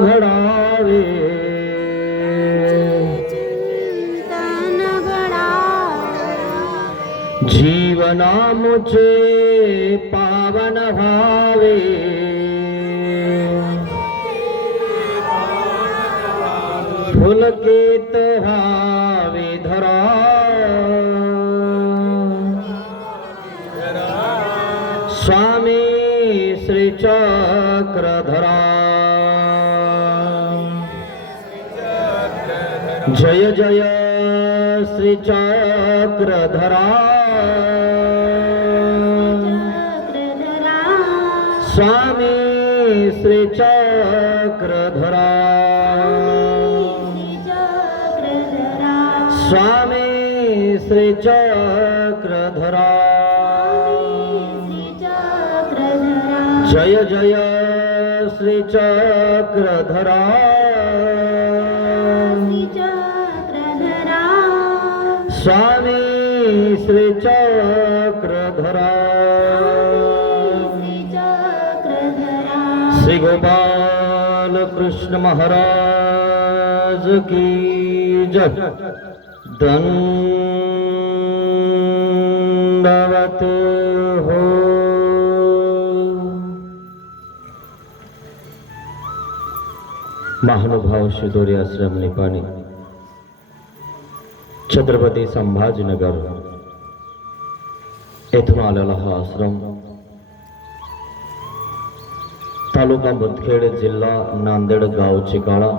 घडावे जीवनामुचे पावन व्हावे फुलकित व्हावे धरा स्वामी श्री चक्रधरा जय जय श्री चक्रधरा स्वामी श्री चक्रधरा स्वामी श्री चक्रधरा जय जय श्री चक्रधरा स्वामी श्री चक्रधरा श्री गोपाल कृष्ण महाराज की जय। दंडवत हो। महानुभाव शिदोरी आश्रम निपाणी छत्रपती संभाजीनगर येथून आलेला हा आश्रम तालुका मुदखेड जिल्हा नांदेड गाव चिकाळा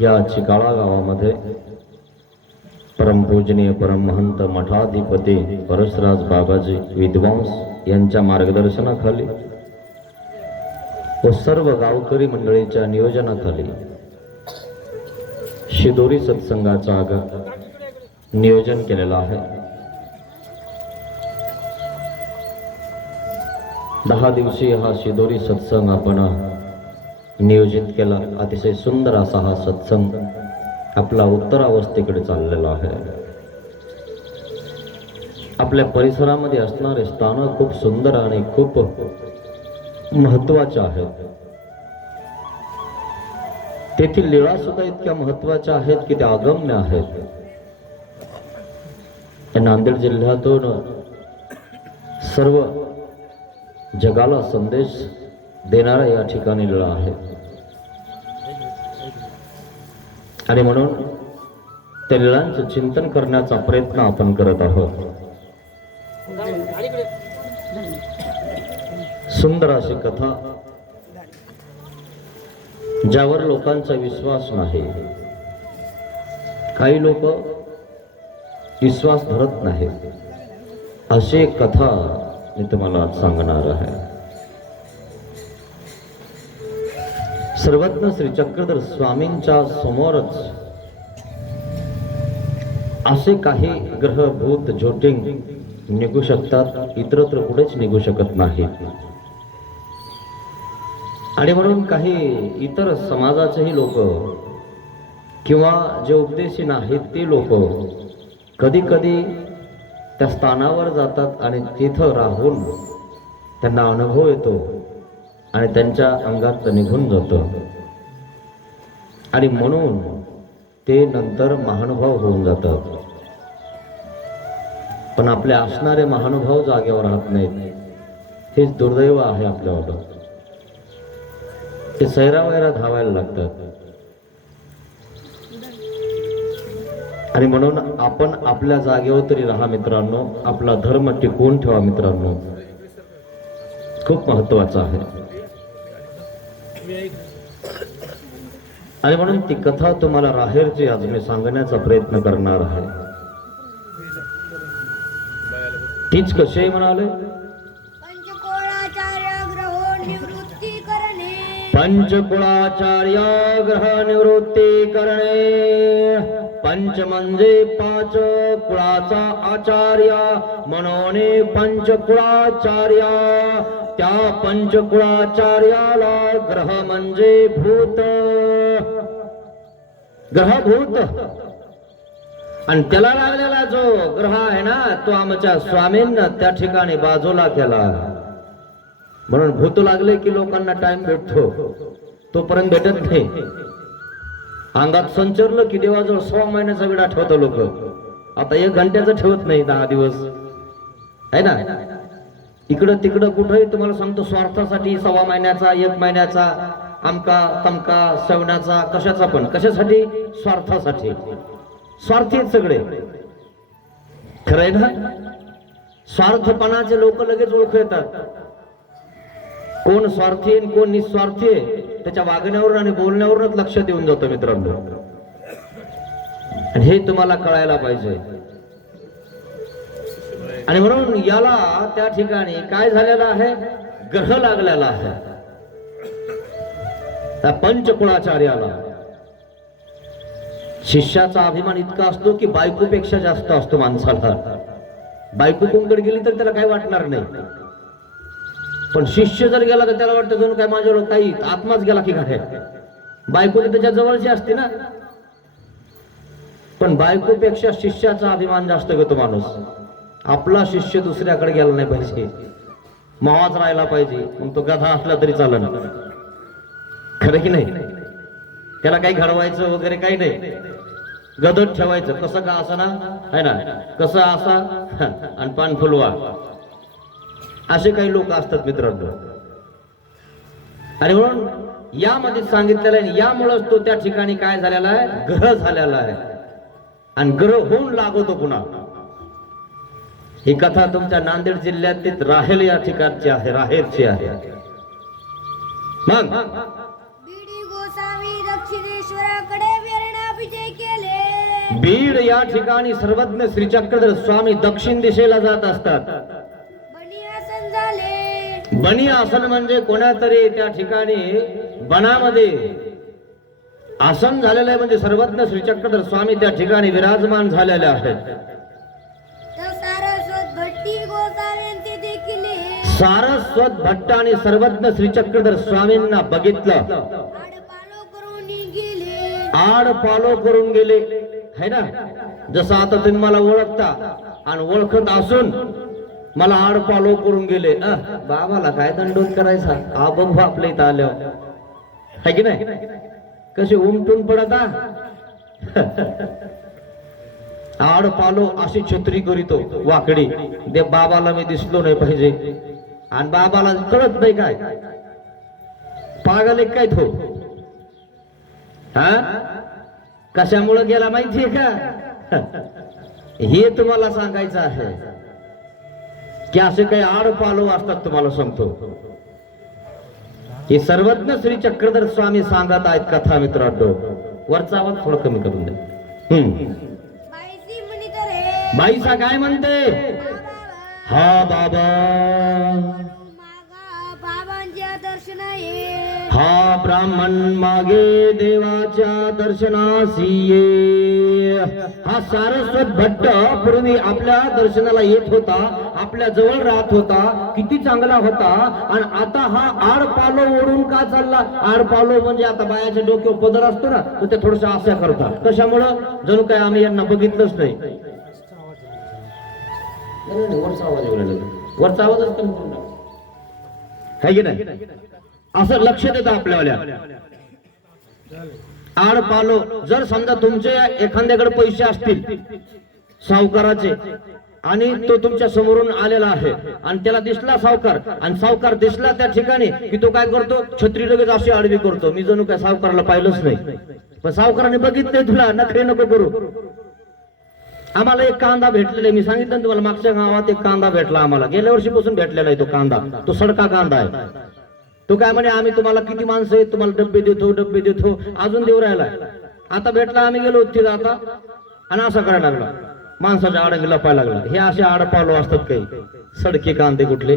या चिकाळा गावामध्ये परमपूजनीय परमहंत मठाधिपती परसराज बाबाजी विद्वांस यांच्या मार्गदर्शनाखाली व सर्व गावकरी मंडळीच्या नियोजनाखाली शिदोरी सत्संगाचा नियोजन केलेलं आहे। 10 दिवसीय हा शिदोरी सत्संग आपण नियोजित केला। अतिशय सुंदर असा हा सत्संग आपला उत्तरावस्थेकडे चाललेला आहे। आपल्या परिसरामध्ये असणारे स्थान खूप सुंदर आणि खूप महत्त्वाचे आहेत। तेथील लीळा सुद्धा इतक्या महत्त्वाच्या आहेत की त्या अगम्य आहेत। नांदेड जिल्ह्यातून सर्व जगाला संदेश देणारा या ठिकाणी लीळा आहे आणि म्हणून त्या लीळांचं चिंतन करण्याचा प्रयत्न आपण करत आहोत। सुंदर अशी कथा ज्यावर लोकांचा विश्वास नाही, काही लोक विश्वास धरत नाही, अशी एक कथा मी तुम्हाला आज सांगणार आहे। सर्वज्ञ श्री चक्रधर स्वामींच्या समोरच असे काही ग्रह भूत ज्योतिंग निघू शकतात, इतरत्र कुठेच निघू शकत नाहीत। आणि म्हणून काही इतर समाजाचेही लोक किंवा जे उपदेशी नाहीत ते लोक कधी कधी त्या स्थानावर जातात आणि तिथं राहून त्यांना अनुभव येतो आणि त्यांच्या अंगात निघून जातं आणि म्हणून ते नंतर महानुभाव होऊन जातात। पण आपले असणारे महानुभाव जागेवर राहत नाहीत, हेच दुर्दैव आहे आपल्यावर। ते सैरावैरा धावायला लागतात आणि म्हणून आपण आपल्या जागेवर तरी राहा मित्रांनो, आपला धर्म टिकवून ठेवा मित्रांनो, खूप महत्त्वाचं आहे। आणि म्हणून ती कथा तुम्हाला राहेरची आज मी सांगण्याचा प्रयत्न करणार आहे। तीच कशी म्हणाले, पंचकुळाचार्य ग्रह निवृत्ती करणे। पंच म्हणजे 5 कुळाचा आचार्य म्हणून पंचकुळाचार्य। त्या पंचकुळाचार्याला ग्रह म्हणजे भूत, ग्रहभूत, आणि त्याला लागलेला जो ग्रह आहे ना तो आमच्या स्वामींना त्या ठिकाणी बाजूला केला। म्हणून भूत लागले की लोकांना टाइम भेटतो, तोपर्यंत भेटत नाही. अंगात संचरलं की देवाजवळ 6 महिन्याचा विडा ठेवतो लोक. आता 1 घंट्याचं ठेवत नाही, 10 दिवस आहे ना. इकडं तिकडं कुठंही तुम्हाला सांगतो स्वार्थासाठी 6 महिन्याचा, 1 महिन्याचा, आमका तमका सेवण्याचा, कशाचा पण. कशासाठी? स्वार्थासाठी. स्वार्थी आहेत सगळे. खरंय ना. स्वार्थपणाचे लोक लगेच ओळखू येतात. कोण स्वार्थी आहे कोण निस्वार्थी आहे त्याच्या वागण्यावर आणि बोलण्यावरच लक्षात येऊन जातं मित्रांनो. आणि हे तुम्हाला कळायला पाहिजे. आणि म्हणून याला त्या ठिकाणी काय झालेलं आहे? ग्रह लागलेला आहे त्या पंचकुळाचार्याला. शिष्याचा अभिमान इतका असतो की बायकोपेक्षा जास्त असतो माणसाला. बायको कोणकडे गेली तर त्याला काय वाटणार नाही, पण शिष्य जर गेला तर त्याला वाटतं जणू काय माझ्यावर काही आत्माच गेला की काय. बायको तर त्याच्या जवळची असते ना. पण बायकोपेक्षा शिष्याचा अभिमान जास्त घेतो माणूस. आपला शिष्य दुसऱ्याकडे गेला नाही पाहिजे, मावाच राहायला पाहिजे. मग तो गधा असला तरी चालेल. खरं की नाही? त्याला काही घडवायचं वगैरे काही नाही, गदत ठेवायचं. कसं का असं ना, है ना, कसं असा आणि पान फुलवा, असे काही लोक असतात मित्रांनो. आणि म्हणून यामध्ये सांगितलेलं आहे, यामुळेच तो त्या ठिकाणी काय झालेला आहे? ग्रह झालेला आहे. आणि ग्रह होऊन लागवतो पुन्हा. ही कथा तुमच्या नांदेड जिल्ह्यातील राहेर या ठिकाणची आहे, राहेरची आहे. मग दक्षिणेश्वराकडे विजय केले. बीड या ठिकाणी सर्वज्ञ श्री चक्रधर स्वामी दक्षिण दिशेला जात असतात. बनी आसन झाले. बनी आसन म्हणजे कोणातरी त्या ठिकाणी बनामध्ये आसन झालेलं आहे. म्हणजे सर्वज्ञ श्री चक्रधर स्वामी त्या ठिकाणी विराजमान झालेले आहेत. सारस्वत भट्टी गोसाव्यांचे देखील सारस्वत भट्ट आणि सर्वज्ञ श्री चक्रधर स्वामींना बघितलं, आड पालो करून गेले, है ना. जसं आता तुम्ही मला ओळखता आणि ओळखत असून मला आड पालो करून गेले. बाबाला काय दंडोत करायचा? बघू आपल्या इथं आल्यावर, है की नाही. कसे उमटून पडता. आड पालो अशी छत्री करीतो वाकडी. दे बाबाला मी दिसलो नाही पाहिजे. आणि बाबाला कळत नाही काय पागल एक काय तो. हा कशामुळे गेला माहितीये का? हे तुम्हाला सांगायचं आहे की असे काही आड पालो असतात. तुम्हाला सांगतो की सर्वज्ञ श्री चक्रधर स्वामी सांगत आहेत कथा मित्रांनो. वरचा आवाज थोडा कमी करून दे. बाईसा काय म्हणते? हा बाबा बाबांच्या दर्शन हा ब्राह्मण मागे देवाच्या दर्शनासी ये. हा सारस्वत भट्ट पूर्वी आपल्या दर्शनाला येत होता, आपल्या जवळ राहत होता, किती चांगला होता. आणि आता हा आड पालो ओढून का चालला? आड पालो म्हणजे आता बायाच्या डोक्यावर पदर असतो ना, तो ते थोडस आशा करतात. कशामुळं? जणू काय आम्ही यांना बघितलंच नाही. वरचा आवाज वरचा आवाज आहे की नाही, असं लक्ष देतं आपल्याला. आड पालो जर समजा तुमचे एखाद्याकडे पैसे असतील सावकाराचे आणि तो तुमच्या समोरून आलेला आहे आणि त्याला दिसला सावकार, आणि सावकार दिसला त्या ठिकाणी की तो काय करतो? छत्री लगेच अशी आडवी करतो. मी जणू काय सावकाराला पाहिलंच नाही, पण सावकाराने बघितलंय तुला, नखरे नको करू. आम्हाला एक कांदा भेटलेला आहे, मी सांगितलं तुम्हाला मागच्या गावात एक कांदा भेटला आम्हाला, गेल्या वर्षीपासून भेटलेला आहे तो कांदा. तो सडका कांदा आहे. तो काय म्हणे आम्ही तुम्हाला किती माणसं आहेत तुम्हाला डब्बे देतो, अजून देऊ राहिला. आता भेटला, आम्ही गेलो तिथं आता, आणि असं करायला लागला, माणसाच्या आडंगी लपायला लागला. हे असे आडपालो असतात काही सडके कांदे कुठले.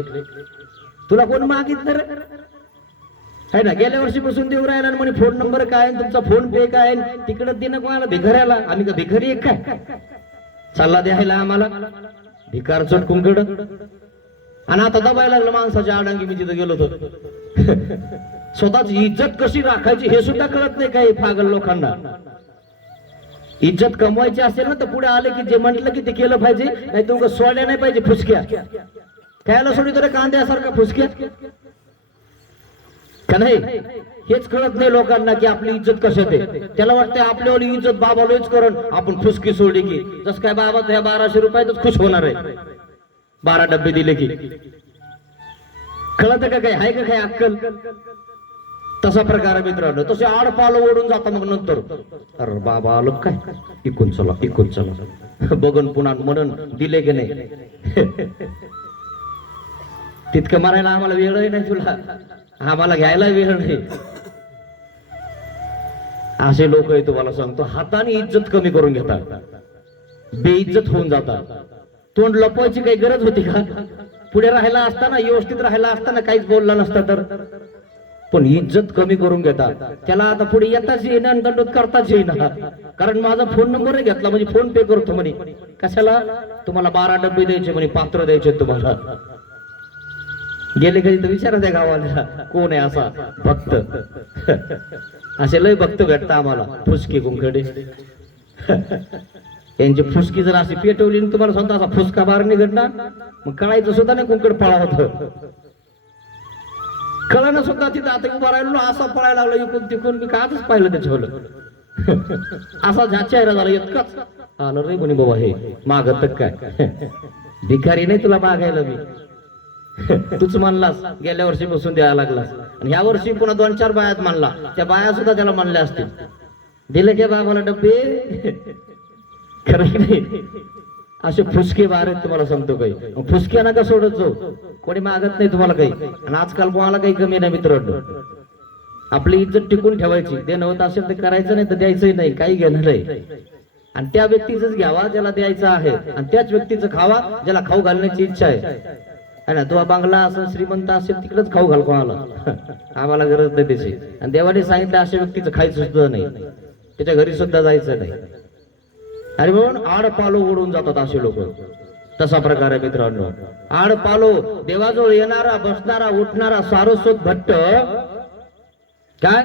तुला कोण मागितलं रे? आहे ना, गेल्या वर्षीपासून देऊ राहिला. म्हणे फोन नंबर काय, तुमचा फोन पे काय, तिकडं देणं कोणाला? भिकाऱ्याला. आम्ही का भिकारी एक काय चालला द्यायला आम्हाला? भिकार चटकुंकड. आणि आता दबायला लागलं माणसाच्या आडंगी. मी तिथं गेलो होतो. स्वतःची इज्जत कशी राखायची हे सुद्धा कळत नाही काही पागल लोकांना. इज्जत कमवायची असेल ना तर पुढे आले की जे म्हटलं की ते केलं पाहिजे, नाही तर सोडल्या नाही पाहिजे फुसक्या. कायला सोडी तर कांद्यासारखा फुसक्या. का नाही? हेच कळत नाही लोकांना की आपली इज्जत कशात आहे. त्याला वाटतं आपल्यावाली इज्जत बाबा लोच करून आपण फुसकी सोडली की जस काय बाबा ह्या 1200 रुपयातच खुश होणार आहे. 12 डब्बे दिले की कळत का काय? आहे का काय अक्कल? तसा प्रकार आहे मित्रांनो. तसे आडपालो ओढून जाता मग नंतर अरे बाबा आलो काय इकून चला बघून पुन्हा म्हणून दिले की नाही. तितकं मारायला आम्हाला वेळही नाही, तुला आम्हाला घ्यायला वेळ नाही. असे लोक आहे तुम्हाला सांगतो, हाताने इज्जत कमी करून घेतात, बेइज्जत होऊन जातात. तोंड लपवायची काही गरज होती का? पुढे राहायला असताना, व्यवस्थित राहायला असताना काहीच बोलला नसता तर, पण इज्जत कमी करून घेतात. त्याला आता पुढे येताच येईना आणि दंडोत करताच येईना, कारण माझा फोन नंबर घेतला म्हणजे फोन पे करतो म्हणे. कशाला? तुम्हाला 12 डब्बे द्यायचे म्हणे, पात्र द्यायचे तुम्हाला. गेले कधी तर विचारा त्या गावाला कोण आहे असा भक्त. असे लय भक्त भेटता आम्हाला फुसकी कुंकडे. यांची फुसकी जर अशी पेटवली तुम्हाला सांगतो असा फुसका बाहेर निघणार, मग कळायचं सुद्धा नाही कुंकड पळा होत. कळणं सुद्धा तिथं आता उभा राहिलो असा पळायला लागला इकून तिकून. मी काच पाहिलं त्याच्यावर असा चेहरा झाला इतकाच. आलं रे म्हणे बाबा हे मागत काय भिकारी नाही तुला मागायला मी. तूच म्हणलास गेल्या वर्षी बसून द्यायला लागलास आणि ह्या वर्षी पुन्हा 2-4 बायात मानला. त्या बाया सुद्धा त्याला म्हणल्या असतील. दिले की बाबाला डब्बे? खरं नाही. असे फुसके बाहेर आहेत तुम्हाला सांगतो. काही फुसक्या नका सोडत जाऊ, कोणी मागत नाही तुम्हाला काही. आणि आजकाल कोणाला काही कमी नाही मित्रांनो. आपली इज्जत टिकून ठेवायची. देणं होत असेल तर करायचं, नाही तर द्यायचंही नाही, काही घेणं नाही. आणि त्या व्यक्तीच घ्यावा ज्याला द्यायचं आहे, आणि त्याच व्यक्तीचं खावा ज्याला खाऊ घालण्याची इच्छा आहे ना. तो बांगला असं श्रीमंत असेल तिकडेच खाऊ घाल कोणाला, आम्हाला गरज नाही त्याची. आणि देवाने सांगितलं अशा व्यक्तीचं खायचं सुद्धा नाही, त्याच्या घरी सुद्धा जायचं नाही. अरे म्हणून आडपालो ओढून जातात असे लोक. तसा प्रकार आहे मित्रांनो. आडपालो देवाजवळ येणारा, बसणारा, उठणारा सारस्वत भट्ट काय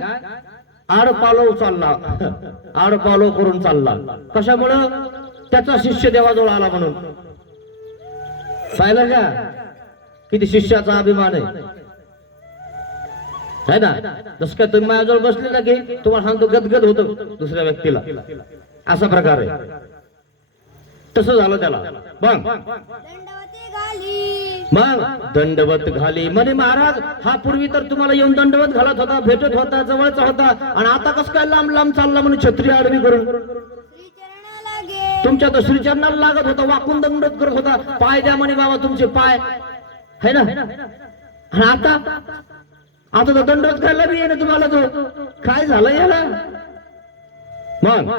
आडपालो चालला, आडपालो करून चालला. कशामुळं? त्याचा शिष्य देवाजवळ आला म्हणून. पाहिलं का किती शिष्याचा अभिमान आहे ना. जस काय तुम्ही माझ्याजवळ बसले ना की तुम्हाला सांगतो गदगद होतं दुसऱ्या व्यक्तीला. असा प्रकार आहे. तसं झालं त्याला. मग दंडवत घाली म्हणे महाराज. हा पूर्वी तर तुम्हाला येऊन दंडवत घालत होता, भेटत होता, जवळचा होता, आणि आता कसं काय लांब लांब चालला म्हणे छत्री आडवी करून. तुमच्या तर श्रीचरणाला लागत होता, वाकून दंडवत करत होता. पाय द्या म्हणे बाबा तुमचे पाय, है ना. आणि आता तर दंडवत घालला बी आहे तुम्हाला. तो काय झालं याला? मग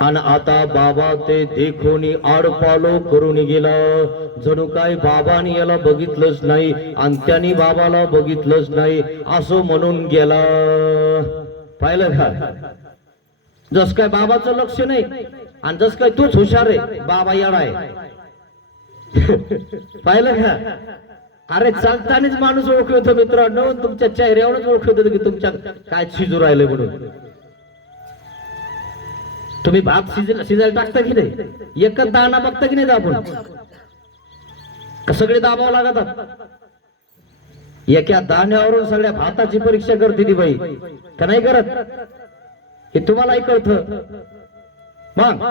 आणि आता बाबा ते देखून आडपालो करून गेला. जणू काय बाबाने याला बघितलंच नाही आणि त्यांनी बाबाला बघितलंच नाही असं म्हणून गेला. पाहिलं का? जस काय बाबाचं लक्ष नाही आणि जस काय तूच हुशार आहे, बाबा येडा आहे. पाहिलं का? अरे चालतानाच माणूस ओळखतो मित्रांनो, तुमच्या चेहऱ्यावरच ओळखतो की तुमच्या काय शिजू राहिले म्हणून. तुम्ही भात शिजायला टाकता की नाही? एकच दाणा बघता की नाही आपण? सगळे दाबावं लागतात. एका दाण्यावरून सगळ्या भाताची परीक्षा करते ती बाई, का नाही करत? हे तुम्हालाही कळतं. मग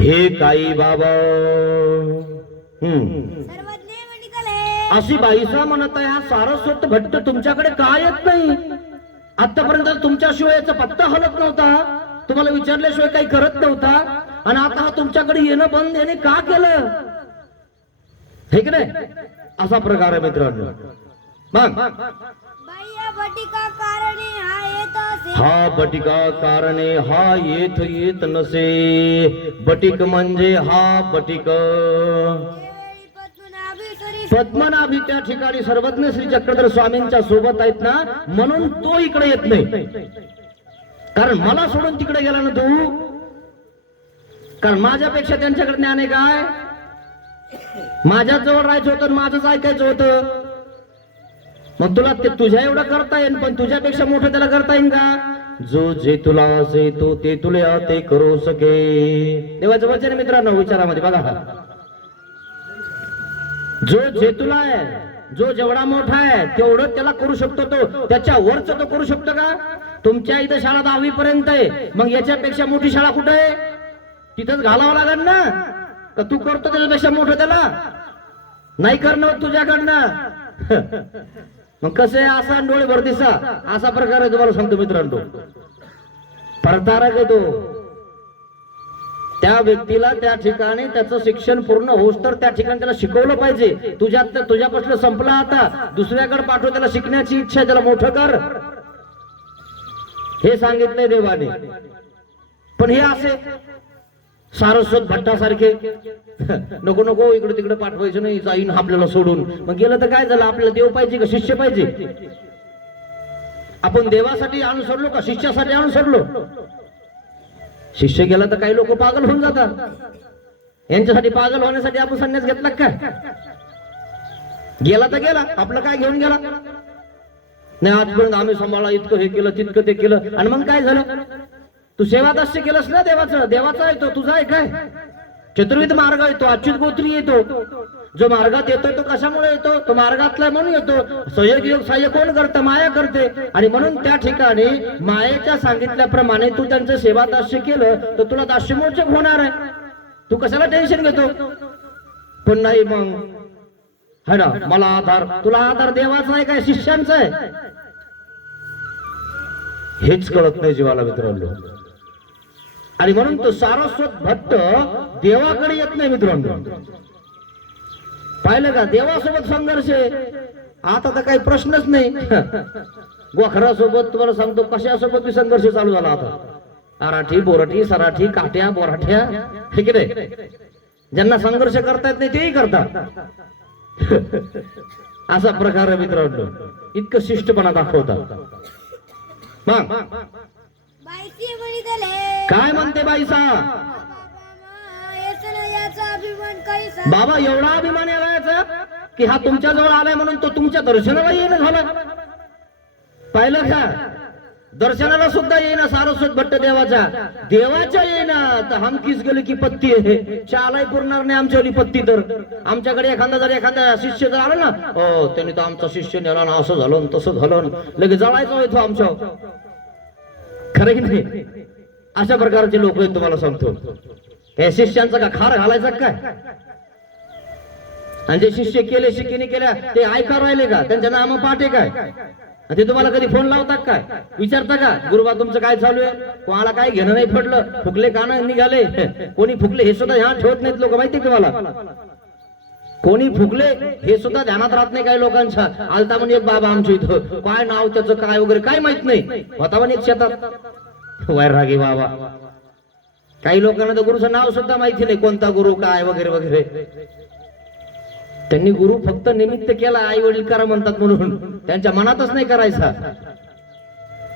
हे काही बाबा अशी बाईसा म्हणत आहे, हा सारस्वत भट्ट तुमच्याकडे का येत नाही? आतापर्यंत तुमच्याशिवाय याचा पत्ता हलत नव्हता, तुम्हाला विचारल्याशिवाय काही करत नव्हता, आणि आता हा तुमच्याकडे येणं बंद याने का केलं? हे की नाही? असा प्रकार आहे मित्रांनो. मग हा बटिका कारणे हा येत नसे. बटिक म्हणजे हा बटिक पद्मनाभी त्या ठिकाणी सर्वज्ञ श्री चक्रधर स्वामींच्या सोबत आहेत ना, म्हणून तो इकडे येत नाही. कारण मला सोडून तिकडे गेला ना तू, कारण माझ्यापेक्षा त्यांच्याकडे ज्ञान आहे काय? माझ्याच जवळ राहायचं होतं, माझंच ऐकायचं होतं. मग तुला ते तुझ्या एवढं करता येईल, पण तुझ्यापेक्षा मोठं त्याला करता येईल का? जो जे तुला असे तो ते तुला ते करू सके. देवाचं वचन मित्रांनो विचारामध्ये बघा. जो जेतुला आहे, जो जेवढा मोठा आहे तेवढं त्याला करू शकतो, तो त्याच्या वरच तो करू शकतो का? तुमच्या इथं शाळा 10वी पर्यंत आहे, मग याच्यापेक्षा मोठी शाळा कुठे आहे? तिथंच घालावं लागेल ना. का तू करतो त्याच्यापेक्षा मोठं त्याला? नाही करणं तुझ्याकडनं. मग कसं आहे, असा डोळे भर दिसा असा प्रकार आहे. तुम्हाला सांगतो मित्रांनो, परतारक आहे तो. त्या व्यक्तीला त्या ठिकाणी त्याचं शिक्षण पूर्ण होऊस तर त्या ठिकाणी त्याला शिकवलं पाहिजे. तुझ्यापासून संपला, आता दुसऱ्याकडे पाठव, त्याला शिकण्याची इच्छा आहे, त्याला मोठं कर, हे सांगितलंय देवाने. पण हे असे सारस्वत भट्टासारखे नको नको इकडे तिकडे पाठवायचं नाही, जाईन आपल्याला सोडून. मग गेलं तर काय झालं? आपल्याला देव पाहिजे का शिष्य पाहिजे? आपण देवासाठी अनुसरलो का शिष्यासाठी अनुसरलो? शिष्य गेला तर काही लोक पागल होऊन जातात. यांच्यासाठी पागल होण्यासाठी आपण संन्यास घेतला काय? गेला तर गेला, आपलं काय घेऊन गेला? नाही आजपर्यंत आम्ही सांभाळा, इतकं हे केलं, तितकं ते केलं, आणि मग काय झालं? तू सेवादास्य केलंस ना देवाचं. देवाचा येतो, तुझा आहे काय? चतुर्विध मार्ग येतो, अच्युत गोत्री येतो. जो मार्गात येतोय तो कशामुळे येतो? तो मार्गातला म्हणून येतो. सहयोग योग सहाय्य कोण करतं? माया करते. आणि म्हणून त्या ठिकाणी मायेच्या सांगितल्याप्रमाणे तू त्यांचं सेवा दास्य केलं तर तुला दास्यमोचक होणार आहे. तू कशाला टेन्शन घेतो? पण नाही मग है ना, मला आधार, तुला आधार देवाचा आहे काय शिष्यांचा आहे? हेच कळत नाही जीवाला मित्रांनो. आणि म्हणून तो सारस्वत भट्ट देवाकडे येत नाही मित्रांनो. पाहिलं का? देवासोबत संघर्ष आहे. आता तर काही प्रश्नच नाही. गोखरासोबत तुम्हाला सांगतो कशासोबत बी संघर्ष चालू झाला आता. आराठी बोराठी सराठी काट्या बोराठ्या, हे की नाही? ज्यांना संघर्ष करता येत नाही तेही करतात. असा प्रकार आहे मित्रांनो. इतकं शिष्टपणा दाखवतात. मग बाईसी म्हणितले काय म्हणते बाईसा? याचा अभिमान कैसा? बाबा एवढा अभिमान यायचा की हा तुमच्या जवळ आलाय म्हणून तो तुमच्या दर्शनाला येणं झाला. पाहिलं का? दर्शनाला सुद्धा येईना सारस्वत भट्ट देवाच्या येईना. तर हमकीच गेले की पत्ती आहे, चालाय पुरणार नाही आमच्यावरी पत्ती. तर आमच्याकडे एखादा शिष्य जर आला ना, हो त्यांनी तर आमचा शिष्य नेला ना, असं झालं तसं झालं, लगेच जळायचं येतो आमच्या. खरं की नाही? अशा प्रकारचे लोक आहेत. तुम्हाला सांगतो, या शिष्यांचा का खार घालायचा काय? आणि जे शिष्य केले शिकेने केल्या ते ऐका राहिले का? त्यांच्या नाम पाठे काय? ते तुम्हाला कधी फोन लावतात काय? विचारता का गुरुबा तुमचं काय चालू आहे? कोणाला काय घेणं नाही पडलं, फुकले कान निघाले, कोणी फुकले हे सुद्धा ध्यान ठेवत नाहीत लोक. माहिती तुम्हाला? कोणी फुकले हे सुद्धा ध्यानात राहत नाही काही लोकांच्या. आलता म्हणजे एक बाबा आमच्या इथं, काय नाव त्याचं काय वगैरे काय माहित नाही, होता म्हणे एक शेतात वैरागी बाबा. काही लोकांना तर गुरुचं नाव सुद्धा माहिती नाही, कोणता गुरु काय वगैरे वगैरे. त्यांनी गुरु फक्त निमित्त केला, आई वडील करा म्हणतात म्हणून, त्यांच्या मनातच नाही करायचा.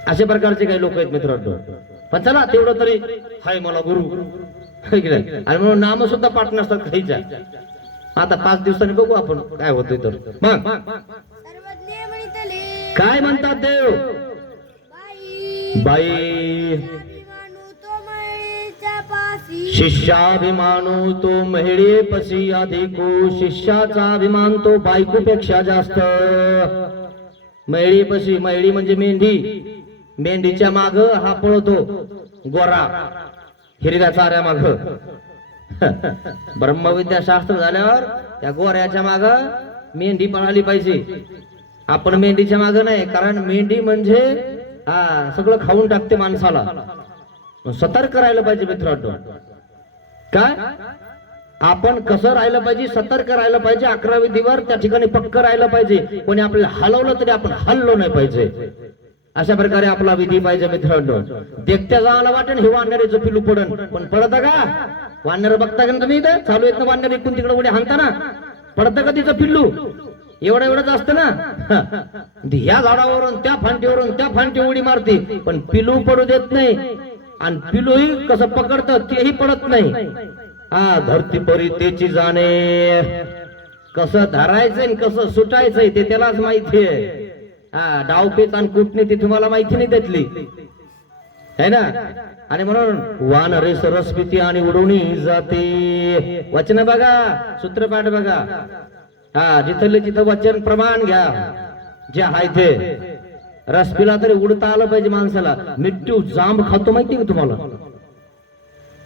अशा प्रकारचे काही लोक आहेत मित्रांनो. पण चला तेवढं तरी हाय मला गुरु, आणि म्हणून नाम सुद्धा पाठ नसतात काहीच्या. आता 5 दिवसांनी बघू आपण काय होतंय. तर मग सर्वज्ञ म्हणितले काय म्हणतात देव? बाई शिष्याभिमानो तो महिळेपशी अधिको. शिष्याचा अभिमान तो बायकोपेक्षा जास्त. महिळेपशी, महिळी म्हणजे मेंढी, मेंढीच्या माग हा पळतो गोरा हिरव्या चाऱ्या माग. ब्रह्मविद्याशास्त्र झाल्यावर त्या गोऱ्याच्या माग मेंढी पळाली पाहिजे. आपण मेंढीच्या माग नाही, कारण मेंढी म्हणजे सगळं खाऊन टाकते माणसाला. सतर्क राहिलं पाहिजे मित्रांनो. काय आपण कसं राहिलं पाहिजे? सतर्क राहिलं पाहिजे. 11 विधीवर त्या ठिकाणी पक्क राहिलं पाहिजे. कोणी आपल्याला हलवलं तरी आपण हललो नाही पाहिजे. अशा प्रकारे आपला विधी पाहिजे मित्रांनो. देखत्या जायला वाटेल हे वानरेचं पिलू पडन, पण पडतं का? वानर बघता का तुम्ही? इथं चालू येत ना वानर, इकडून तिकडे उडी हाणता ना, पडतं का तिचं पिल्लू? एवढंच असतं ना. ह्या झाडावरून त्या फांटीवरून त्या फांटी उडी मारते, पण पिलू पडू देत नाही. आणि पिलूही कसं पकडतं तेही पडत नाही. धरती परी त्याची जाणे, कसं धरायचंय कसं सुटायचंय ते त्यालाच माहिती आहे. डावपेच आणि कूटनीती तुम्हाला माहिती नाही त्यातली, है ना? आणि म्हणून वानरे सरस्वती आणि उडवणी जाते. वचन बघा, सूत्रपाठ बघा. हा जिथले जिथं वचन प्रमाण घ्या जे आहे ते. रस पिला तरी उडता आलं पाहिजे माणसाला. मिट्टू जांब खातो माहिती का तुम्हाला?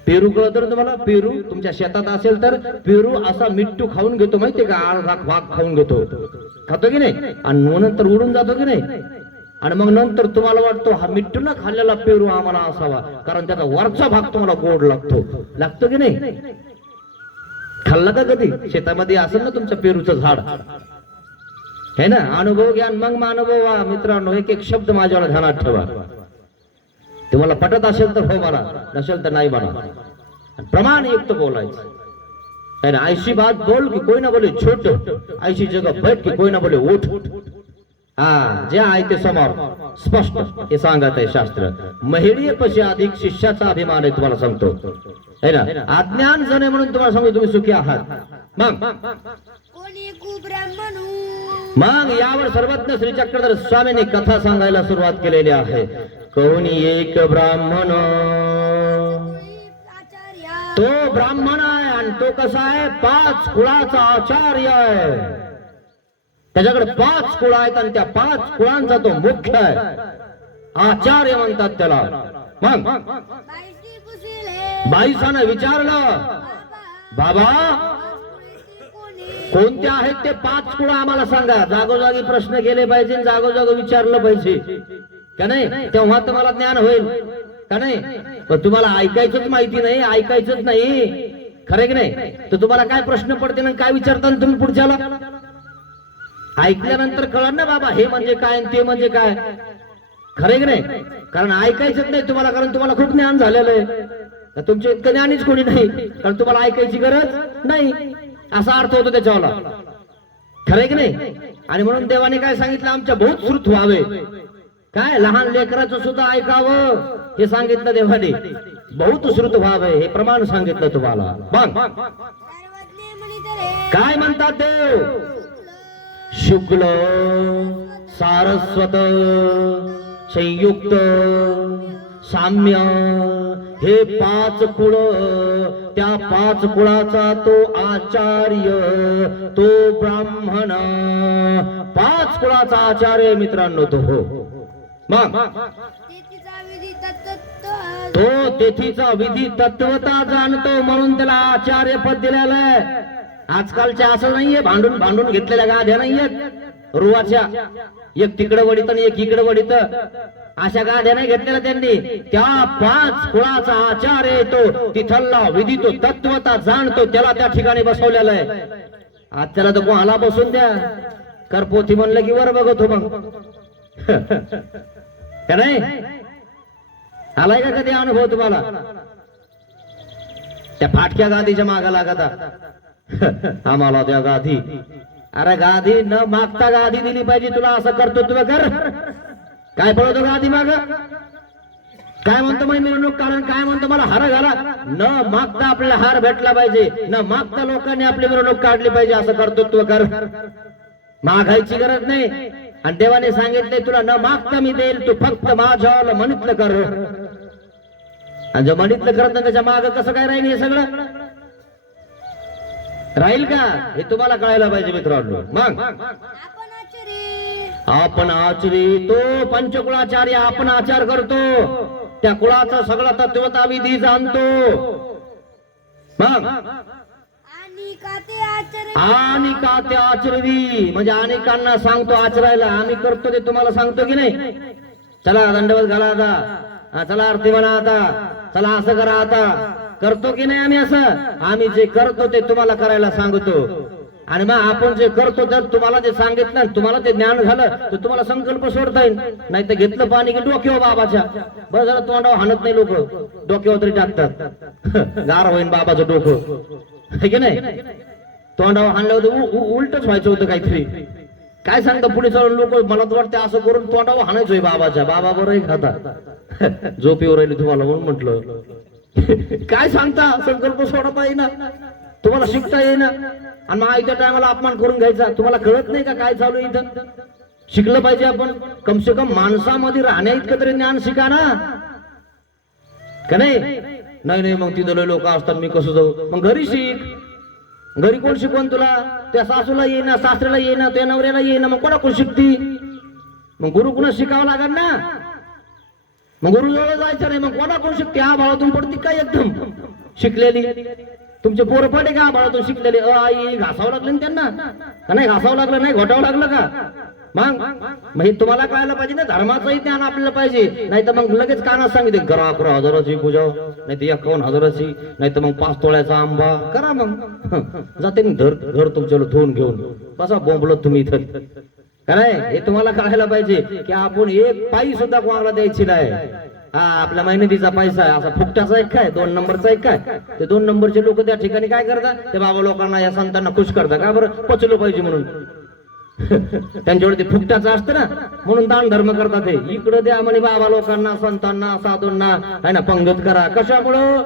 पेरू कळत ना तुम्हाला? पेरू तुमच्या शेतात असेल तर पेरू असा मिट्टू खाऊन घेतो माहितीये का? आळराख भाग खाऊन घेतो. खातो की नाही? आणि नंतर उडून जातो की नाही? आणि मग नंतर तुम्हाला वाटतो हा मिट्टू न खाल्लेला पेरू आम्हाला असावा, कारण त्याचा वरचा भाग तुम्हाला गोड लागतो की नाही? खाल्ला का कधी? शेतामध्ये असेल ना तुमच्या पेरूचं झाड, है ना? अनुभव घ्या मग अनुभव व्हा. मित्रांनो, एक एक शब्द माझ्यावर ध्यानात ठेवा. तुम्हाला पटत असेल तर हो म्हणा, नसेल तर नाही म्हणा. प्रमाण युक्त बोलायचं है ना. ऐसी बात बोल की कोई ना बोले छोट, ऐसी जगह बैठ की कोई ना बोले उठ. हा जे आहे ते समोर स्पष्ट हे सांगत आहे शास्त्र. महिळीयपशी अधिक शिष्याचा अभिमान आहे, तुम्हाला सांगतो है ना. अज्ञान जणे म्हणून तुम्हाला सांगतो तुम्ही सुखी आहात. मग कोणी कुब्राह्मणू मग यावर सर्वज्ञ श्री चक्रधर स्वामींनी कथा सांगायला सुरुवात केलेली आहे. कोणी एक ब्राह्मण, आचार्य तो ब्राह्मण आहे आणि तो कसा आहे? 5 कुळाचा आचार्य आहे. त्याच्याकडे 5 कुळ आहेत आणि त्या 5 कुळांचा तो मुख्य आहे. आचार्य म्हणतात त्याला. मग बाईसी पुसिले बाईसानं विचारलं, बाबा कोणी कोणते आहेत ते 5 कुळ आम्हाला सांगा. जागोजागी प्रश्न केले पाहिजे, जागोजागी विचारलं पाहिजे का नाही? तेव्हा तुम्हाला ज्ञान होईल का नाही? पण तुम्हाला ऐकायचंच माहिती नाही, ऐकायचंच नाही, खरे की नाही? तर तुम्हाला काय प्रश्न पडते ना, काय विचारता तुम्ही पुढच्याला? ऐकल्यानंतर कळलं ना बाबा हे म्हणजे काय ते म्हणजे काय, खरे की नाही? कारण ऐकायचंच नाही तुम्हाला, कारण तुम्हाला खूप ज्ञान झालेलं आहे. तुमचे इतकं ज्ञानीच कोणी नाही, कारण तुम्हाला ऐकायची गरज नाही, असा अर्थ होतो त्याच्यावाला, खरे की नाही? आणि म्हणून देवाने काय सांगितलं? आमच्या बहुत श्रुत व्हावे. काय लहान लेकराचं सुद्धा ऐकावं हे सांगितलं देवाने. बहुत श्रुत व्हावे हे प्रमाण सांगितलं तुम्हाला. मग सर्वज्ञ म्हणितले काय म्हणतात देव? शुक्ल सारस्वत संयुक्त साम्य हे 5 कुळ. त्या 5 कुळाचा तो आचार्य, तो ब्राह्मण. 5 कुळाचा आचार्य मित्रांनो तो हो. मग तेथीचा विधी तत्त्व तो तेथीचा विधी तत्वता जाणतो, म्हणून त्याला आचार्य पद दिलेलं आहे. आजकालच्या असं नाहीये भांडून भांडून घेतलेल्या गाद्या नाहीयेत रुवाच्या, एक तिकडं वडीत आणि एक इकडं वडीत, अशा गाद्या नाही घेतलेल्या त्यांनी. त्या 5 कुळाचा आचार्य तो तिथला विधी तो तत्वता जाणतो, त्याला त्या ठिकाणी बसवलेलं आहे. आज त्याला तर कोणाला बसून द्या, करपोथी म्हणलं की वर बघतो मग का नाही? आलाय का कधी अनुभव तुम्हाला? त्या फाटक्या गादीच्या मागा लागता आम्हाला त्या गादी. अरे गादी न मागता गादी दिली पाहिजे तुला, असं करतो तुला कर. काय पळतो गादी माग? काय म्हणतो मी मिरवणूक कारण काय म्हणतो मला हार घाला. न मागता आपल्याला हार भेटला पाहिजे, न मागता लोकांनी आपली मिरवणूक काढली पाहिजे, असं करतो तू कर. मागायची गरज नाही. आणि देवाने सांगितले तुला न मागता मी देईल, तू फक्त माझ्याला म्हणितलं कर. आणि जर म्हणितलं करत नाही त्याच्या माग कसं काय राहील? हे सगळं राहील का हे तुम्हाला कळायला पाहिजे मित्रांनो. मग आपण आचरी, तो पंचकुळाचार्य आपण आचार करतो, त्या कुळाचा सगळा तत्वता विधी जाणतो. मग आणि का ते आचरवी म्हणजे अनेकांना सांगतो आचरायला. आम्ही करतो ते तुम्हाला सांगतो की नाही? चला दंडवत घाला आता, चला आरती म्हणा आता, चला असं करा आता, करतो की नाही आम्ही? असं आम्ही जे करतो ते तुम्हाला करायला सांगतो. आणि मग आपण जे करतो तर तुम्हाला जे सांगितलं, तुम्हाला ते ज्ञान झालं तर तुम्हाला संकल्प सोडता येईल. नाही तर घेतलं पाणी की डोक्यावर बाबाच्या, बरं झालं तोंडावर हाणत नाही लोक, डोक्यावर तरी टाकतात, गार होईन बाबाचं डोकं, है की नाही? तोंडावर हाणलं होतं उलटच व्हायचं होतं काहीतरी. काय सांगता पुढे चालून लोक? मला तर वाटतं असं करून तोंडावर हाणायचोय बाबाच्या. बाबा बरं खाता झोपीवर राहिली तुम्हाला म्हणून म्हटलं. काय सांगता? संकल्प सोडता येईना, तुम्हाला शिकता येईना, आणि मग आयत्या टायमाला अपमान करून घ्यायचा. तुम्हाला कळत नाही का काय चालू इथं? शिकलं पाहिजे आपण. कम से कम माणसामध्ये राहण्या इतकं तरी ज्ञान शिका ना, का नाही? नाही मग तिथं लोक असतात, मी कसं जाऊ? मग घरी शिक. घरी कोण शिकवण तुला? त्या सासूला येईना, सासऱ्याला येईना, त्या नवऱ्याला येईना, मग कोणा कोण शिकती? मग गुरु कुणा शिकावं लागेल ना. मग गुरु जवळ जायचं नाही, मग कोणा कोण शिकते? हा भावातून पडती काय एकदम शिकलेली? तुमचे पोरं पडे का भावातून शिकलेले? आई घासावं लागलं ना त्यांना का नाही? घासावं लागलं नाही, घोटावं लागलं का? मग हे तुम्हाला कळायला पाहिजे ना, धर्माचंही ज्ञान आपल्याला पाहिजे. नाही तर मग लगेच कानात सांगितले करा 11,000ची पूजा, नाही तर 51,000ची, नाही तर मग 5 तोळ्याचा आंबा करा. मग जाते घर तुमच्याला धुवून घेऊन बसा बोंबलत तुम्ही इथं. का नाही? हे तुम्हाला कळायला पाहिजे की आपण एक पायी सुद्धा कोणाला द्यायची नाही. हा आपल्या मेहनतीचा पैसा आहे, असा फुकट्याचा एक काय, 2 नंबरचा एक काय. ते 2 नंबरचे लोक त्या ठिकाणी काय करतात? ते बाबा लोकांना, या संतांना खुश करतात. का बरं? पचलो पाहिजे म्हणून. त्यांच्याकडे ते फुकट्याचं असतं ना, म्हणून दान धर्म करतात. ते इकडं द्या म्हणे बाबा लोकांना, संतांना, साधूंना, आहे ना, पंगत करा. कशामुळं?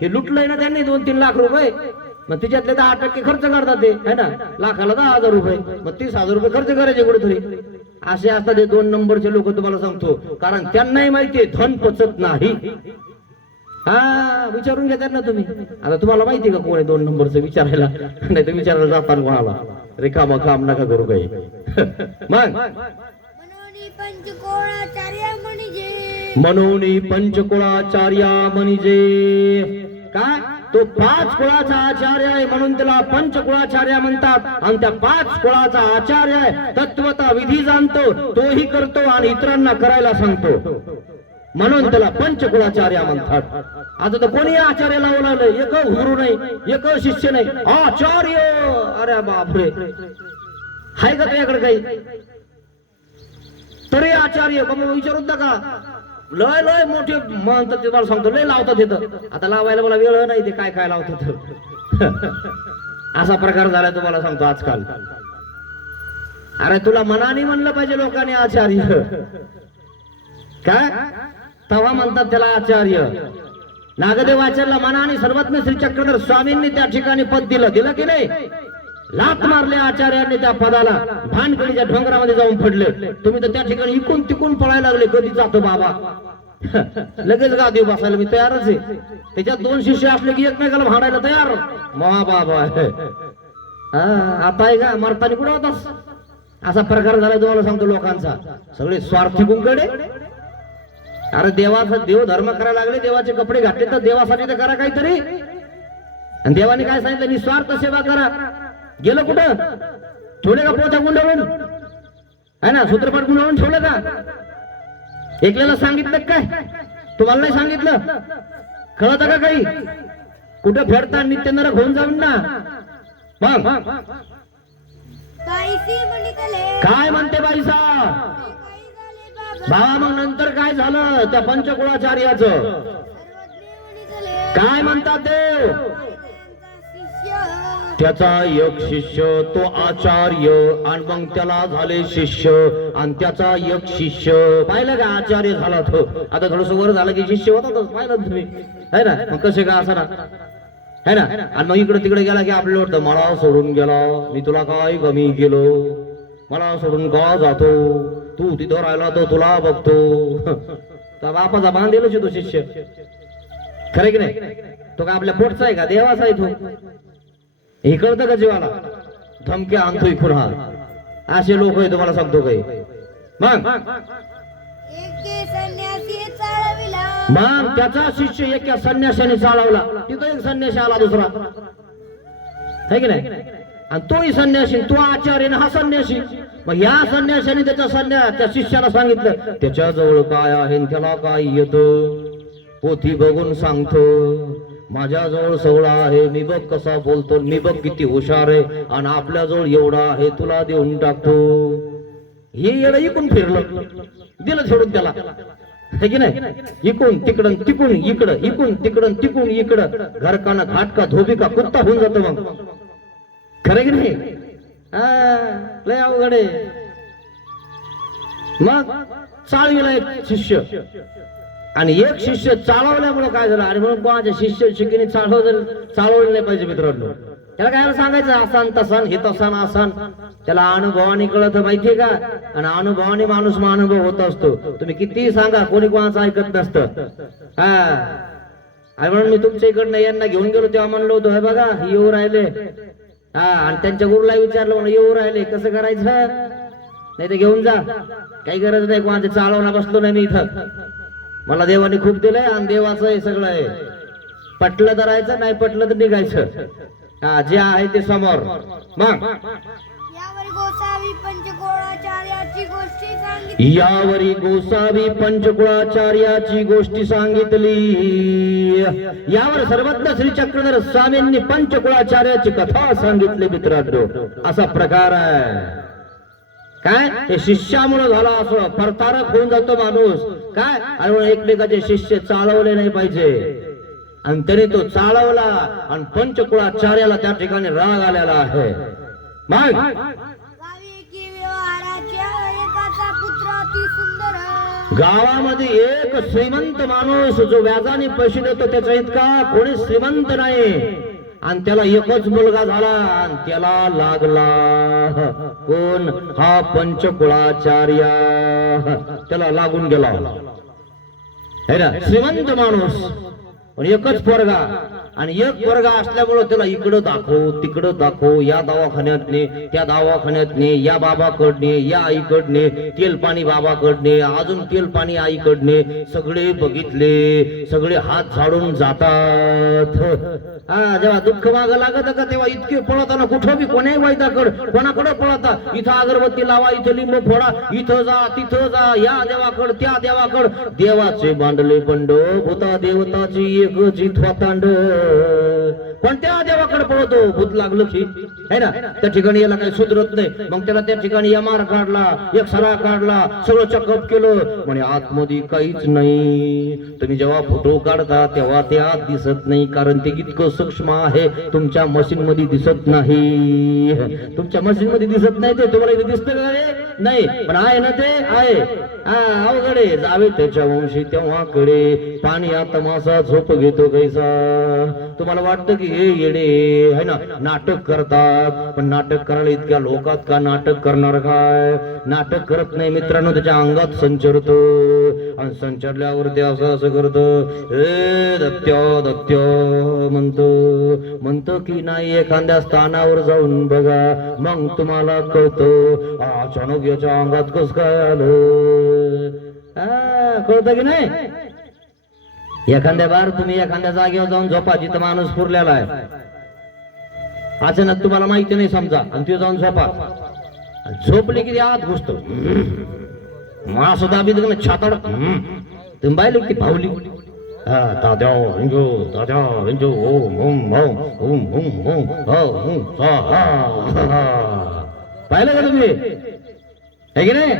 हे लुटलंय ना त्यांनी 2-3 लाख रुपये. मग तिच्यातले 10% खर्च करतात ते, है ना. लाखाला 10,000 रुपये, मग 30,000 रुपये खर्च करायचे कुठेतरी. असे असतात हे 2 नंबरचे लोक, तुम्हाला सांगतो. कारण त्यांनाही माहितीये धन पचत नाही. हा विचारून घेतात ना तुम्ही. आता तुम्हाला माहिती का कोण आहे 2 नंबरचं? विचारायला नाही तर विचारायला जाताना कोणाला रिकामा काम नका करू काही. मग मनोनी पंचकोळाचार्य म्हणजे मनोनी पंचकुळाचार्य म्हणजे काय? तो 5 कुळाचा आचार्य आहे, म्हणून त्याला पंचकुळाचार्य म्हणतात. आणि त्या 5 कुळाचा आचार्य आहे, तत्वता विधी जाणतो, तोही करतो आणि इतरांना करायला सांगतो, म्हणून त्याला पंचकुळाचार्य म्हणतात. आता तर कोणी आचार्य लावून आलं? एक गुरु नाही, एक शिष्य नाही, आचार्य. अरे बापरे, हाय का तुझ्याकडे काही तरी आचार्य? बाबा विचारूत का? लय लय मोठे म्हणतात, ते मला सांगतो, लय लावतात तिथं. आता लावायला मला वेळ नाही, ते काय काय लावतात. असा प्रकार झालाय तुम्हाला सांगतो आजकाल. अरे तुला मनाने म्हणलं पाहिजे लोकांनी आचार्य. काय तवा म्हणतात त्याला आचार्य. नागदेव आचार्यला मनाने सर्वज्ञ श्री चक्रधर स्वामींनी त्या ठिकाणी पद दिलं की नाही? लात मारले आचार्यांनी त्या पदाला, भानगडीच्या डोंगरामध्ये जाऊन पडले. तुम्ही तर त्या ठिकाणी इकून तिकून पळायला लागले, कधी जातो बाबा. लगेच गादीव बसायला मी तयारच आहे. त्याच्यात 2 शिष्य असले की एकमेकाला भांडायला तयार. महा बाबा आता आहे का? मरतानी कुठे होतास? असा प्रकार झाला तुम्हाला सांगतो लोकांचा. सगळे स्वार्थी गुंकडे. अरे देवाचा देव धर्म करायला लागले, देवाचे कपडे घातले तर देवासाठी तर करा काहीतरी. आणि देवाने काय सांगितलं? निस्वार्थ सेवा करा. गेलं कुठं? ठेवले का पोचा गुंडाळून? आहे ना, सूत्रपाठ गुंडाळून ठेवलं का? एकल्याला सांगितलं काय? तुम्हाला नाही सांगितलं? कळत का काही? कुठं फेडता नित्य नरक होऊन जाऊन ना. मग बाईसी म्हणितले काय म्हणते बाईसा? काही झाले बाबा भावा मग नंतर काय झालं त्या पंचकुळाचार्याचं? सर्वज्ञ म्हणितले काय म्हणतात देव? शिष्य त्याचा एक शिष्य तो आचार्य, आणि मग त्याला झाले शिष्य, आणि त्याचा एक शिष्य. पाहिलं का? आचार्य झाला तो. आता थोडस वर झालं की शिष्य होतातच. पाहिलं तुम्ही, है ना? मग कसे का असं ना, है ना. आणि मग इकडे तिकडे गेला की आपल्याला वाटतं मला सोडून गेला, मी तुला काय कमी केलो, मला सोडून का जातो, तू तिथं राहिला तो तुला बघतो. तर बापाचा बांधेलच तो शिष्य. खरं की नाही? तो का आपल्या पोटचा आहे का? देवाचा आहे तो. हे कळतं का जीवाला? धमक्या आणतोय खुणा. असे लोक आहे तुम्हाला सांगतो काही. मग एके संन्यासी चाळविला मग त्याचा शिष्य एका संन्याशाने चालवला. तिथं एक संन्याशी आला दुसरा, है की नाही? आणि तोही संन्यासी, तो आचार्य हा संन्यासी. मग या संन्याशाने त्या शिष्याला सांगितलं त्याच्याजवळ काय आहे, त्याला काय येतं, पोथी बघून सांगतो. माझ्याजवळ सगळं आहे, मी बघ कसा बोलतो, मी बघ किती हुशार आहे, आणि आपल्याजवळ एवढा आहे, तुला देऊन टाकतो. हे येडं इकून फिरलं, दिलं सोडून त्याला, है की नाही? इकून तिकडं तिकून इकडं, इकून तिकडं तिकून इकडं, घरकाना घाटका धोबिका कुत्ता होऊन जातो. मग खरं की नाही? लय अवघड आहे. मग चाळवीला एक शिष्य, आणि एक शिष्य चालवल्यामुळे काय झालं? आणि म्हणून कोणाच्या शिष्य शिकेने चालवलं नाही पाहिजे मित्रांनो. त्याला काय सांगायचं? असन तसन हे तसन असन. त्याला अनुभवाने कळत, माहितीये का? आणि अनुभवाने माणूस अनुभव होत असतो. तुम्ही कितीही सांगा, कोणी कोणाचं ऐकत नसतं. आणि म्हणून मी तुमच्या इकडनं यांना घेऊन गेलो तेव्हा म्हणलो होतो, हे बघा येऊ राहिले, हा, आणि त्यांच्या गुरुला विचारलं म्हणून येऊ राहिले कसं करायचं, नाही ते घेऊन जा, काही गरज नाही, कोणाचे चालवला बसलो नाही मी इथं, मला देवाने खूप दिलंय आणि देवाचं हे सगळं आहे, पटलं तर राहायचं, नाही पटलं तर निघायचं. हा, जे आहे ते समोर. मग यावर गोसावी पंचकोळाचार्याची गोष्टी सांगितली. यावरी गोसावी पंचकुळाचार्याची गोष्टी सांगितली. यावर सर्वज्ञ श्री चक्रधर स्वामींनी पंचकुळाचार्याची कथा सांगितली. मित्रांनो, असा प्रकार आहे. काय हे शिष्यामुळे झाला, असं परतारक होऊन जातो माणूस. काय आणि एकमेकाचे शिष्य चालवले नाही पाहिजे, आणि त्याने तो चालवला आणि पंचकुळाचार्याला त्या ठिकाणी राग आलेला आहे. मग गावी एकी व्यवहाराच्या एकाचा पुत्र अति सुंदर. गावामध्ये एक श्रीमंत माणूस जो व्याजाने पैसे देतो त्याचा इतका कोणी श्रीमंत नाही, आणि त्याला एकच मुलगा झाला आणि त्याला लागला कोण, हा पंचकुळाचार्य, त्याला लागून गेला है ना. श्रीमंत माणूस पण एकच पोरगा, आणि एक पोरगा असल्यामुळे त्याला इकडं दाखव तिकडं दाखव, या दवाखान्यात ने त्या दवाखान्यात ने, या बाबाकडने या आईकडने, तेल पाणी बाबाकडने, अजून तेल पाणी आईकडने, सगळे बघितले, सगळे हात झाडून जातात. हा, जेव्हा दुःख माग लागत का तेव्हा इतके पळताना कुठं बी कोणाही वैद्याकड कोणाकडे पळता, इथं अगरबत्ती लावा, इथं लिंब फोडा, इथं जा तिथं जा, या देवाकड त्या देवाकड, देवाचे बांधले बंड भूता देवताची एकची थोतांड, कोणत्या देवाकडे पळतो, भूत लागलं की है ना. त्या ठिकाणी याला काही सुधरत नाही, मग त्याला त्या ठिकाणी एमआर काढला, एक्सरा काढला, सगळं चेकअप केलं, म्हणे आतमध्ये काहीच नाही. तुम्ही जेव्हा फोटो काढता तेव्हा ते आत दिसत नाही, कारण ते इतकं सूक्ष्म आहे, तुमच्या मशीन मध्ये दिसत नाही. तुमच्या मशीन मध्ये दिसत नाही, ते तुम्हाला इथे दिसतं का नाही, पण आहे ना, ते आहे. अवघडे जावे त्याच्या वंशी तेव्हा कडे, पाणी आता मासा झोप घेतो कैसा. तुम्हाला वाटतं की हे येडे है ना, नाटक करतात, पण नाटक करायला इतक्या लोकात का नाटक करणार, काय नाटक करत नाही मित्रांनो, त्याच्या अंगात संचरतो, आणि संचरल्यावर ते असं असं करत, ए दत्त्य दत्त्य म्हणतो की नाही, एखाद्या स्थानावर जाऊन बघा, मग तुम्हाला कळतं अचानक याच्या अंगात कस काय आलं. कळतं की नाही. एखाद्या बार तुम्ही एखाद्या जागेवर जाऊन झोपा जिथं माणूस पुरलेला आहे, अचानक तुम्हाला माहिती नाही समजा, आणि तिथे जाऊन झोपा, झोपली की आत घुसतो, मास दाबी छातड, तुम्ही पाहिलं की भावली, दाद्या हिंजो दाद्या हिंजो ओम ओम ओम ओम ओम ओम ओम, पाहिलं का तुम्ही, है की नाही.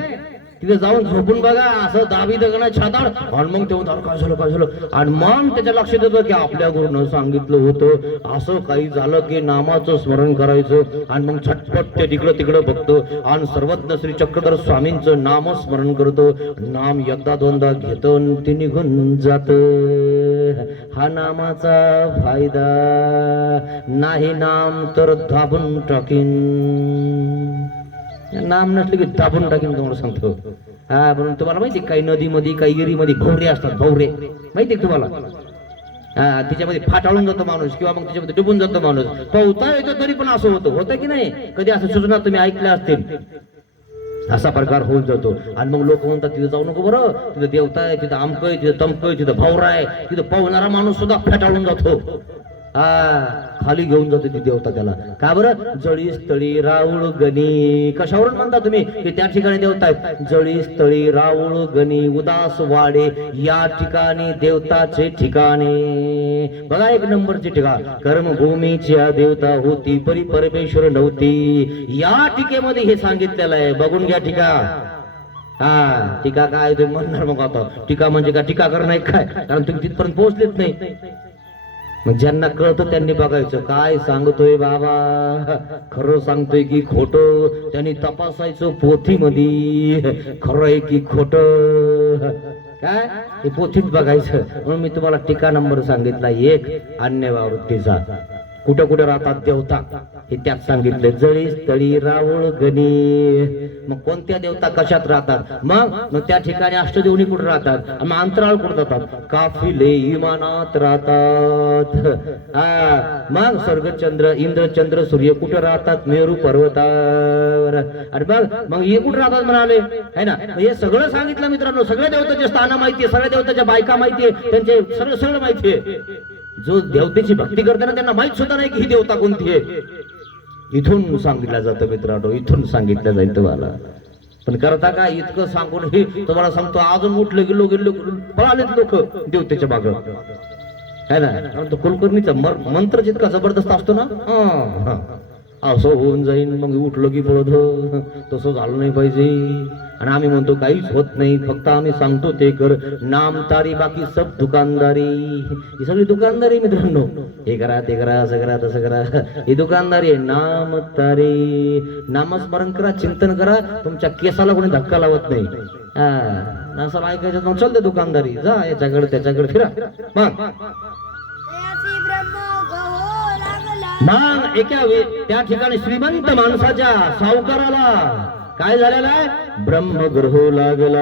तिथे जाऊन झोपून बघा, असं दाबी दगना छाताड, आणि मग तेव्हा काय झालं काय झालं, आणि मग त्याच्या लक्षात येतं की आपल्या गुरुनं सांगितलं होतं असं काही झालं की नामाचं स्मरण करायचं, आणि मग झटपट ते तिकडं तिकडं बघतो, आणि सर्वज्ञ श्री चक्रधर स्वामींचं नामस्मरण करतो. नाम एकदा दोनदा घेतो ते निघून जात. हा नामाचा फायदा, नाही नाम तर दाबून टाकीन, नाम नसले की दाबून टाकीन तुम्हाला सांगतो. हा, म्हणून तुम्हाला माहिती काही नदीमध्ये काही गिरीमध्ये भवरे असतात, भवरे माहिती तुम्हाला. हा, तिच्यामध्ये फाटाळून जातो माणूस, किंवा मग त्याच्यामध्ये डुबून जातो माणूस, पोहता येतो तरी पण असं होतं की नाही. कधी असं सूचना तुम्ही ऐकल्या असतील, असा प्रकार होऊन जातो. आणि मग लोक म्हणतात तिथे जाऊ नको बरं, तिथं देवता आहे, तिथं आमकं आहे, तिथं तमकं आहे, तिथं भवरा आहे, तिथं पोहणारा माणूस सुद्धा फेटाळून जातो. खाली घेऊन जातो ती देवता त्याला. का बरं, जळी स्थळी राऊळ गणी, कशावरून म्हणता तुम्ही की त्या ठिकाणी देवता आहेत. जळी स्थळी राऊळ गणी उदास वाडे, या ठिकाणी देवताचे ठिकाणे. बघा एक नंबरची ठिकाण, कर्मभूमीच्या देवता होती परी परमेश्वर नव्हती. या टीकेमध्ये हे सांगितलेलं आहे, बघून घ्या टीका. हा, टीका काय तुम्ही म्हणणार मग आता, टीका म्हणजे का टीका करणं नाही काय, कारण तुम्ही तिथपर्यंत पोहोचलेच नाही. मग ज्यांना कळतं त्यांनी बघायचं, काय सांगतोय बाबा, खरं सांगतोय की खोटं, त्यांनी तपासायचं पोथीमध्ये, खरं आहे की खोटं, काय हे पोथीत बघायचं. म्हणून मी तुम्हाला टीका नंबर सांगितला एक, अन्य वृत्तीचा. कुठं कुठं राहतात देवता हे त्यात सांगितले. जळी स्थळी रावळ गणी. मग कोणत्या देवता कशात राहतात? मग त्या ठिकाणी अष्टदेवनी कुठे राहतात? मग अंतराळ कुठे जातात? काफिले इमानात राहतात. मग स्वर्ग चंद्र इंद्र चंद्र सूर्य कुठे राहतात? मेरू पर्वतावर. अरे बघ मग हे कुठे राहतात म्हणाले है ना. हे सगळं सांगितलं मित्रांनो. सगळ्या देवताचे स्थान माहितीये, सगळ्या देवताच्या बायका माहितीये, त्यांचे सगळं सगळं माहितीये. जो देवतेची भक्ती करताना त्यांना माहित सुद्धा नाही की ही देवता कोणती आहे. इथून सांगितलं जातं मित्रांनो, इथून सांगितलं जाईल तुम्हाला. पण करता का इतकं सांगून हे तुम्हाला सांगतो अजून उठलं गेलो गेलो पळालेत लोक देवतेच्या माग है ना. कारण तो कुलकर्णीचा मंत्र जितका जबरदस्त असतो ना, असं होऊन जाईन मग उठलो की पळत, तसं झालं नाही पाहिजे. आणि आम्ही म्हणतो काहीच होत नाही, फक्त आम्ही सांगतो ते कर. नाम तारी बाकी सब दुकानदारी. ही सगळी दुकानदारी मित्रांनो. हे करा ते करा असं करा तसं करा, ही दुकानदारी आहे. नाम तारी. नामस्मरण करा, चिंतन करा, तुमच्या केसाला कोणी धक्का लावत नाही. असं ऐकायचं मग चल ते दुकानदारी, जा याच्याकडे त्याच्याकडे फिरा. मग त्या ठिकाणी श्रीमंत माणसाच्या सावकाराला काय झालेलं आहे? ब्रह्मग्रह लागला.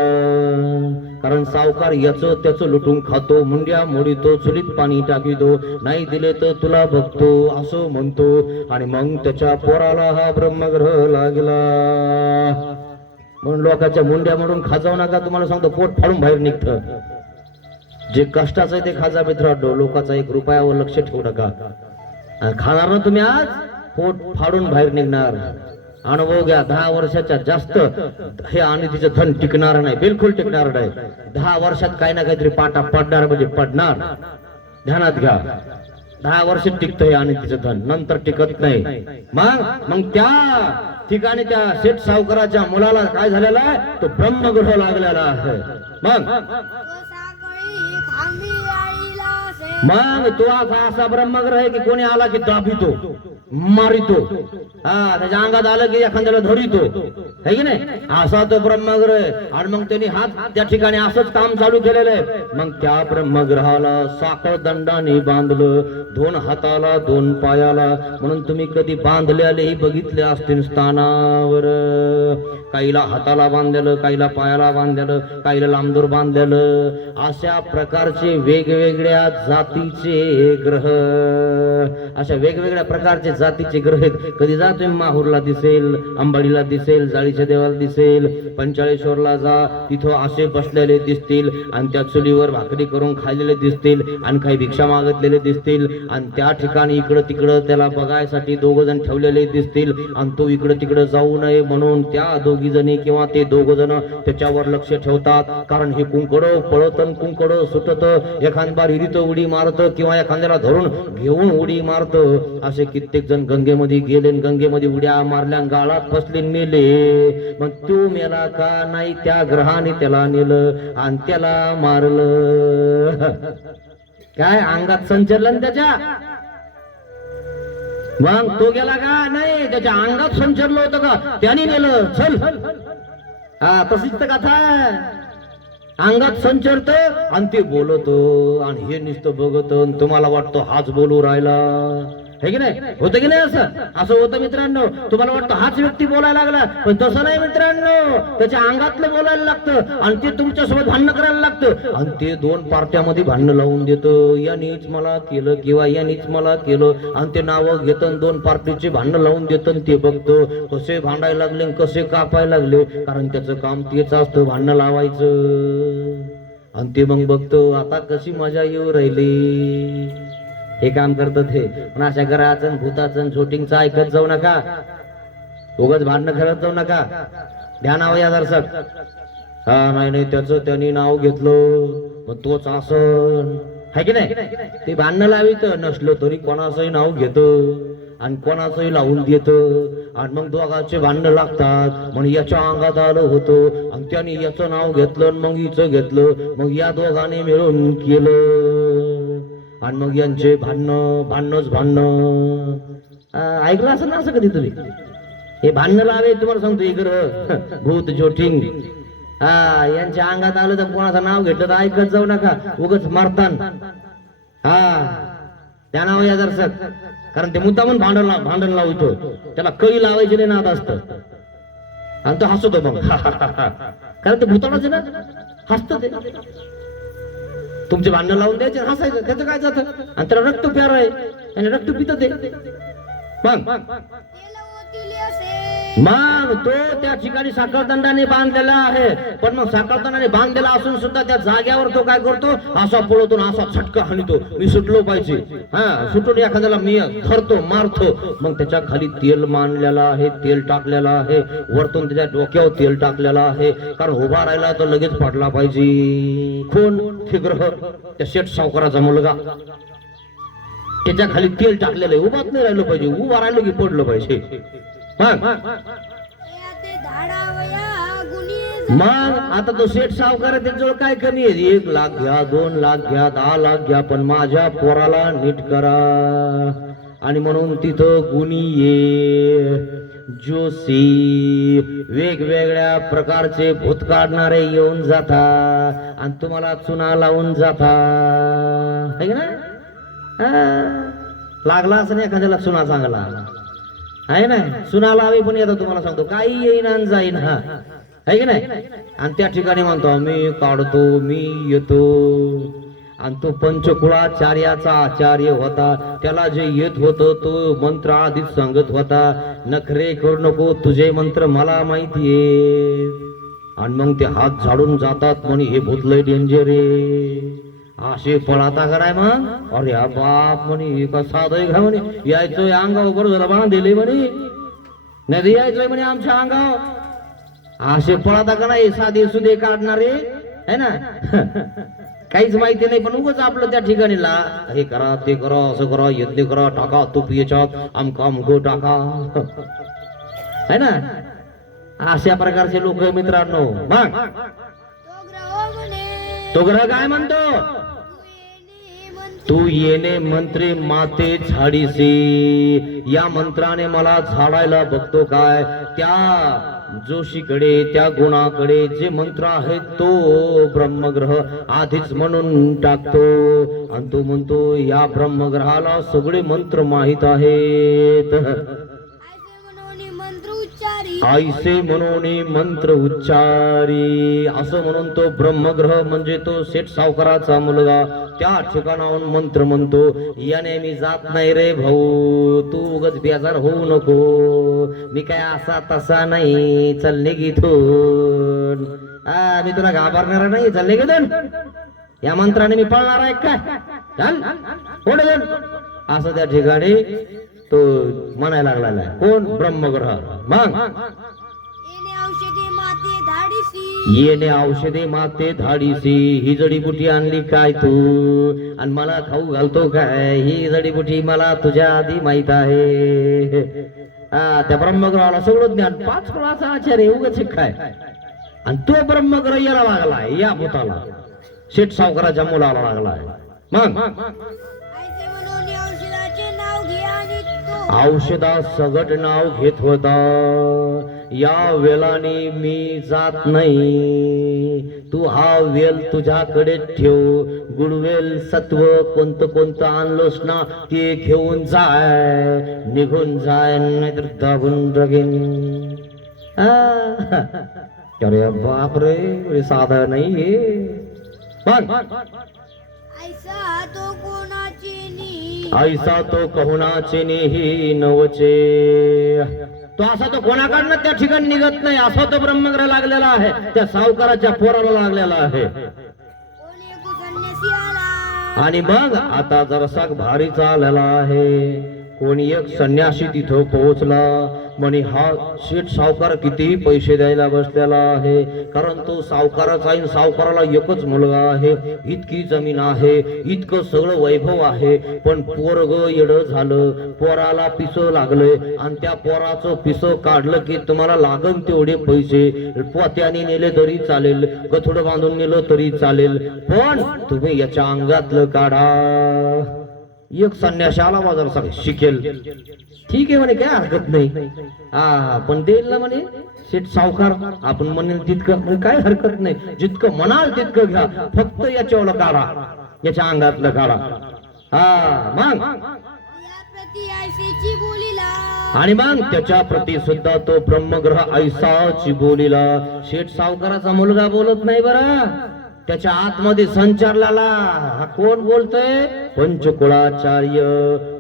कारण सावकार याचं त्याचं लुटून खातो, मुंड्या मोडीतो, चुलीत पाणी टाकीतो, नाही दिले तर तुला बघतो असं म्हणतो. आणि मग त्याच्या पोराला हा ब्रह्मग्रह लागला. म्हणून लोकांच्या मुंड्या मोडून खाजावू नका. तुम्हाला सांगतो पोट फाडून बाहेर निघतं. जे कष्टाचं आहे ते खाजा मित्रांनो. लोकांचा 1 रुपयावर लक्ष ठेवू नका. खाणार ना तुम्ही आज, पोट फाडून बाहेर निघणार. अनुभव घ्या. 10 वर्षाच्या जास्त हे आणि तिचं धन टिकणार नाही, बिलकुल टिकणार नाही. 10 वर्षात काही ना काहीतरी पाटा पडणार म्हणजे पडणार. ध्यानात घ्या. 10 वर्ष टिकतं हे आणि तिचं धन, नंतर टिकत नाही. मग त्या ठिकाणी त्या शेठ सावकाराच्या मुलाला काय झालेला आहे? तो ब्रह्मग्रह लागलेला आहे. मग तो असा ब्रह्मग्रह आहे की कोणी आला की दाबितो, मारितो. त्याच्या अंगात आलं की एखाद्याला धरितो, है की नाही. असा तो ब्रह्मग्रह आहे. आणि मग त्यांनी हात त्या ठिकाणी असंच काम चालू केलेलं आहे. मग त्या ब्रह्मग्रहाला साखळ दंडाने बांधलं, 2 हाताला 2 पायाला. म्हणून तुम्ही कधी बांधलेलेही बघितले असतील स्थानावर. काहीला हाताला बांधलेलं, काहीला पायाला बांधलेलं, काहीला लांबदूर बांधलेलं. अशा प्रकारचे वेगवेगळ्या जातीचे ग्रह, अशा वेगवेगळ्या प्रकारचे जातीचे ग्रह आहेत. कधी जा तुम्ही माहूरला दिसेल, अंबाडीला दिसेल, जाळीच्या देवाला दिसेल, पंचाळेश्वरला जा, तिथं असे बसलेले दिसतील. आणि त्या चुलीवर भाकरी करून खाल्लेले दिसतील. आणि काही भिक्षा मागितलेले दिसतील. आणि त्या ठिकाणी इकडं तिकडं त्याला बघायसाठी 2 जण ठेवलेले दिसतील. आणि तो इकडं तिकडं जाऊ नये म्हणून त्या 2 जणी किंवा ते 2 जण त्याच्यावर लक्ष ठेवतात. कारण हे कुंकड पळतन कुंकड सुटत, एखाद्या हिरीत उडी मारत किंवा एखाद्याला धरून घेऊन उडी मारत. असे कित्येक जण गंगेमध्ये गेले, गंगेमध्ये उड्या मारल्या, गाळात फसले, मेले. मग तो मेला का नाही? त्या ग्रहाने त्याला नेलं आणि त्याला मारलं. काय अंगात संचलन त्याच्या? मग तो गेला का नाही? त्याच्या अंगात संचरलं होतं का? त्याने नेलं. चल तशीच तर कथा आहे. अंगात संचरत आणि ते बोलत आणि हे नुसतं बघत. तुम्हाला वाटतं हाच बोलू राहिला, है की नाही? होतं की नाही? असं होतं मित्रांनो. तुम्हाला वाटतं हाच व्यक्ती बोलायला लागला, पण तसं नाही मित्रांनो. त्याच्या अंगातलं बोलायला लागतं आणि ते तुमच्यासोबत भांडणं करायला लागतं. आणि ते 2 पार्ट्यामध्ये भांडणं लावून देतं. यानीच मला केलं किंवा यानीच मला केलं. आणि ते नावं घेतं, 2 पार्टीचे भांडणं लावून देतं. ते बघतं कसे भांडायला लागले, कसे कापायला लागले. कारण त्याचं काम तेच असतं, भांडणं लावायचं. आणि ते मग बघतो आता कशी मजा येऊ राहिली. हे काम करतात हे. पण अशा घराचं भूताचं शूटिंगचं ऐकत जाऊ नका. उगाच भांडणं करत जाऊ नका. ध्यानावर या दर्शक. नाही त्याचं त्यांनी नाव घेतलं मग तोच आसन, है की नाही? ते भांडणं लावित नसलं तरी कोणाचंही नाव घेत आणि कोणाचंही लावून देत. आणि मग दोघांचे भांडणं लागतात. मग याच्या अंगात आलं होतं आणि त्याने याचं नाव घेतलं, मग हिचं घेतलं, मग या दोघांनी मिळून केलं. आणि मग यांचे भांडणच भांडणं. ऐकलं असं ना असं कधी तुम्ही? हे भांडणं लावे तुम्हाला सांगतो. इकडं भूत जोटिंग यांच्या अंगात आलं तर कोणाचं नाव घेतलं तर ऐकत जाऊ नका, उगाच मारतान. त्या नाव या दर्शक, कारण ते मुद्दामून भांडण लावतो, त्याला कळी लावायची नाही नाद असतं आणि तो हसतो मग कारण ते भूताळाच ना, हसत ते. तुमचे भांडण लावून द्यायचे, हसायचं, त्याचं काय जातं, आणि त्याला रक्त प्यार आहे आणि रक्त पित ते मग मग तो त्या ठिकाणी साखळदंडाने बांधलेला आहे. पण मग साखळदंडाने बांधलेला असून सुद्धा त्या जाग्यावर तो काय करतो, असा पळतो ना, असा झटका हाणतो, मी सुटलो पाहिजे. हा, सुटून एखाद्याला मी धरतो, मारतो. मग त्याच्या खाली तेल मांडलेला आहे, तेल टाकलेला आहे, वरतून त्याच्या डोक्यावर तेल टाकलेला आहे, कारण उभा राहिला तर लगेच पडला पाहिजे. कोण? ते ग्रह, त्या शेठ सावकाराचा मुलगा, त्याच्या खाली तेल टाकलेलं आहे, उभाच नाही राहिलं पाहिजे, उभा राहिलो की पडलं पाहिजे. मग आता तो शेठ सावकार त्याजवळ काय कमी आहे, 1 लाख घ्या, 2 लाख घ्या, 10 लाख घ्या, पण माझ्या पोराला नीट करा. आणि म्हणून तिथं गुणी ये जोशी वेगवेगळ्या प्रकारचे भूत काढणारे येऊन जाता आणि तुम्हाला चुना लावून जाता, है ना? लागला असं नाही एखाद्याला चुना चांगला आहे ना, चुना लावे पण येतं, तुम्हाला सांगतो काही येईन आणि जाईन. हा, आहे की नाही? आणि त्या ठिकाणी म्हणतो मी काढतो, मी येतो. आणि तो पंचकुळाचार्याचा आचार्य होता, त्याला जे येत होतं तो मंत्र आधीच सांगत होता, नखरे करू नको, तुझे मंत्र मला माहितीये. आणि मग ते हात झाडून जातात म्हणे हे भूत लय डेंजर आहे, असे पळाता कराय. मग अरे बाप म्हणे का साधं घ्या म्हणे, यायचंय अंगावर बरं झालं बांधले म्हणे, नाही यायचंय म्हणे आमच्या अंगावर, असे पळाता का नाही साधे सुधे काढणारे है ना. काहीच माहिती नाही पण उगाच आपलं त्या ठिकाणी ला हे करा, ते करा, असं करा, यज्ञ करा, टाका तूप याच्यात, आमका अमको टाका, है ना. अशा प्रकारचे लोक मित्रांनो. मग तो ग्रह काय म्हणतो, तू येणे मंत्रे माते झाडीसी. या मंत्राने मला झाडायला बघतो काय, त्या जोशीकडे, त्या गुणाकडे जे मंत्र आहेत तो ब्रह्मग्रह आधीच म्हणून टाकतो. आणि तो म्हणतो या ब्रह्मग्रहाला सगळे मंत्र माहित आहेत. ऐसे म्हणून मंत्र उच्चारी, असं म्हणून तो ब्रह्मग्रह म्हणजे तो शेठ सावकाराचा मुलगा त्या ठिकाणाहून मंत्र म्हणतो. याने मी जात नाही रे भाऊ, तू उगाच बेजार होऊ नको, मी काय असा तसा नाही, चल निघितून. मी तुला घाबरणार नाही, चल निघितून. या मंत्राने मी पळणार आहे काय, चल पुढे जाऊन. असं त्या ठिकाणी तो म्हणायला लागला. कोण? ब्रह्मग्रह. मग येणे औषधे माते धाडीसी, ही जडीबुटी आणली काय तू आणि मला खाऊ घालतो काय, ही जडीबुटी मला तुझ्या आधी माहित आहे. त्या ब्रह्मग्रहाला सगळं ज्ञान, 5 फळाचा आचार्य उगाच काय. आणि तो ब्रह्मग्रह याला लागलाय, या भूताला शेठ सावकाराच्या मुलाला लागलाय. मग औषधा सगट नाव घेत होता, या वेलाने मी जात नाही, तू हा वेल तुझ्याकडे ठेव, गुडवेल सत्व कोणतं कोणतं आणलोस ना ते घेऊन जाय, निघून जाय, नाहीतर दाबून टाकेन. अरे बाप रे, साधा नाही. ऐसा तो कोणाचे नेही नवचे, तो असा तो कोणाकडनं त्या ठिकाणी निघत नाही, असा तो ब्रह्मग्रह लागलेला आहे, त्या सावकाराच्या पोराला लागलेला आहे. आणि मग आता जरासा भारी चाललेला आहे. कोणी एक संन्यासी तिथं पोहोचला म्हणे हा शेठ सावकार कितीही पैसे द्यायला बसलेला आहे, कारण तो सावकाराचा आहे, सावकाराला एकच मुलगा आहे, इतकी जमीन आहे, इतकं सगळं वैभव आहे, पण पोरग येडं झालं, पोराला पिसं लागलंय आणि त्या पोराचं पिसं काढलं की तुम्हाला लागन तेवढे पैसे, पोत्याने नेले तरी चालेल, गथुडं बांधून नेलं तरी चालेल, पण तुम्ही याच्या अंगातलं काढा. एक संन्यासी आला बाजार सगळं शिकेल, ठीक आहे म्हणे, काय हरकत नाही. पण देईल ना म्हणे शेठ सावकार, आपण म्हणेल तितकं, म्हणजे काय हरकत नाही, जितकं म्हणाल तितकं घ्या, फक्त याच्यावर काढा, याच्या अंगातलं काढा. हा मग या प्रती ऐसेची बोलिला आणि मग त्याच्या प्रती सुद्धा तो ब्रह्मग्रह ऐसाची बोलिला. शेठ सावकाराचा मुलगा बोलत नाही बरा, त्याच्या आतमध्ये संचारला. हा कोण बोलतोय? पंचकुळाचार्य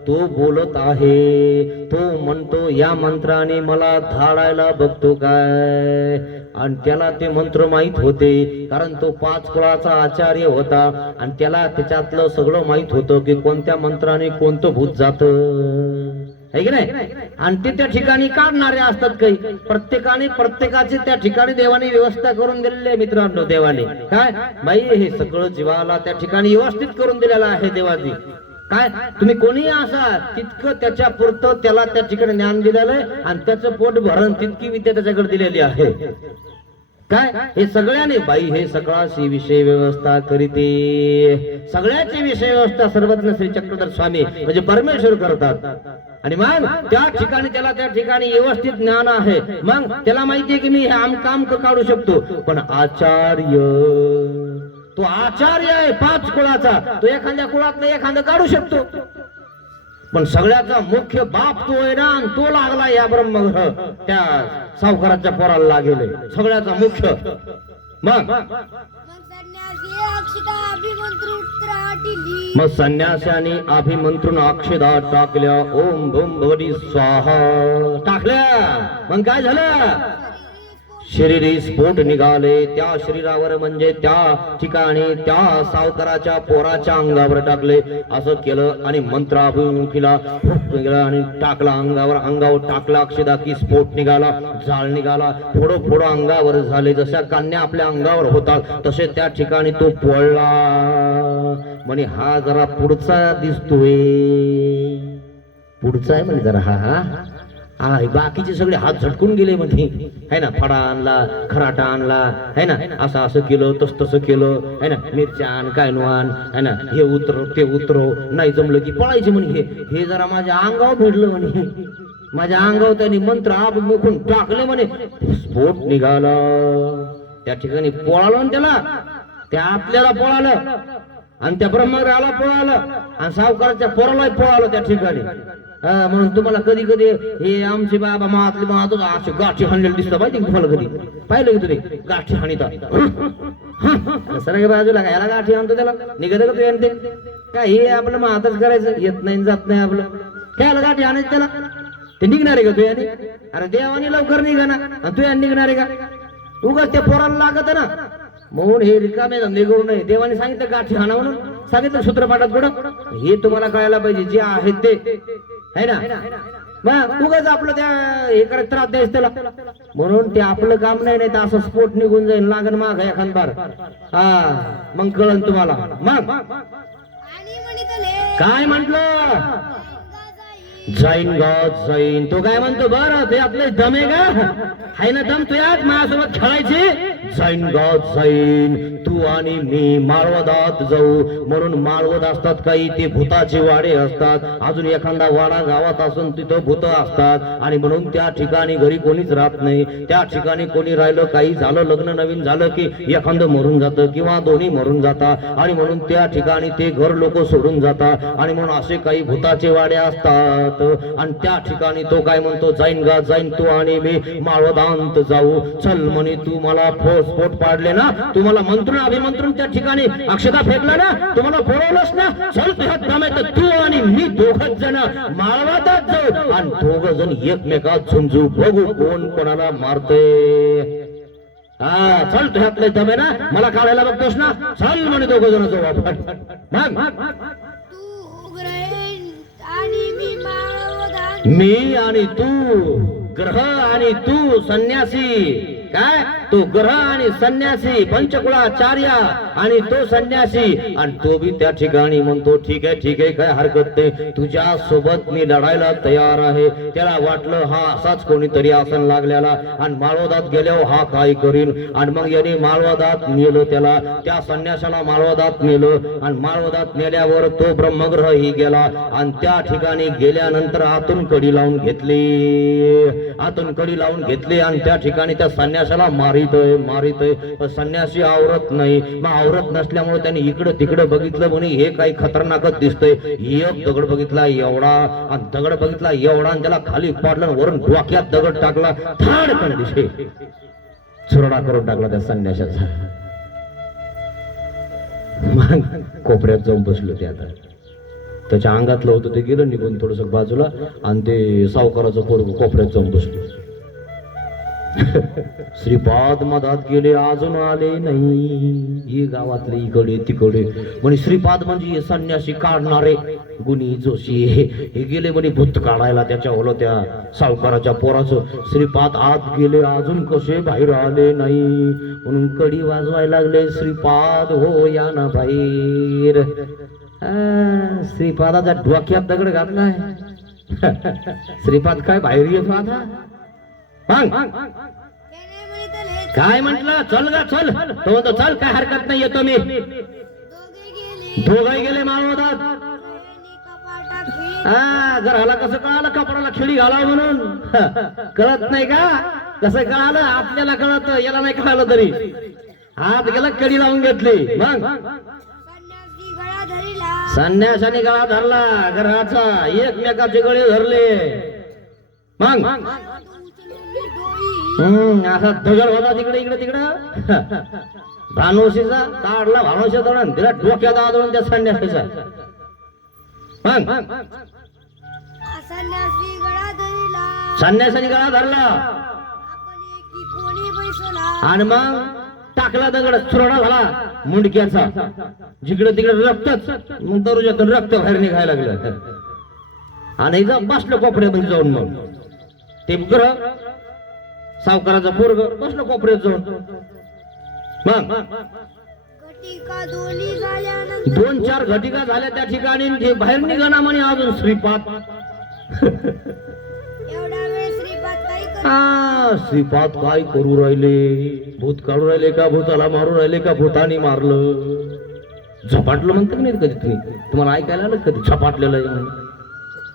तो बोलत आहे. तो म्हणतो या मंत्राने मला धाडायला बघतो काय. आणि त्याला ते मंत्र माहित होते, कारण तो 5 कुळाचा आचार्य होता आणि त्याला त्याच्यातलं सगळं माहित होतं की कोणत्या मंत्राने कोणतं भूत जात है की नाही. आणि ते त्या ठिकाणी काढणारे असतात काही. प्रत्येकाने प्रत्येकाचे त्या ठिकाणी देवाने व्यवस्था करून दिलेली आहे मित्रांनो. देवाने काय बाई हे सगळं जीवाला त्या ठिकाणी व्यवस्थित करून दिलेलं आहे देवाची. काय तुम्ही कोणी असा तितकं त्याच्या पुरतं त्याला त्या ठिकाणी ज्ञान दिलेलं आहे आणि त्याचं पोट भरण तितकी विद्या त्याच्याकडे दिलेली आहे. काय हे सगळ्याने बाई हे सगळाची विषय व्यवस्था करीते. सगळ्याची विषय व्यवस्था सर्वज्ञ श्री चक्रधर स्वामी म्हणजे परमेश्वर करतात. आणि मग त्या ठिकाणी त्याला त्या ठिकाणी व्यवस्थित ज्ञान आहे. मग त्याला माहितीये की मी हे काम काढू शकतो. पण आचार्य तो आचार्य आहे 5 कुळाचा, तो एखाद्या कुळातलं एखादं काढू शकतो. पण सगळ्याचा मुख्य बाप तो आहे ना, तो लागला या ब्रह्मग्रह त्या सावकाराच्या पोराला लागेल सगळ्याचा मुख्य. मग मग संन्यासाने अभिमंत्रून अक्षदा टाकल्या. ओम भूम भगवती स्वाहा टाकल्या. मग काय झालं? शरीरी स्फोट निघाले. त्या शरीरावर म्हणजे त्या ठिकाणी त्या सावकाराच्या पोराच्या अंगावर टाकले. असं केलं आणि मंत्राभिमुखीला आणि टाकला अंगावर. अंगावर टाकला अक्षदा की स्फोट निघाला, जाळ निघाला. फोडो अंगावर झाले. जशा कान्या आपल्या अंगावर होतात तसे त्या ठिकाणी तो पोळला. म्हणे हा जरा पुढचा दिसतोय. पुढचा आहे म्हणजे जरा हा बाकीचे सगळे हात झटकून गेले म्हणजे है ना. फडा आणला, खराटा आणला है ना. असं केलं, तसं केलं है ना. मिरच्या आण, काय आण है ना. हे उतरव ते उतरव. नाही जमलं की पळायचे म्हणे. हे जरा माझ्या अंगावर भिडलं म्हणे. माझ्या अंगावर त्यांनी मंत्र आबमुखून टाकले म्हणे. स्फोट निघाला. त्या ठिकाणी पळालो ना त्याला. त्या आपल्याला पळालं आणि त्या ब्रह्मग्रहाला पळालं आणि सावकाराच्या पोराला पळालं त्या ठिकाणी. म्हणून तुम्हाला कधी कधी हे आमचे बाबा महातले महातो असे गाठी हाणलेले दिसतं माहिती तुम्हाला. कधी पाहिलं की तुम्ही गाठी हाणीता सर बाजूला काय याला गाठी आणतो त्याला निघत का तू आणते काय. हे आपलं महातच करायचं येत नाही जात नाही आपलं. काय गाठी आणायचं त्याला ते निघणार आहे का तू याने. अरे देवानी लवकर निघा ना आणि तू याने निघणार आहे का. उगाच त्या पोराला लागत ना. म्हणून हे रिकामे धंदे करू नये. देवाने सांगितलं गाठी हाणा म्हणून सांगितलं सूत्रपाठात कुठं. हे तुम्हाला कळायला पाहिजे जे आहे ते है ना. मग उगाच आपलं त्या हे करत त्रास द्यायचं त्याला. म्हणून ते आपलं काम नाही. नाही तर असं स्फोट निघून जाईल लागन माग एखाद बार. मग कळन तुम्हाला. मग काय म्हंटल? जाईन गा जाईन. तो काय म्हणतो बरं ते आपले दम आहे का. हाय ना दम तुझ्यात माझ्यासोबत खेळायचे. जाईन गा जाईन. तू आणि मी माळवदात जाऊ. म्हणून माळवद असतात काही ते भूताचे वाडे असतात. अजून एखादा वाडा गावात असून तिथं भूत असतात आणि म्हणून त्या ठिकाणी घरी कोणीच राहत नाही. त्या ठिकाणी कोणी राहिलं काही झालं लग्न नवीन झालं की एखादं मरून जातं किंवा दोन्ही मरून जातात आणि म्हणून त्या ठिकाणी ते घर लोक सोडून जातात आणि म्हणून असे काही भूताचे वाडे असतात. आणि त्या ठिकाणी तो काय म्हणतो जाईन गा जाईन. तू आणि मी माळवदांत जाऊ. चल म्हणे तू मला स्फोट पाडले ना. तुम्हाला मंत्रून अभिमंत्रून त्या ठिकाणी अक्षता फेकला ना. तुम्हाला बोलवलंच ना. चल तुझ्या दमात तू आणि मी दोघच जण माळवदात जाऊ आणि दोघ जण एकमेकात झुंजू. बघू कोण कोणाला मारतोय. चल तुझ्यातले दमे ना. मला काढायला बघतोस ना. चल म्हणे दोघ जण जाऊ आपण. मी आणि तू ग्रह आणि तू संन्यासी. काय तो ग्रह आणि संन्यासी पंचकुळाचार्य आणि तो संन्यासी आणि तो बी त्या ठिकाणी म्हणतो ठीक आहे काय हरकत नाही. तुझ्या सोबत मी लढायला तयार आहे. त्याला वाटलं हा असाच कोणीतरी आसन लागलेला आणि माळवदात गेल्यावर हा काय करीन. आणि मग याने माळवदात नेलं त्याला. त्या संन्यासाला माळवदात नेलं आणि माळवदात नेल्यावर तो ब्रह्मग्रहही गेला आणि त्या ठिकाणी गेल्यानंतर आतून कडी लावून घेतली. आणि त्या ठिकाणी त्या संन्यासाला मारी मारितय संन्यासी आवरत नाही. मग आवरत नसल्यामुळे त्यांनी इकडं तिकडं बघितलं म्हणे हे काही खतरनाकच दिसतंय. एक दगड बघितला एवढा आणि दगड बघितला एवढा आणि त्याला खाली पाडलं आणि वरून डोक्यात दगड टाकला. थाडकन दिसे चुरडा करून टाकला त्या संन्याशाचा. मग कोपऱ्यात जाऊन बसलो ते. आता त्याच्या अंगातलं होतं ते गेलं निघून थोडस बाजूला आणि ते सावकाराचं पोरग कोपऱ्यात जाऊन बसलो. श्रीपाद मधात गेले अजून आले नाही. हे गावातले इकडे तिकडे म्हणे श्रीपाद म्हणजे हे संन्यासी काढणारे गुणी जोशी हे गेले म्हणे भूत काढायला त्याच्या त्या सावकाराच्या पोराचं. श्रीपाद आत गेले अजून कसे बाहेर आले नाही म्हणून कडी वाजवायला लागले. श्रीपाद हो या ना बाहेर. श्रीपादाच्या डोक्यात दगड घातलाय. श्रीपाद काय बाहेर येतो आता. काय म्हंटल चल गा चल. तो म्हणतो चल काय हरकत नाही येतो मी. दोघे गेले माळवतात. घराला कसं कळालं कपडाला खिळी घालावं म्हणून. कळत नाही का कसं कळालं. आपल्याला कळत याला नाही कळालं तरी. हात गेला कडी लावून घेतली. मग संन्यासाने गळा धरला घराचा. एकमेकाचे गळे धरले. मग असा दगड होता तिकडे इकडे तिकडं. भानोशीचा काढला भानोशी दळण तिला डोक्यात आदळून त्या संन्यासाचा. मग संन्यासाने गळा धरला आणि मग टाकला दगड चुरडा झाला मुंडक्याचा. जिकडे तिकडे रक्तच. मग दररोजातून रक्त बाहेर निघायला लागलं. आणि इथं बसलं कोपऱ्यामध्ये जाऊन. मग ते ग्रह सावकाराचा पोरग बसलं कोपऱ्यात जाऊन. मग 2-4 घटिका झाल्या त्या ठिकाणी. ते बाहेर निघाला म्हणे अजून श्रीपाद. श्रीपाद काय करू राहिले. भूत काढू राहिले का भूताला मारू राहिले का भूतानी मारलं. झपाटलं म्हणतात नाही कधी तुम्ही. तुम्हाला ऐकायला आलं कधी झपाटलेलं आहे म्हणून.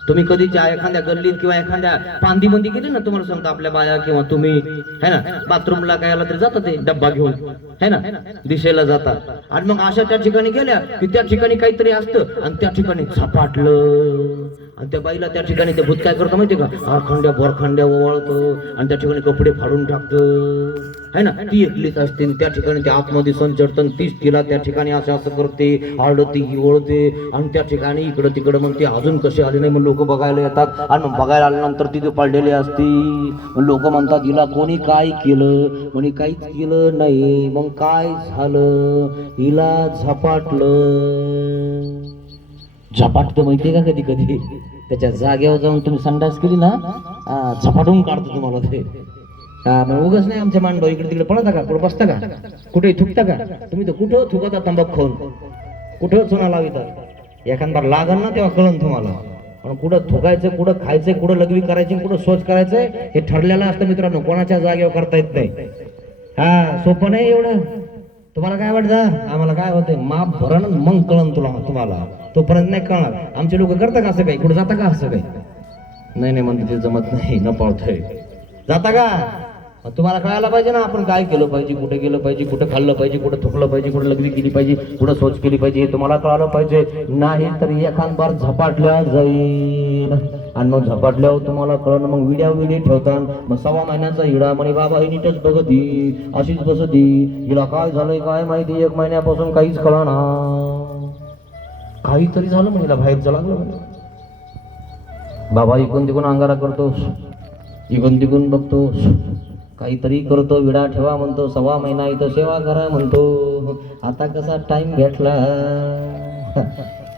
तुम्ही कधी एखाद्या गल्लीत किंवा एखाद्या पांदीमध्ये गेले ना तुम्हाला सांगता आपल्या बाया किंवा तुम्ही है ना बाथरूमला काय आला तरी जातात ते डब्बा घेऊन है ना दिशेला जातात. आणि मग अशा त्या ठिकाणी गेल्या की त्या ठिकाणी काहीतरी असतं आणि त्या ठिकाणी झपाटलं. आणि त्या बाईला त्या ठिकाणी ते भूत काय करतो माहितीये का. आरखंड्या बोरखंड्या ओवाळतं आणि त्या ठिकाणी कपडे फाडून टाकतं है ना. ती एकलीच असते त्या ठिकाणी ते आतमध्ये संचरतं. तीच तिला त्या ठिकाणी असं असं करते आरडते ओळते. आणि त्या ठिकाणी इकडं तिकडं मग ते अजून कसे आले नाही. मग लोक बघायला येतात आणि मग बघायला आल्यानंतर तिथे पडलेली असते. मग लोक म्हणतात हिला कोणी काय केलं. म्हणे काहीच केलं नाही. मग काय झालं हिला झपाटलं. झपाटतं माहितीये का कधी कधी त्याच्या जागेवर जाऊन तुम्ही संडास केली ना झपाटून काढतो तुम्हाला ते. उगाच नाही आमच्या मांडव इकडे तिकडे पळता का कुठं बसता का कुठे थुकता का तुम्ही. तर कुठं थुकता तंबाखू खाऊन कुठं चुना लाविता. एखादा लागण ना तेव्हा कळन तुम्हाला. पण कुठं थुकायचं कुठं खायचंय कुठं लघवी करायची कुठं शोच करायचंय हे ठरलेलं असतं मित्रांनो. कोणाच्या जागेवर करता येत नाही. सोपं नाही एवढं. तुम्हाला काय वाटतं आम्हाला काय होतंय माप भरण मग कळन तुम्हाला. तोपर्यंत नाही कळणार. आमचे लोक करता का असं काही कुठं जाता का असं काही. नाही म्हणते ते जमत नाही न पळतंय जाता का. तुम्हाला कळायला पाहिजे ना आपण काय केलं पाहिजे कुठे गेलं पाहिजे कुठं खाल्लं पाहिजे कुठं थुकलं पाहिजे कुठं लघवी केली पाहिजे कुठं शौच केली पाहिजे हे तुम्हाला कळालं पाहिजे. नाही तर एखाद बार झपाटल्या जाईल आणि मग झपाटल्यावर तुम्हाला कळलं. मग व्हिडिओ ठेवतात. मग 1.25 महिन्याचा हिडा म्हणे बाबा ही नीटच बघत ही अशीच बसत ही हिला काय झालंय काय माहिती 1 महिन्यापासून काहीच कळणार. काहीतरी झालं म्हणजे बाहेरचं लागलं म्हणे. बाबा इकडून तिकडून अंगारा करतो इकडून तिकडून बघतो काहीतरी करतो. विडा ठेवा म्हणतो 1.25 महिना इथं सेवा करा म्हणतो. आता कसा टाइम भेटला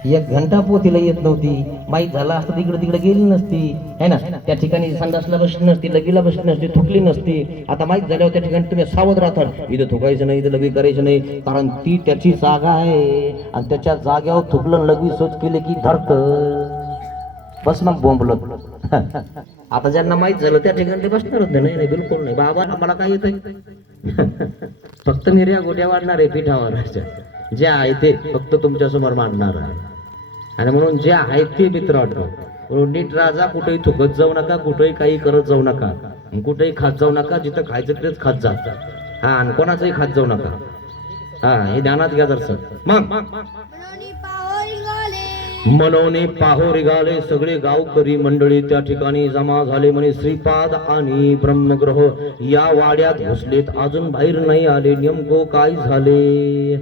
1 घंटा पोतीला येत नव्हती. माहीत झाला असतं तिकडे तिकडे गेली नसती है ना. त्या ठिकाणी संडासला बसली नसती लगीला बसली नसती थुकली नसती. आता माहीत झाल्यावर त्या ठिकाणी तुम्ही सावध राहतात. इथं थुकायचं नाही इथं लघवी करायचं नाही कारण ती त्याची जागा आहे आणि त्याच्या जागेवर थुकलं लघवी सोच केले की धरत बस मग बोंबलं. आता ज्यांना माहित झालं त्या ठिकाणी ते बसणारच नाही. बिलकुल नाही. बाबा आम्हाला काय येतंय फक्त निर्या गोट्या वाढणार आहे पिठावर. जे आहे ते फक्त तुमच्या समोर मांडणार आहे. आणि म्हणून जे आहे ते मित्र म्हणून नीट राजा. कुठेही थुकत जाऊ नका कुठेही काही करत जाऊ नका कुठेही खात जाऊ नका. जिथं खायचं तिथेच खात जा हा, आणि कोणाचंही खात जाऊ नका. हा, हे ध्यानात घ्या जरसं. मग मनोनी पाहो रिंगाले मनोने पाहो रिगाले, सगळे गावकरी मंडळी त्या ठिकाणी जमा झाले. म्हणे श्रीपाद आणि ब्रह्मग्रह या वाड्यात घुसलेत, अजून बाहेर नाही आले. नेमकं काय झाले?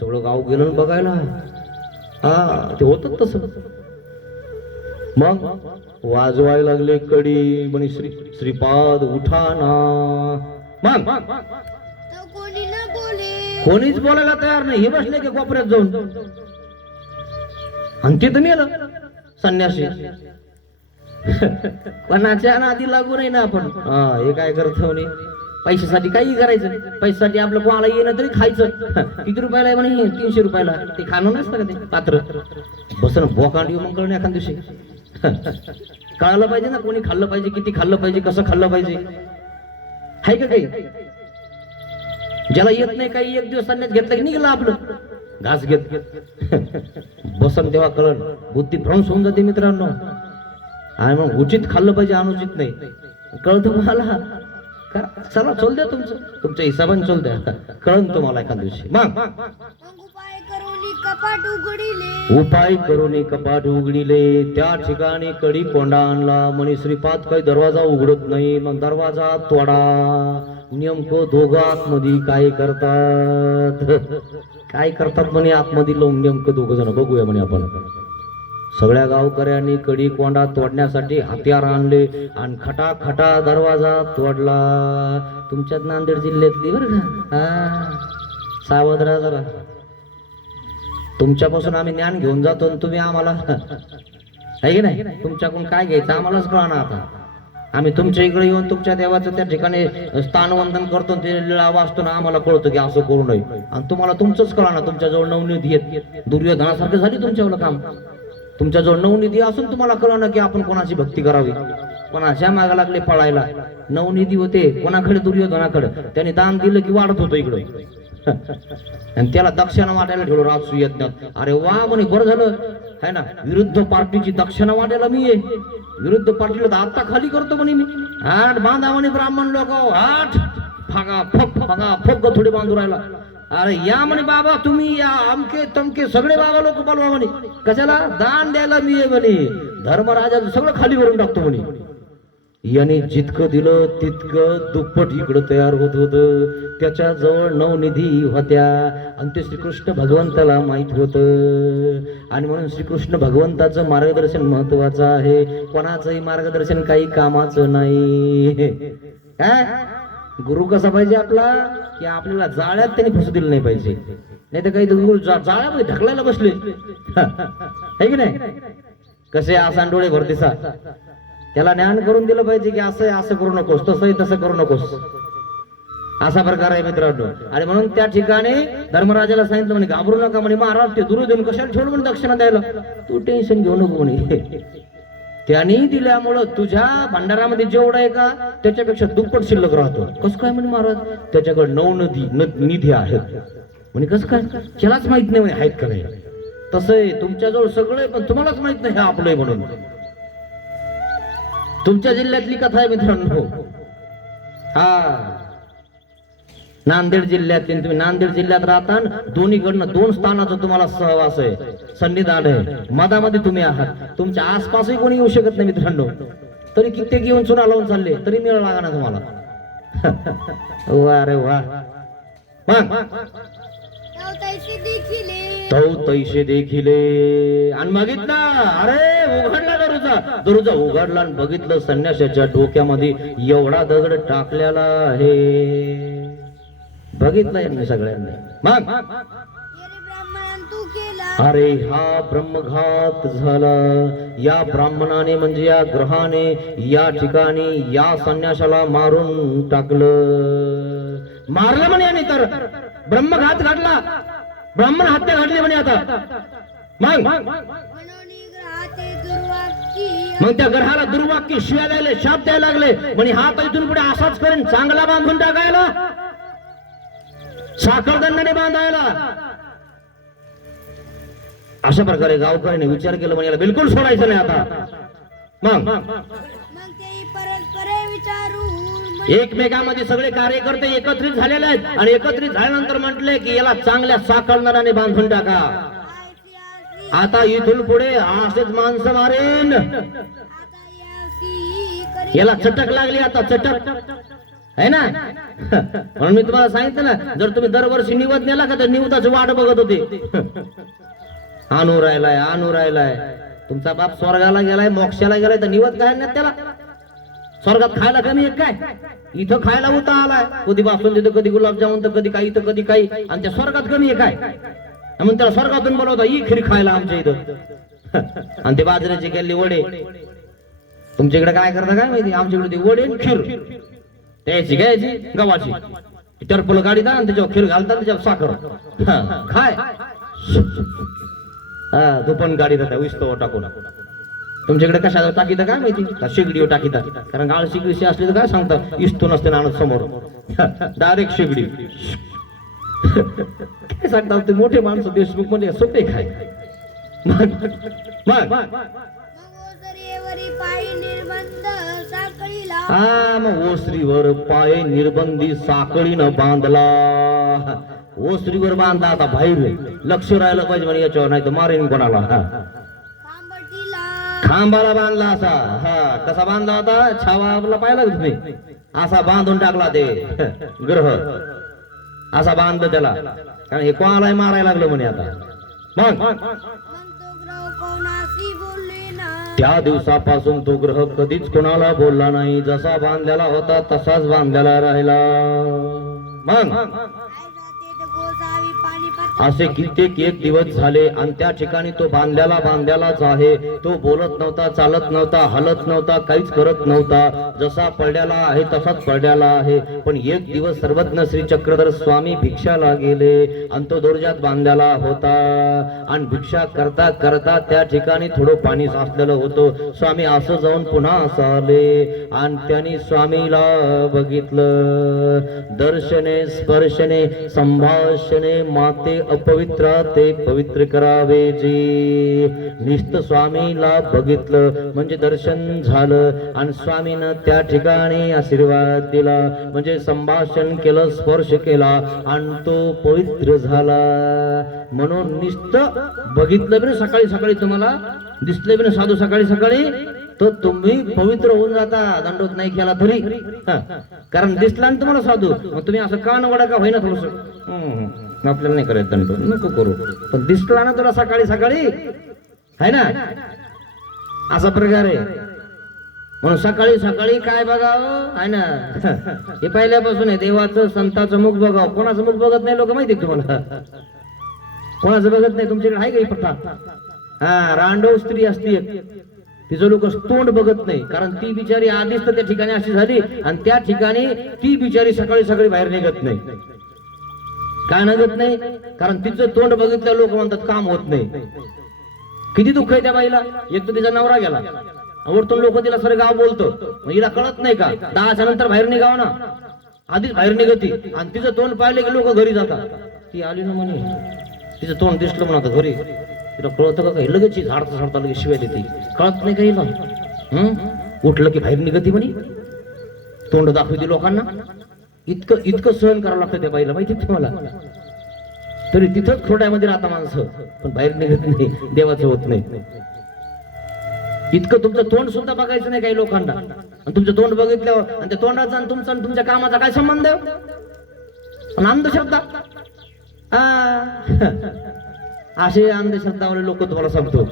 सगळं गाव गेलं बघायला. हा, ते होत तसं. मग वाजवायला लागले कडी. म्हणे श्रीपाद उठा ना. मग तो कोणी न बोले कोणीच बोलायला तयार नाही. हे बसले की कोपऱ्यात जाऊन, आणि तिथं मेलं संन्यासी. कोणाच्या नादी लागू नाही ना आपण. हा, हे काय करतो म्हणे, पैशासाठी काही करायचं. पैशासाठी आपलं कोणाला येणं तरी खायचं. किती रुपयाला आहे म्हणे? 300 रुपयाला. ते खाणं नसतं का ते पात्र? बसन बोकांडी मग कळणे एखाद दिवशी. कळायला पाहिजे ना, कोणी खाल्लं पाहिजे, किती खाल्लं पाहिजे, कसं खाल्लं पाहिजे. हाय का काही? ज्याला येत नाही काही, एक दिवस संन्यास घेतला की निघाला आपलं घास घेत. बसन तेव्हा कळण, बुद्धी भ्रंश होऊन जाते मित्रांनो. आणि मग उचित खाल्लं पाहिजे, अनुचित नाही. कळतं मला. चला चल द्या, तुमच्या हिसाबाने चल द्या, कळण तुम्हाला एखाद दिवशी. मग उपाय करून कपाट उघडिले उपाय करून कपाट उघडिले. त्या ठिकाणी कडी कोंडा आणला. म्हणे श्रीपाद काही दरवाजा उघडत नाही. मग दरवाजा तोडा. नेमकं दोघं आतमध्ये काय करतात? काय करतात म्हणे आतमध्ये लावून नेमकं दोघं जण? बघूया म्हणे आपण. सगळ्या गावकऱ्यांनी कडी कोंडा तोडण्यासाठी हत्यार आणले आणि खटाखटा दरवाजा तोडला. तुमच्यात नांदेड जिल्ह्यातली बरं का. हा, सावध राहा जरा. तुमच्यापासून आम्ही ज्ञान घेऊन जातो आणि तुम्ही आम्हाला, आहे की नाही, तुमच्याकडून काय घ्यायचं आम्हालाच कळणार. आता आम्ही तुमच्या इकडे येऊन तुमच्या देवाचं त्या ठिकाणी स्थानवंदन करतो, ते लीळा वाचतो ना, आम्हाला कळतं की असं करू नये. आणि तुम्हाला तुमचंच कळणार. तुमच्याजवळ नवनिधी येत, दुर्योधनासारखं झाली तुमच्यावर काम. तुमच्याजवळ नवनिधी असून तुम्हाला कळणार की आपण कोणाची भक्ती करावी. कोणाच्या मागा लागले पळायला. नवनिधी होते कोणाकडे? दुर्योधनाकडे. त्याने दान दिलं की वाढत होतं इकडं. आणि त्याला दक्षिणा वाटायला ठेवलं राजसू यज्ञात. अरे वा म्हणे, बरं झालं है ना, विरुद्ध पार्टीची दक्षिणा वाटायला मी आहे. विरुद्ध पार्टीला आता खाली करतो म्हणे मी. आठ बांधा म्हणे ब्राह्मण लोक, आठ फागा फक फागा फक थोडे बांधू राहिला. अरे या म्हणे बाबा, तुम्ही या, अमके तमके सगळे बाबा लोक बोलवा म्हणे. कशाला? दान द्यायला मी आहे म्हणे. धर्मराजाचं सगळं खाली करून टाकतो म्हणे. याने जितकं दिलं तितकं दुप्पट इकडं तयार होत होतं. त्याच्या जवळ नवनिधी होत्या आणि ते श्रीकृष्ण भगवंताला माहित होतं. आणि म्हणून श्रीकृष्ण भगवंताचं मार्गदर्शन महत्वाचं आहे. कोणाचंही मार्गदर्शन काही कामाचं नाही. काय गुरु कसा पाहिजे आपला? की आपल्याला जाळ्यात त्यांनी फसू दिलं नाही पाहिजे. नाही तर काही गुरु जाळ्यामध्ये ढकलायला बसले, है की नाही? कसे आसान डोळे भरतीसा. त्याला ज्ञान करून दिलं पाहिजे की असं असं करू नकोस, तसंही तसं करू नकोस. असा प्रकार आहे मित्रांनो. आणि म्हणून त्या ठिकाणी धर्मराजाला सांगितलं म्हणे, घाबरू नका म्हणे. महाराज ते दुर्योधन कशाला ठेवलं म्हणे दक्षिणा द्यायला? तू टेन्शन घेऊ नको म्हणे. त्यांनी दिल्यामुळं तुझ्या भंडारामध्ये जेवढं आहे का त्याच्यापेक्षा दुप्पट शिल्लक राहतो. कसं काय म्हणे महाराज? त्याच्याकडे निधी आहे म्हणे. कसं काय? त्यालाच माहित नाही म्हणे आहेत का नाही. तसं आहे, तुमच्याजवळ सगळं आहे पण तुम्हालाच माहित नाही हे आपलं आहे म्हणून. तुमच्या जिल्ह्यातली कथा आहे मित्रांनो. हा, नांदेड जिल्ह्यात. तुम्ही नांदेड जिल्ह्यात राहता, दोन्हीकडनं 2 स्थानाचं तुम्हाला सहवास आहे, सन्निधान आहे. मधामध्ये तुम्ही आहात. तुमच्या आसपासही कोणी येऊ शकत नाही मित्रांनो. तरी कित्येक येऊन चुना लावून चालले तरी मिळ लागा ना तुम्हाला. वा रे वा. तैसे देखिले. आणि बघितला, अरे उघडला दरुजा उघडला आणि बघितलं संन्यासाच्या डोक्यामध्ये एवढा दगड टाकलेला आहे. बघितलं यांनी सगळ्यांनी. मग अरे हा ब्रह्मघात झाला. या ब्राह्मणाने म्हणजे या ग्रहाने या ठिकाणी या संन्यासाला मारून टाकलं. मारलं म्हणे. आणि तर ब्रह्मघात घडला, ब्राह्मण हत्या घडली म्हणे. आता मग त्या ग्रहाला दुर्वाक्य शिव्या द्यायला, शाप द्यायला लागले म्हणे. हा तर इथून पुढे असाच करेन, चांगला बांधून टाकायला, साखरदंडाने बांधायला. अशा प्रकारे गावकऱ्याने विचार केला म्हणे याला बिलकुल सोडायचं नाही आता. मग परस्पर विचारून एकमेकांमध्ये सगळे कार्यकर्ते एकत्रित झालेले आहेत आणि एकत्रित झाल्यानंतर म्हटले की याला चांगल्या साखळदाराने बांधून टाका. आयसी आयसी आता इथून पुढे असेच माणसं मारेन. आता यासी करी याला चटक लागली आता चटक है ना. म्हणून मी तुम्हाला सांगितलं ना, जर तुम्ही दरवर्षी निवद नेला का तर निवदाची वाट बघत होते. आणू राहिलाय तुमचा बाप स्वर्गाला गेलाय मोक्षाला गेलाय तर निवद काय नाही त्याला. स्वर्गात खायला कमी आहे काय, इथं खायला उता आलाय. कधी बासुंदी तर कधी गुलाबजामुन तर कधी काही तर कधी काही, आणि त्या स्वर्गात कमी आहे काय. म्हणून त्याला स्वर्गातून बोलवता ही खीर खायला आमच्या इथं. आणि ते बाजरीचे केलेले वडे तुमच्याकडे काय करता काय माहिती, आमच्याकडे ते वडे आणि खीर त्याची घ्यायची गव्हाची टरपल काढीता आणि त्याच्यावर खीर घालतात त्याच्यावर साखर खाय. हा दुपण गाडी जाता विस्तो टाकून. तुमच्याकडे कशाला टाकीता काय माहिती, शेगडीवर टाकीता. कारण गाळ शिगडी असली तर काय सांगता इस्तो नसते ना समोर डायरेक्ट शेगडी. काय सांगता ते मोठे माणसं देशमुख म्हणजे सोपे खाय. मग ओझरीवरी पायी निर्बंध साखळीला मग ओसरीवर पाय निर्बंधी साखळीनं बांधला. ओसरीवर बांधला आता बाहेर लक्ष राहिलं पाहिजे म्हणजे याच्यावर, नाही तर मारेन कोणाला. खांबटीला खांबाला बांधला असा. हा कसा बांधला होता छावा आपला पाहिला का तुम्ही, असा बांधून टाकला ते ग्रह, असा बांधलं त्याला. कारण हे कोणालाही मारायला लागलं म्हणे आता. मग म्हणतो ग्रह कोणाशी बोलले ना त्या दिवसापासून तो ग्रह कधीच कोणाला बोलला नाही. जसा बांधलेला होता तसाच बांधलेला राहिला. मग काय जाते ते गोसावी पाणी पात्र असे कित्येक एक दिवस झाले आणि त्या ठिकाणी तो बांधलेलाच आहे. तो बोलत नव्हता, चालत नव्हता, हलत नव्हता, काहीच करत नव्हता. जसा पडलेला आहे तसाच पडलेला आहे. पण एक दिवस सर्वज्ञ श्री चक्रधर स्वामी भिक्षाला गेले आणि तो दोरज्यात बांधलेला होता. आणि भिक्षा करता करता त्या ठिकाणी थोडं पाणी साचलेलं होतं. स्वामी असं जाऊन पुन्हा असं आले आणि त्यांनी स्वामीला बघितलं. दर्शने स्पर्शने संभाषणे माते अपवित्र ते पवित्र करावे जी. निस्त स्वामीला बघितलं म्हणजे दर्शन झालं आणि स्वामीनं त्या ठिकाणी आशीर्वाद दिला म्हणजे संभाषण केलं, स्पर्श केला आणि तो पवित्र झाला. म्हणून निस्त बघितलं बी सकाळी सकाळी तुम्हाला दिसले बी साधू सकाळी सकाळी तर तुम्ही पवित्र होऊन जाता. दंडोत नाही केला तरी. कारण दिसला ना तुम्हाला साधू, मग तुम्ही असं कान वडा का होईना थोडस आपल्याला नाही करायचं दंड नको करू. पण दिसला ना तुला सकाळी सकाळी है ना असा प्रकार आहे. म्हणून सकाळी सकाळी काय बघावं आहे ना हे पहिल्यापासून आहे. देवाचं संताचं मुख बघावं. कोणाचं मुख बघत नाही लोक माहिती तुम्हाला, कोणाचं बघत नाही. तुमच्याकडे आहे का ही प्रथा. हा रांडव स्त्री असते एक, तिचं लोक तोंड बघत नाही. कारण ती बिचारी आधीच तर त्या ठिकाणी अशी झाली आणि त्या ठिकाणी ती बिचारी सकाळी सकाळी बाहेर निघत नाही. का निघत नाही, कारण तिचं तोंड बघितलं लोक म्हणतात काम होत नाही. किती दुःख आहे त्या बाईला. एक तर तिचा नवरा गेला, वरतून लोक तिला सर गाव बोलतो, हिला कळत नाही का 10च्या नंतर बाहेर निघाव ना. आधीच बाहेर निघती आणि तिचं तोंड पाहिले की लोक घरी जातात. ती आली ना म्हणे, तिचं तोंड दिसलं म्हणा घरी. तिला कळतं का काही लगेच झाडता झाडता लगेच शिवाय देते. कळत नाही काही ना. उठलं की बाहेर निघती म्हणे, तोंड दाखवते लोकांना. इतकं सहन करावं लागतं त्या बाईला माहिती तुम्हाला. तरी तिथंच खोड्यामध्ये राहता माणसं, पण बाहेर निघत नाही, देवाचं होत नाही. इतकं तुमचं तोंड सुद्धा बघायचं नाही काही लोकांना. आणि तुमचं तोंड बघितल्यावर आणि त्या तोंडाचा आणि तुमचा आणि तुमच्या कामाचा काय संबंध आहे. अंधश्रद्धा असे अंधश्रद्धावाले लोक तुम्हाला सांगतो.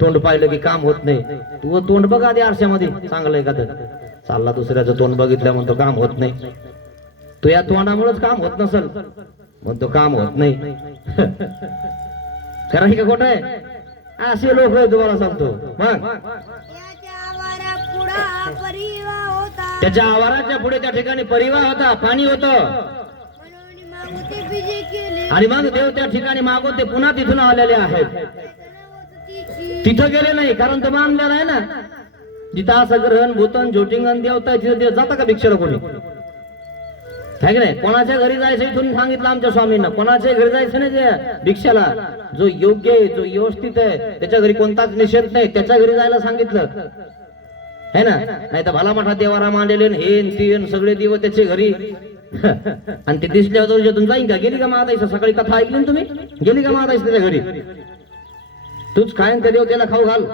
तोंड पाहिलं की काम होत नाही. तू तोंड बघ आधी आरशामध्ये चांगलं आहे का तर. चालला दुसऱ्याचं तोंड बघितल्या म्हणतो काम होत नाही. तो या तोंडामुळेच काम होत नसल म्हणतो काम होत नाही. खरं आहे का खोटं आहे. असे लोक आहे तुम्हाला सांगतो. मग याच्या आवारा पुढा परिवा होता त्याच्या आवाराच्या पुढे त्या ठिकाणी परिवार होता, पाणी होतं. म्हणून मागुते विजय केले आणि मग देव त्या ठिकाणी मागून ते पुन्हा तिथून आलेले आहेत. तिची तिथं गेले नाही कारण तो मानलेला आहे ना. जिथं असं ग्रहण भूतन ज्योतिंगन देवता तिथं देव जाता का भिक्षाला कोणी आहे की नाही. कोणाच्या घरी जायचं इथून सांगितलं आमच्या स्वामींना. कोणाच्या घरी जायचं नाही त्या भिक्षाला. जो योग्य आहे, जो व्यवस्थित आहे, त्याच्या घरी कोणताच निषेध नाही, त्याच्या घरी जायला सांगितलं. है ना. नाही तर भला मोठा देवारा मांडलेले न हे न ते न सगळे देव त्याचे घरी आणि ते दिसल्यावर तुझ्यातून जाईन का. गेली का महादाईस सकाळी कथा ऐकली ना तुम्ही. गेली का महादाईस त्याच्या घरी. तूच खायन त्या देव त्याला खाऊ घाल.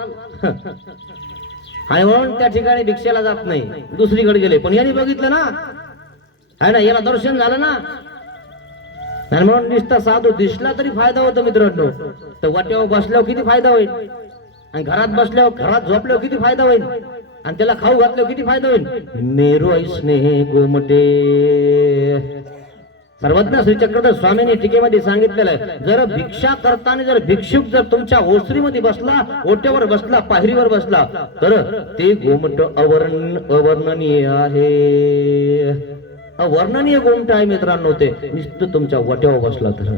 आणि म्हणून त्या ठिकाणी भिक्षेला जात नाही, दुसरीकडे गेले. पण यांनी बघितलं ना, आहे ना, याला दर्शन झालं ना. आणि म्हणून नुसता साधू दिसला तरी फायदा होतो मित्रांनो. तर वाट्यावर बसल्यावर किती फायदा होईल, आणि घरात बसल्यावर, घरात झोपल्यावर किती फायदा होईल, आणि त्याला खाऊ घातल्यावर किती फायदा होईल. मेरू ऐसने गोमटे. सर्वज्ञ श्री चक्रधर स्वामींनी टीकेमध्ये सांगितलेलं आहे, जर भिक्षा करताना जर भिक्षुक जर तुमच्या ओसरीमध्ये बसला, ओट्यावर बसला, पायरीवर बसला, तर ते गोमट अवर्णनीय आहे. अवर्णनीय गोमट आहे मित्रांनो. ते नुसतं तुमच्या वाट्यावर बसला तर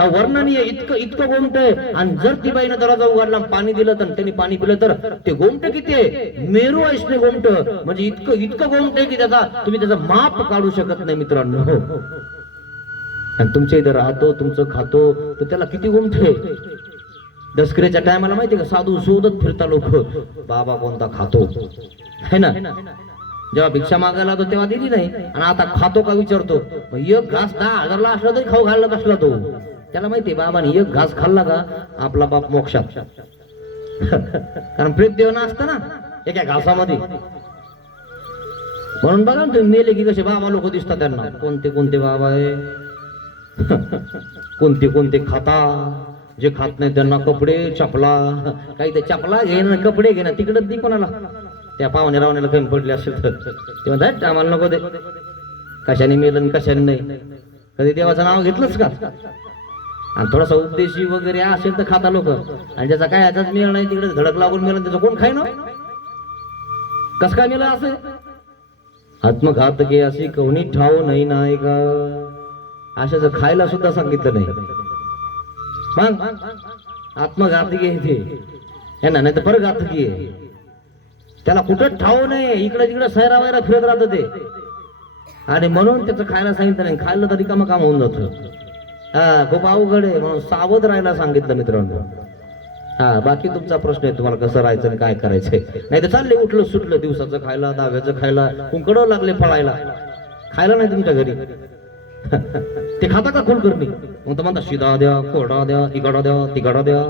अवर्णनीय इतकं गोमट आहे. आणि जर ती बाईनं दरवाजा उघडला, पाणी दिलं तर त्यांनी पाणी पिलं तर ते गोमट किती आहे. मेरू ऐसने गोमट, म्हणजे इतकं गोमट आहे की तुम्ही त्याचं माप काढू शकत नाही मित्रांनो. आणि तुमच्या इथं राहतो, तुमचं खातो, तर त्याला किती गोमट आहे. दसऱ्याच्या टायमाला माहितीये का, साधू शोधत फिरता लोक, बाबा कोणता खातो, है ना. जेव्हा भिक्षा मागायला होतो तेव्हा दिली नाही, आणि आता खातो का विचारतो. एक घास 10,000ला असला तरी खाऊ घालला बसला तो. त्याला माहितीये बाबाने एक घास खाल्ला का आपला बाप मोक्षात. कारण प्रेत देव असतं ना एका घासामध्ये. म्हणून बघा ना तुम्ही, मेले की कसे बाबा लोक दिसतात त्यांना. कोणते कोणते बाबा आहे, कोणते कोणते खाता. जे खात नाही त्यांना कपडे चपला, काही ते चपला घे ना, कपडे घे ना, तिकडच दी कोणाला. त्या पाहुणे रावण्याला कमी पडले असेल तर ते म्हणतात आम्हाला नको दे. कशाने मेलं कशाने नाही. कधी देवाचं नाव घेतलंच का. आणि थोडासा उपदेशी वगैरे असेल तर खाता लोक. आणि ज्याचा काय ह्याचाच मेळ नाही, तिकडे धडक लागून मेलं, त्याचं कोण खाय ना. कस काय मेलं असं. आत्मघातके अशी कोणी ठाव नाही नाही का. अशाच खायला सुद्धा सांगितलं नाही. मग आत्मघातकी आहे ते, नाही तर परघातकी आहे. त्याला कुठं ठाव नाही, इकडे तिकडे सैरा वैरा फिरत राहत ते. आणि म्हणून त्याचं खायला सांगितलं नाही. खायला तरी काम होऊन जातं. खूप अवघड आहे, म्हणून सावध राहायला सांगितलं मित्रांनो. बाकी तुमचा प्रश्न आहे, तुम्हाला कसं राहायचं आणि काय करायचंय. नाही तर चालले उठलं सुटलं, दिवसाचं खायला, दहाव्याचं खायला, कुंकडं लागले फळायला. खायला नाही तुमच्या घरी. ते खाता का कुलकर्णी. मग तर म्हणता शिदा द्या, कोरडा द्या, इकडा द्या, तिकडा द्या.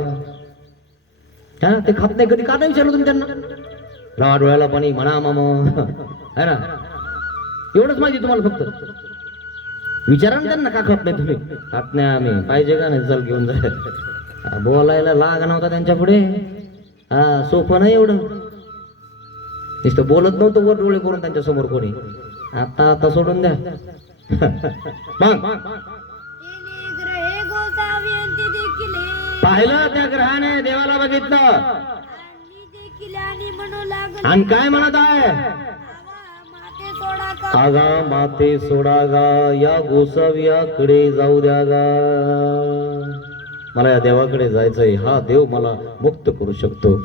ते खात नाही कधी. का नाही विचारलं तुम्ही त्यांना. लावा डोळ्याला पाणी म्हणा मामा, है ना. एवढंच माहिती तुम्हाला फक्त. विचारा ना त्यांना, का खात नाही तुम्ही. खात नाही आम्ही. पाहिजे का नाही, चल घेऊन जाय. बोलायला लाग नव्हता त्यांच्या पुढे. सोपं नाही एवढं. नुसतं बोलत नव्हतं वर डोळे करून त्यांच्या समोर कोणी. आता सोडून द्या. पाहिलं त्या ग्रहाने देवाला बघितलं आणि काय म्हणत आहे. आगा माते सोडा गा, या गोसाव्याकडे जाऊ द्या गा. मला या देवाकडे जायचंय. हा देव मला मुक्त करू शकतो.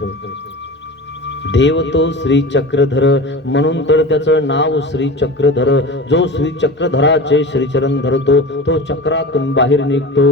देव तो श्री चक्रधर, म्हणून तर त्याचं नाव श्री चक्रधर. जो श्री चक्रधराचे श्रीचरण धरतो तो चक्रातून बाहेर निघतो.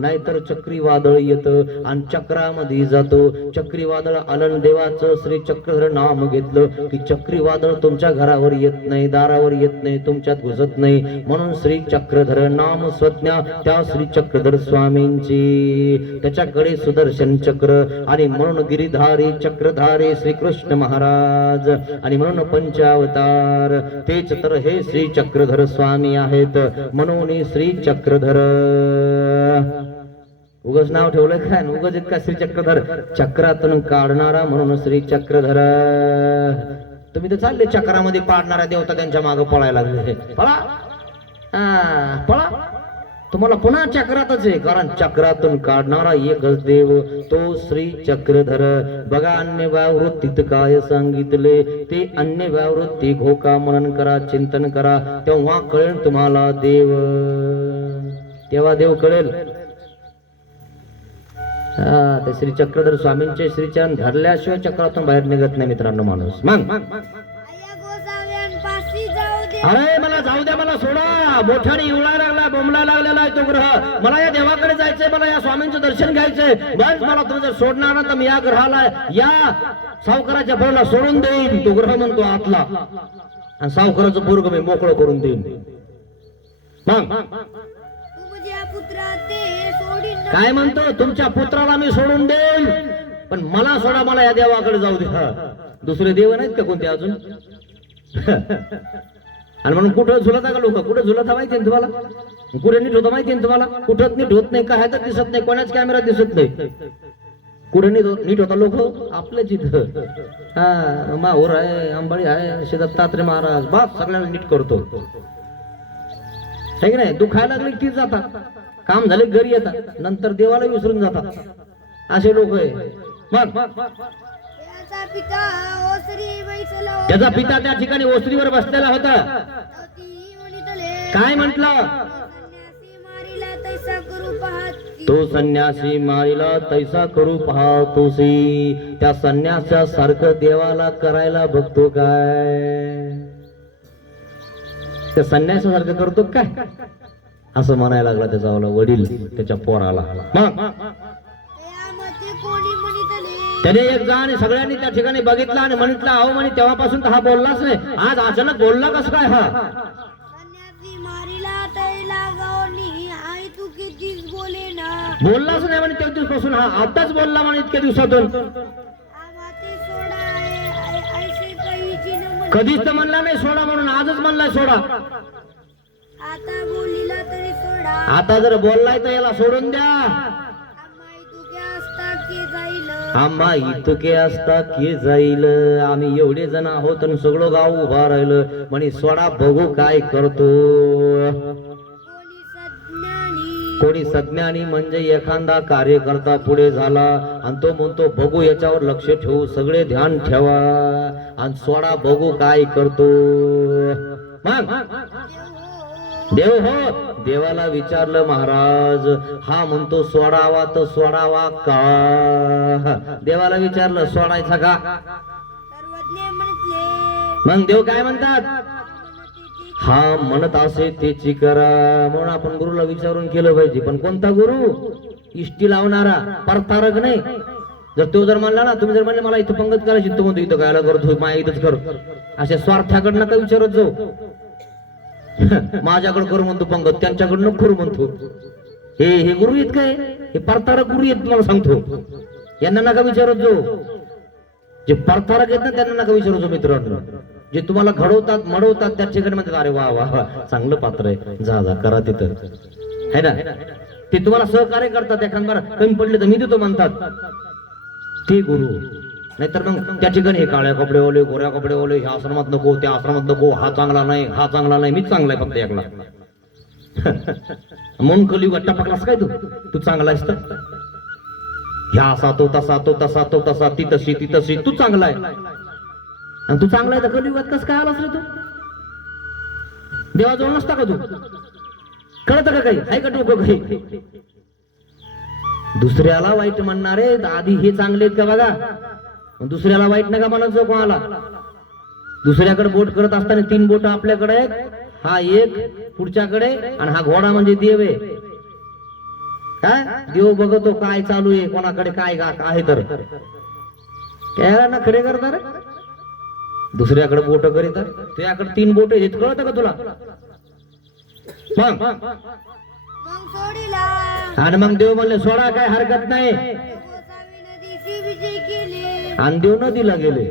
नाहीतर चक्रीवादळ येतं आणि चक्रामध्ये जातो. चक्रीवादळ आलं, देवाचं श्री चक्रधर नाम घेतलं की चक्रीवादळ तुमच्या घरावर येत नाही, दारावर येत नाही, तुमच्यात घुसत नाही. म्हणून श्री चक्रधर नाम स्वज्ञा त्या श्री चक्रधर स्वामींची. त्याच्याकडे सुदर्शन चक्र, आणि म्हणून गिरिधारी चक्रधारी श्रीकृष्ण महाराज, आणि म्हणून पंचावतार. तेच तर हे श्री चक्रधर स्वामी आहेत. म्हणून श्री चक्रधर. उगाच नाव ठेवलं काय, उगाच इतका श्री चक्रधर. चक्रातून काढणारा म्हणून श्री चक्रधर. तुम्ही तर चालले चक्रामध्ये पाडणारा देवता त्यांच्या मागे पळायला लागले. पळा पळा, तुम्हाला पुन्हा चक्रातच आहे. कारण चक्रातून काढणारा एकच देव तो श्री चक्रधर. बघा अन्य व्यावृत्तीत काय सांगितले ते. अन्य व्यावृत्ती घोका मनन करा, चिंतन करा, तेव्हा कळेल तुम्हाला देव. तेव्हा देव कळेल. ते श्री चक्रधर स्वामींचे श्रीचरण धरल्याशिवाय चक्रातून बाहेर निघत नाही मित्रांनो माणूस. मग अरे मला जाऊ द्या, मला सोडा. मोठ्याने इवळा लागला बोंबला लागलेला आहे तो ग्रह, मला या देवाकडे जायचंय, मला या स्वामींचं दर्शन घ्यायचंय, बस मला तुम्ही जर सोडणार ना तर मी या ग्रहाला या सावकाराच्या पोराला सोडून देईन. तो ग्रह म्हणतो आतला, आणि सावकाराचं पोरग मी मोकळं करून देईन. मग तुझ्या पुत्रा ते सोडीन ना. काय म्हणतो, तुमच्या पुत्राला मी सोडून देईन, पण मला सोडा, मला या देवाकडे जाऊ द्या. दुसरे देव नाहीत का कोणते अजून? आणि म्हणून कुठं झुलता का लोक, कुठं झुलता माहिती आहे तुम्हाला, कुठे नीट होतं माहिती आहे तुम्हाला, कुठं नीट होत नाही, काय तर दिसत नाही, कोणाच कॅमेरा दिसत नाही. कुठे नीट होता लोक आपल्याच इथं. हा माहूर आहे, अंबाळी आहे, श्री दत्तात्रय महाराज, बाप सगळ्यांना नीट करतो, है की नाही. दुखायला लागले तीच जाता, काम झाले घरी येतात, नंतर देवाला विसरून जातात, असे लोक आहे. मग त्याचा पिता ओसरी बैसला होता. त्याचा पिता त्या ठिकाणी ओसरीवर बसलेला होता. ती म्हणितले, काय म्हंटल, संन्यासी मारिला तैसा करू पाहती. तो संन्यासी मारिला तैसा करू पाहतोसी. त्या संन्यासा सारखं देवाला करायला बघतो काय, त्या संन्यासासारखं करतो काय, असं म्हणायला लागला त्याचा वडील त्याच्या पोराला. मग त्यामध्ये कोणी म्हणितले, त्याने एक जा आणि सगळ्यांनी त्या ठिकाणी बघितलं आणि म्हटलं, अहो म्हणे तेव्हापासून तर हा बोललाच नाही, आज अचानक बोलला कसं काय हा. संन्यासी मारिला तैला गावनी आई तू कितीच बोले ना. बोललाच नाही म्हणे त्या दिवसापासून, हा आताच बोलला म्हणे इतक्या दिवसातून. आमाते सोडा ऐसे काहीची न म्हणे. कधीच तर म्हणला नाही सोडा म्हणून, आजच म्हणलाय सोडा. आता बोलिला तरी सोडा. आता जर बोललाय तर याला सोडून द्या. आम्हाई तुझ्या असता की जाईल. आम्हा इतके असता की जाईल, आम्ही एवढे जण आहोत आणि सगळं गाव उभा राहिलं म्हणे, सोडा बघू काय करतो. कोणी सज्ञानी, कोणी सज्ञानी म्हणजे एखादा कार्यकर्ता पुढे झाला आणि तो म्हणतो बघू, याच्यावर लक्ष ठेवू, सगळे ध्यान ठेवा आणि सोडा बघू काय करतो. मग देव हो, देवाला विचारलं महाराज, हा म्हणतो सोडावा तर सोडावा का. देवाला विचारलं सोडायचा का. सर्वज्ञ म्हटले, मग देव काय म्हणतात, म्हणते ती हा म्हणत असे त्याची करा. म्हणून आपण गुरुला विचारून केलं पाहिजे. पण कोणता गुरु, इष्टी लावणारा, परतारक नाही. जर तो जर म्हणला ना, तुम्ही जर म्हणले मला इथं पंगत करायची, तो म्हणतो इथं कायला करतो, माझ्या इथंच कर. अशा स्वार्थाकडनं का विचारत जाऊ. माझ्याकडे करू म्हणतो पंगत, त्यांच्याकडनं करू म्हणतो. हे गुरु आहेत काय, हे परतारक गुरु आहेत तुम्हाला सांगतो. यांना नका विचारत जाऊ. जे परतारक आहेत ना त्यांना नका विचारत जाऊ मित्रांनो. जे तुम्हाला घडवतात मडवतात त्या ठिकाणी म्हणतात, अरे वा वा वा चांगलं पात्र आहे, जा जा करा तिथं, है ना. ते तुम्हाला सहकार्य करतात, एखादा कमी पडले तर मी देतो म्हणतात, ते गुरु. नाहीतर मग त्या ठिकाणी हे काळ्या कपडेवाले, गोऱ्या कपडेवाले, ह्या आश्रमात नको, त्या आश्रमात नको, हा चांगला नाही, हा चांगला नाही, मीच चांगला आहे फक्त एकला. म्हणून कलियुगात टपकलास काय तू चांगला आहेस तर. ह्या असा तो तसा, तो तसा तो तसा, ती तशी ती तशी, तू चांगला आहे. आणि तू चांगला आहे तर कलियुगात कसं काय आलास रे तू. देवाजवळ नसता का तू, कळत का काही, आहे का डोकं काही. दुसऱ्याला वाईट म्हणणारे आधी हे चांगले आहेत का बघा. दुसऱ्याला वाईट नका म्हणत जाऊ कोणाला. दुसऱ्याकडे बोट करत असताना 3 बोट आपल्याकडे आहेत, हा एक पुढच्याकडे, आणि हा घोडा म्हणजे देव आहे. काय देव बघतो काय चालू आहे, कोणाकडे काय आहे तर काय ना खरे करतात. दुसऱ्याकडे बोट करीत, तुझ्याकडे 3 बोट आहेत, कळतं का तुला. मग मग सोडिला. आणि मग देव म्हणले सोडा, काय हरकत नाही. गोसावी नदीची विजय केले. आणि देव नदीला गेले.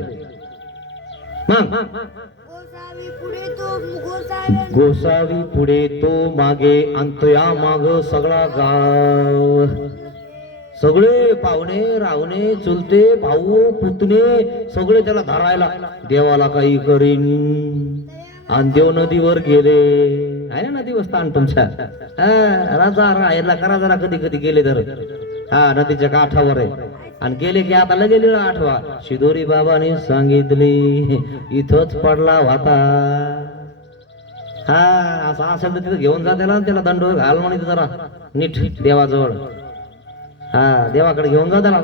मग गोसावी पुढे तो गोसावी गोसावी पुढे तो मागे, अंतया माग सगळा गाव. सगळे पाहुणे रावणे चुलते भाऊ पुतणे सगळे त्याला धरायला, देवाला काही करीन. आणि देव नदीवर गेले. आहे ना नदीवर स्थान तुमच्या, राजा राहायला करा जरा, कधी कधी गेले तर. हा नदीच्या काठावर आहे. आणि गेले की आता लगेच आठवा, शिदोरी बाबाने सांगितली इथंच पडला होता. हा असं असेल तर तिथं घेऊन जा त्याला दंड घाल म्हणे जरा नीट देवाजवळ. हा देवाकडे घेऊन जा त्याला.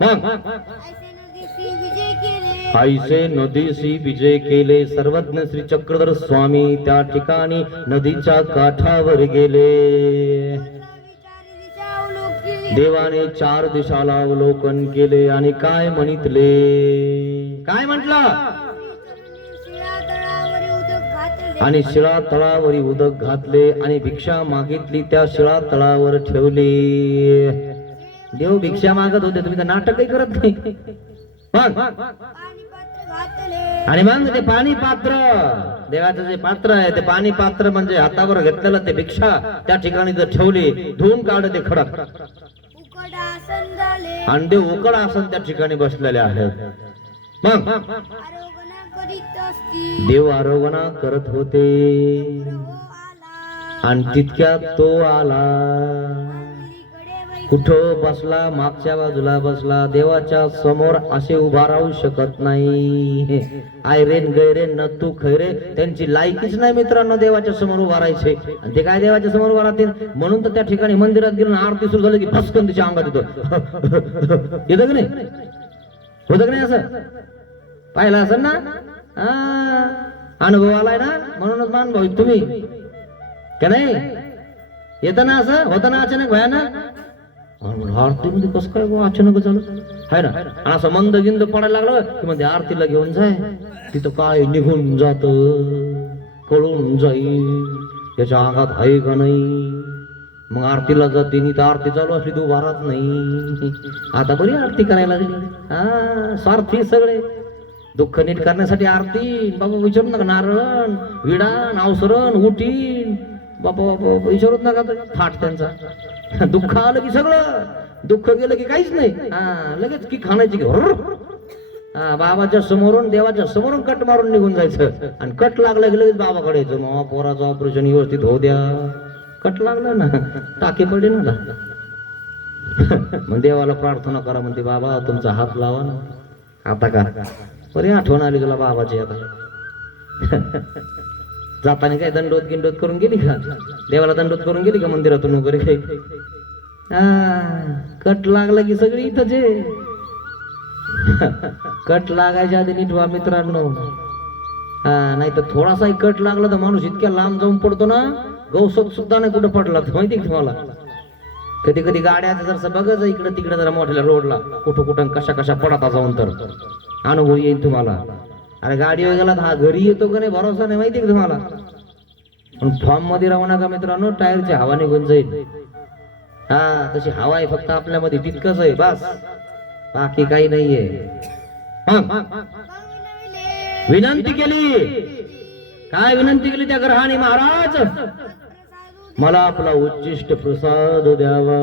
मग ऐसे नदीची विजय केले. आईसे नदीशी विजय केले सर्वज्ञ श्री चक्रधर स्वामी त्या ठिकाणी नदीच्या काठावर गेले. देवाने 4 दिशाला अवलोकन केले आणि काय म्हणितले, काय म्हटलं, आणि शिळा तळावरी उदक घातले आणि भिक्षा मागितली त्या शिळा तळावर ठेवली. देव भिक्षा मागत होते, तुम्ही तर नाटकही करत नाही. मग आणि मग ते पाणी पात्र, देवाचं जे पात्र आहे ते पाणी पात्र म्हणजे हातावर घेतलेलं ते भिक्षा त्या ठिकाणी जर ठेवली, धुवून काढ ते खडक आणि देव उकड आसन त्या ठिकाणी बसलेले आहेत. मग देव आरोगणा करत होते आणि तितक्यात तो आला. कुठं बसला, मागच्या बाजूला बसला. देवाच्या समोर असे उभा राहू शकत नाही. आयरेन गैरेन नतू खैरे त्यांची लायकीच नाही मित्रांनो देवाच्या समोर उभा राहायचे. आणि ते काय देवाच्या समोर उभा राहतील म्हणून तर त्या ठिकाणी मंदिरात गेलो आरती सुरू झाली की भस्कन तिच्या अंगात येतो. येतं की नाही, होतं की नाही असं पाहिलं असं ना, अनुभव आलाय ना, म्हणूनच मान भाऊ तुम्ही का नाही, येतं ना असं, होतं ना अचानक भयानक. आरतीमध्ये कसं काय अचानक झालं आहे ना, असं मंद गिंद पडायला लागलं की म्हणजे आरतीला घेऊन जाय, तिथं काय निघून जात कळून जाईल याच्या अंगात आहे का नाही. मग आरतीला जाते तर आरती चालू असली तू भारत नाही. आता बरी आरती करायला लागली. स्वार्थी सगळे, दुःख नीट करण्यासाठी आरती. बाबा विचारू नका, नारळण विडान अवसरण उटीन बाबा विचारूच नका थाट त्यांचा. दुःख आलं की सगळं, दुःख गेलं की काहीच नाही. लगेच की खाण्याची की बाबाच्या समोरून देवाच्या समोरून कट मारून निघून जायचं. आणि कट लागलं की लगेच बाबाकडे यायचं, मामा पोराचं ऑपरेशन व्यवस्थित होऊ द्या. कट लागलं ना टाके पडे ना. मग देवाला प्रार्थना करा म्हणते, बाबा तुमचा हात लावा ना. आता का बरी आठवण आली तुला बाबाची. आता जाताना काय दंडोत गिंडोत करून गेली का, देवाला दंडोत करून गेली का मंदिरातून वगैरे काही. कट लागला की सगळी इथंच आहे. कट लागायच्या आधी नीट व्हा मित्रांनो. नाही तर थोडासाही कट लागला तर माणूस इतक्या लांब जाऊन पडतो ना, गौसत सुद्धा नाही कुठं पडला माहिती का तुम्हाला. कधी कधी गाड्याचं जरसं बघायचं इकडं तिकडे जरा मोठ्या रोडला कुठं कुठं कशा कशा पडता जाऊन तर अनुभव येईल तुम्हाला. अरे गाडीवर गेला हा घरी येतो का नाही भरोसा नाही माहिती का तुम्हाला. फॉर्म मध्ये राहू नका मित्रांनो, टायरची हवा निघून जाईल. तशी हवा आहे फक्त आपल्यामध्ये तितकंच आहे बस, बाकी काही नाहीये. विनंती केली, काय विनंती केली त्या ग्रहाने, महाराज मला आपला उच्चिष्ट प्रसाद द्यावा,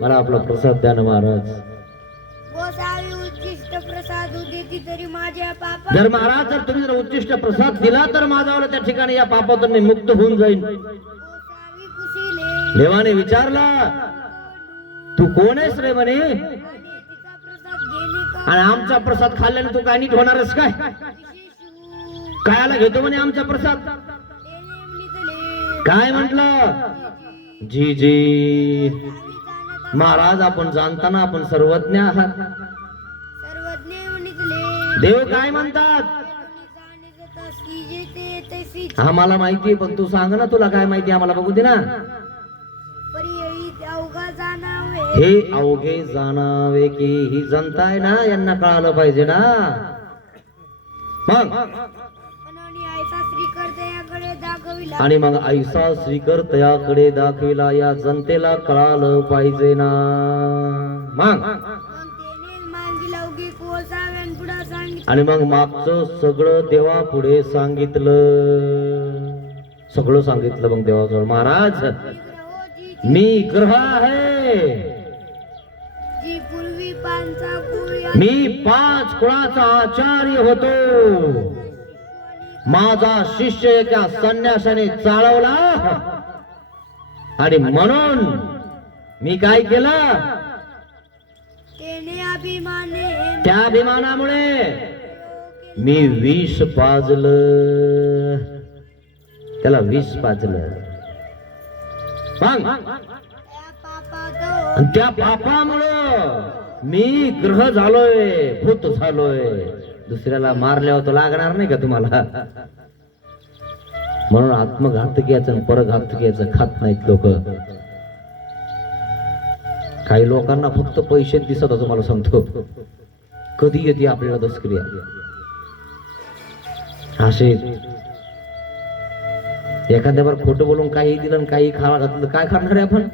मला आपला प्रसाद द्या ना महाराज. जर महाराज जर तुम्ही जर उच्चिष्ट प्रसाद दिला तर माझा त्या ठिकाणी या पापातून मी मुक्त होऊन जाईन. देवाने विचारला तू कोण आहेस रे म्हणे, आणि आमचा प्रसाद खाल्ल्याने तू काय नीट होणारच काय, कायला घेतो म्हणे आमचा प्रसाद. काय म्हटलं, जी जी महाराज आपण जाणताना आपण सर्वज्ञ आहात. देव काय म्हणतात, आम्हाला माहितीये पण तू सांग ना, तुला काय माहिती आम्हाला बघू दे ना. हे अवघे जाणावे की ही जनता आहे ना, यांना कळालं पाहिजे ना. मग आणि मग ऐसा श्रीकर तयाकडे दाखविला, या जनतेला कळालं पाहिजे ना. मग आणि मग मागचं सगळं देवा पुढे सांगितलं, सगळं सांगितलं. मग देवाजवळ, महाराज मी ग्रह आहे, मी 5 कुळाचा आचार्य होतो, माझा शिष्य एका संन्यासाने चालवला आणि म्हणून मी काय केलं, त्या अभिमानामुळे मी विष पाजलं, त्याला विष पाजलं. आणि त्या पापामुळं मी ग्रह झालोय, भूत झालोय. दुसऱ्याला मारल्यावर तो लागणार नाही का तुम्हाला? म्हणून आत्मघातकीयाचं आणि परघातकीयाचं खात नाहीत लोक. काही लोकांना फक्त पैसे दिसत होतं, मला सांगतो. कधी येते आपल्याला दसक्रिया असे एखाद्यावर खोटं बोलून काही दिलं आणि काही खावा घातलं, काय करणार आहे आपण?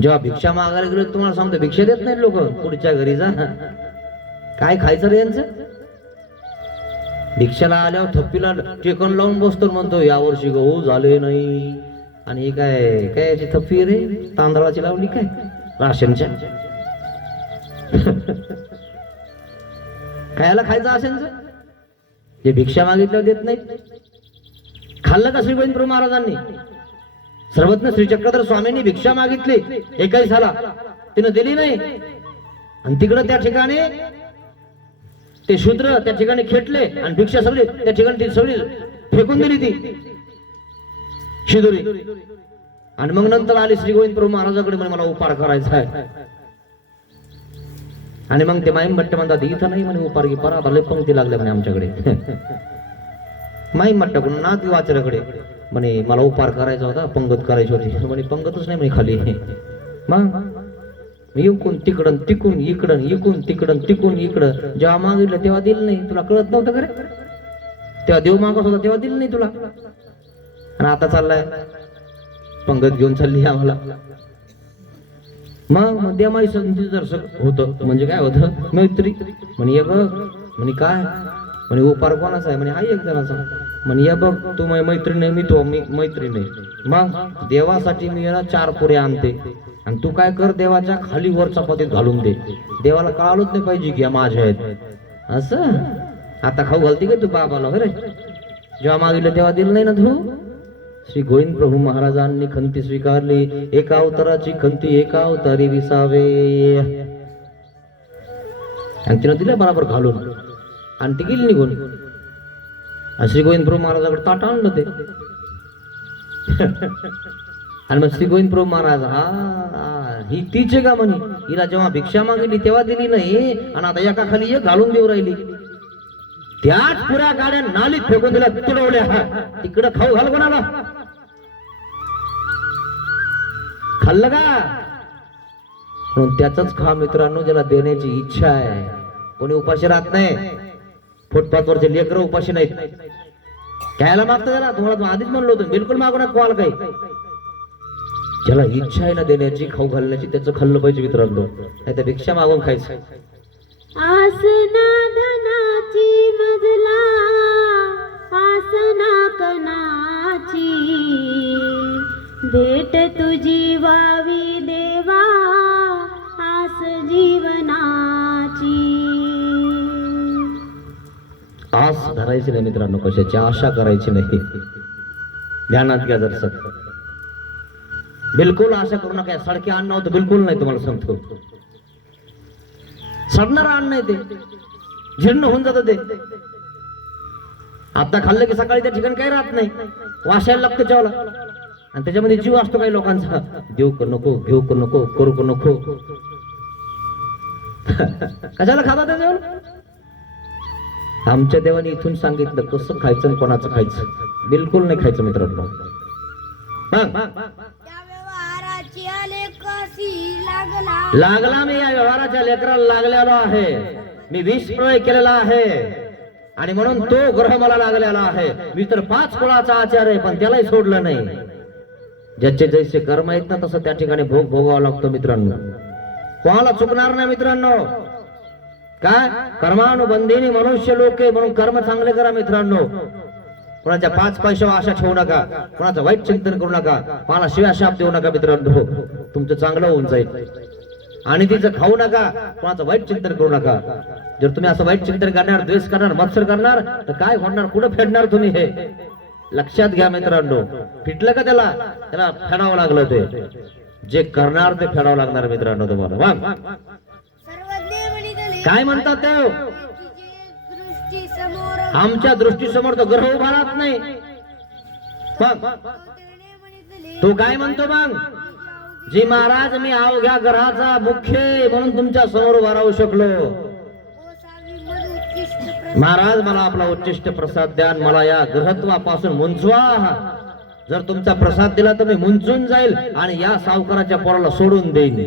जेव्हा भिक्षा मागायला गेलो तुम्हाला सांगतो, भिक्षा देत नाही लोक. पुढच्या घरी जा, काय खायचं रे यांचं? भिक्षाला आल्यावर थप्पीला टेकन लावून बसतो, म्हणतो यावर्षी गहू झाले नाही. आणि काय काय याची थप्पी रे? तांदळाची लावली काय राशनच्या? खायला खायचं असेल जे भिक्षा मागितल्यावर देत नाहीत. खाल्लं का श्री गोविंद प्रभू महाराजांनी? सर्वज्ञ श्री चक्रधर स्वामींनी भिक्षा मागितली 21 साला, तिनं दिली नाही. आणि तिकडं त्या ठिकाणी ते शूद्र त्या ठिकाणी खेटले आणि भिक्षा सगळी त्या ठिकाणी ती सगळी फेकून दिली ती शिदोरी. आणि मग नंतर आली श्री गोविंद प्रभू महाराजाकडे, म्हणे मला उपार करायचा आहे. आणि मग ते माईम भट्ट म्हणतात, इथं नाही म्हणे उपार की परत आले, पंक्ती लागल्या म्हणे आमच्याकडे. माईम भट्टाकडून नाथ वाचऱ्याकडे म्हणे मला उपार करायचा होता, पंगत करायची होती. म्हणे पंगतच नाही म्हणे खाली. मग इकडून तिकडं तिकून इकडं, इकून तिकडं तिकून इकडं. जेव्हा मागितलं तेव्हा दिलं नाही. तुला कळत नव्हतं का रे? तेव्हा देव मागत होता तेव्हा दिलं नाही तुला. आणि आता चाललाय पंगत घेऊन चालली आम्हाला. मग देमाई संधी जर होतं म्हणजे काय होतं? मैत्री. म्हणे ये बघ, म्हणे काय? म्हणे उपार कोणाचा आहे? म्हणे हा एक जणाचा. म्हणे ये बघ, तू मैत्री नाही, मी तो मैत्री नाही. मग देवासाठी मी 4 पुरे आणते आणि तू काय कर, देवाच्या खाली वर चपातीत घालून दे. देवाला कळालंच नाही पाहिजे की माझ्या आहेत असं. आता खाऊ घालते का तू बाबाला? रे जेव्हा मागितलं तेव्हा दिलं नाही ना तू. श्री गोविंद प्रभू महाराजांनी खंती स्वीकारली. एका अवताराची खंती एका अवतारी विसावे. आणि तिनं दिलं बरोबर घालून आणि ती गेली निघून. श्री गोविंद प्रभू महाराजाकडे ताट आणलं ते. आणि मग श्री गोविंद प्रभू महाराज, हा ही तीच आहे का म्हणे? हिला जेव्हा भिक्षा मागितली तेव्हा दिली नाही आणि आता एका खाली एक घालून देऊ राहिली. त्याच पुऱ्या गाड्या नालीत फेकून दिल्या, तुडवल्या. तिकडं खाऊ घाल कोणाला? खाल्लं का? म्हणून त्याच खा मित्रांनो, ज्याला देण्याची इच्छा आहे. कोणी उपाशी राहत नाही. फुटपाथवरचे लेकरं उपाशी नाहीत. घ्यायला मागतं त्याला. तुम्हाला आधीच म्हणलो होतो, बिलकुल मागू नका कॉल काही. ज्याला इच्छा आहे ना देण्याची, खाऊ घालण्याची, त्याचं खाल्लं पाहिजे मित्रांनो. नाही तर भिक्षा मागून खायचं. आसना धनाची मजला आसना कणाची, भेट तुझी व्हावी देवा आस जीवनाची. आस धरायची नाही मित्रांनो, कशाची आशा करायची नाही. ध्यानात घ्या जर सर. बिलकुल आशा करू नका. सडके अन्न होतं बिलकुल नाही, तुम्हाला सांगतो. सडणार अन्न नाही ते, जीर्ण होऊन जातं ते. आता खाल्लं की सकाळी त्या ठिकाणी काही राहत नाही, वाशायला लागतं जेवायला. आणि त्याच्यामध्ये जीव असतो काही लोकांचा. देऊ का नको, घेऊ का नको, करू का नको. कशाला खाता ते जेवण? आमच्या देवाने इथून सांगितलं कसं खायचं आणि कोणाचं खायचं. बिलकुल नाही खायचं मित्रांनो. लागला मी या व्यवहाराच्या लेकराला लागलेलो आहे. मी विष प्रयोग केलेला आहे आणि म्हणून तो ग्रह मला लागलेला आहे. मी तर 5 कुळाचा आचार आहे, पण त्यालाही सोडलं नाही. ज्याचे जैसे कर्म आहेत ना, तसं त्या ठिकाणी भोग भोगावा लागतो मित्रांनो. कोणाला चुकणार नाही मित्रांनो. काय कर्मानुबंधीने मनुष्य लोके, म्हणून कर्म चांगले करा मित्रांनो. कोणाच्या 5 पैशावर आशा ठेवू नका. कोणाचं वाईट चिंतन करू नका. कोणाला शिव्या शाप देऊ नका मित्रांनो. तुमचं चांगलं होऊन जाईल. आणि तिचं खाऊ नका. कोणाचं वाईट चिंतन करू नका. जर तुम्ही असं वाईट चिंतन करणार, द्वेष करणार, मत्सर करणार, तर काय होणार? कुठं फेडणार तुम्ही? हे लक्षात घ्या मित्रांनो. फिटलं का त्याला? त्याला फेडावं लागलं. ते जे करणार ते फेडावं लागणार मित्रांनो तुम्हाला. काय म्हणतात ते? आमच्या दृष्टीसमोर तो ग्रह उभा राहत नाही. तो काय म्हणतो मग? जी महाराज मी अवघ्या ग्रहाचा मुख्य म्हणून तुमच्या समोर उभा राहू शकलो. गोसावी मध उत्कृष्ट प्रसाद महाराज मला आपला उच्चिष्ट प्रसाद द्या आणि मला या ग्रहत्वापासून मुंचवा. जर तुमचा प्रसाद दिला तर मी मुंचून जाईल आणि या सावकाराच्या पोराला सोडून देईन.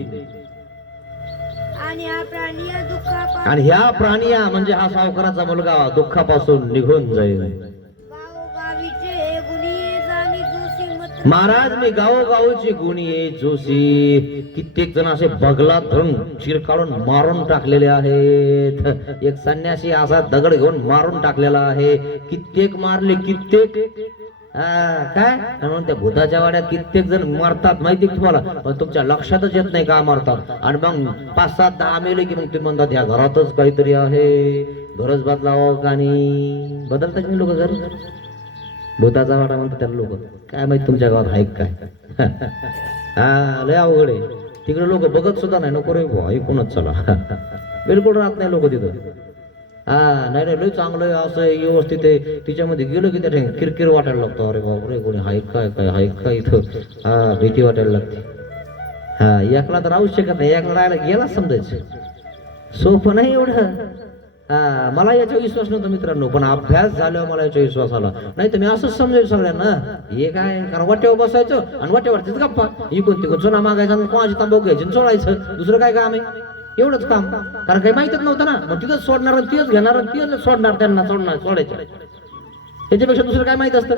आणि हा प्राणी या दुःखापासून आणि ह्या प्राणिया म्हणजे हा सावकाराचा मुलगा दुःखापासून निघून जाईल. गावोगावीचे गुणी जाणी जोशी मत्र महाराज मी गावोगावची गुणी आहे जोशी. कित्येक जण असे बगला धरून चिर काढून मारून टाकलेले आहेत. एक संन्यासी असा दगड घेऊन मारून टाकलेला आहे. कित्येक मारले कित्येक. काय म्हणून त्या भूताच्या वाड्यात कित्येक जण मरतात माहिती तुम्हाला, पण तुमच्या लक्षातच येत नाही का मरतात. आणि मग 5-7 10 मेले की मग तुम्ही म्हणतात या घरातच काहीतरी आहे, घरच बदलावं का नाही. बदलतात की लोक घर. भूताचा वाडा म्हणतात त्याला लोक. काय माहिती तुमच्या गावात आहे काय. हा लय अवघड आहे तिकडे. लोक बघत सुद्धा नाही. नको रे भाऊ ऐकूनच चला. बिलकुल राहत नाही लोक तिथं. हा नाही नाही लय चांगलं आहे असं आहे व्यवस्थित आहे. तिच्यामध्ये गेलो की त्या ठिकाणी किरकिर वाटायला लागतो. अरे बापरे कोणी हाय काय काय हाय काय इथं. हा भीती वाटायला लागते. हा एकला तर राहूच शकत नाही. एकला राहायला गेला समजायचं. सोपं नाही एवढं. हा मला याचा विश्वास नव्हता मित्रांनो, पण अभ्यास झाल्यावर मला याचा विश्वास आला. नाही तर मी असंच समजायचं सगळ्यांना हे काय कारण वाट्यावर बसायचं आणि वाट्यावरतीच गप्पा इकून तिकून चुना मागायचा आणि कोणाची तांबू घ्यायची आणि सोडायचं. दुसरं काय काम आहे एवढंच काम. कारण काही माहितीच नव्हतं ना. मग तिथंच सोडणार आणि तिथंच घेणार आणि तिथंच सोडणार त्यांना सोडायचं. त्याच्यापेक्षा दुसरं काय माहित असतं.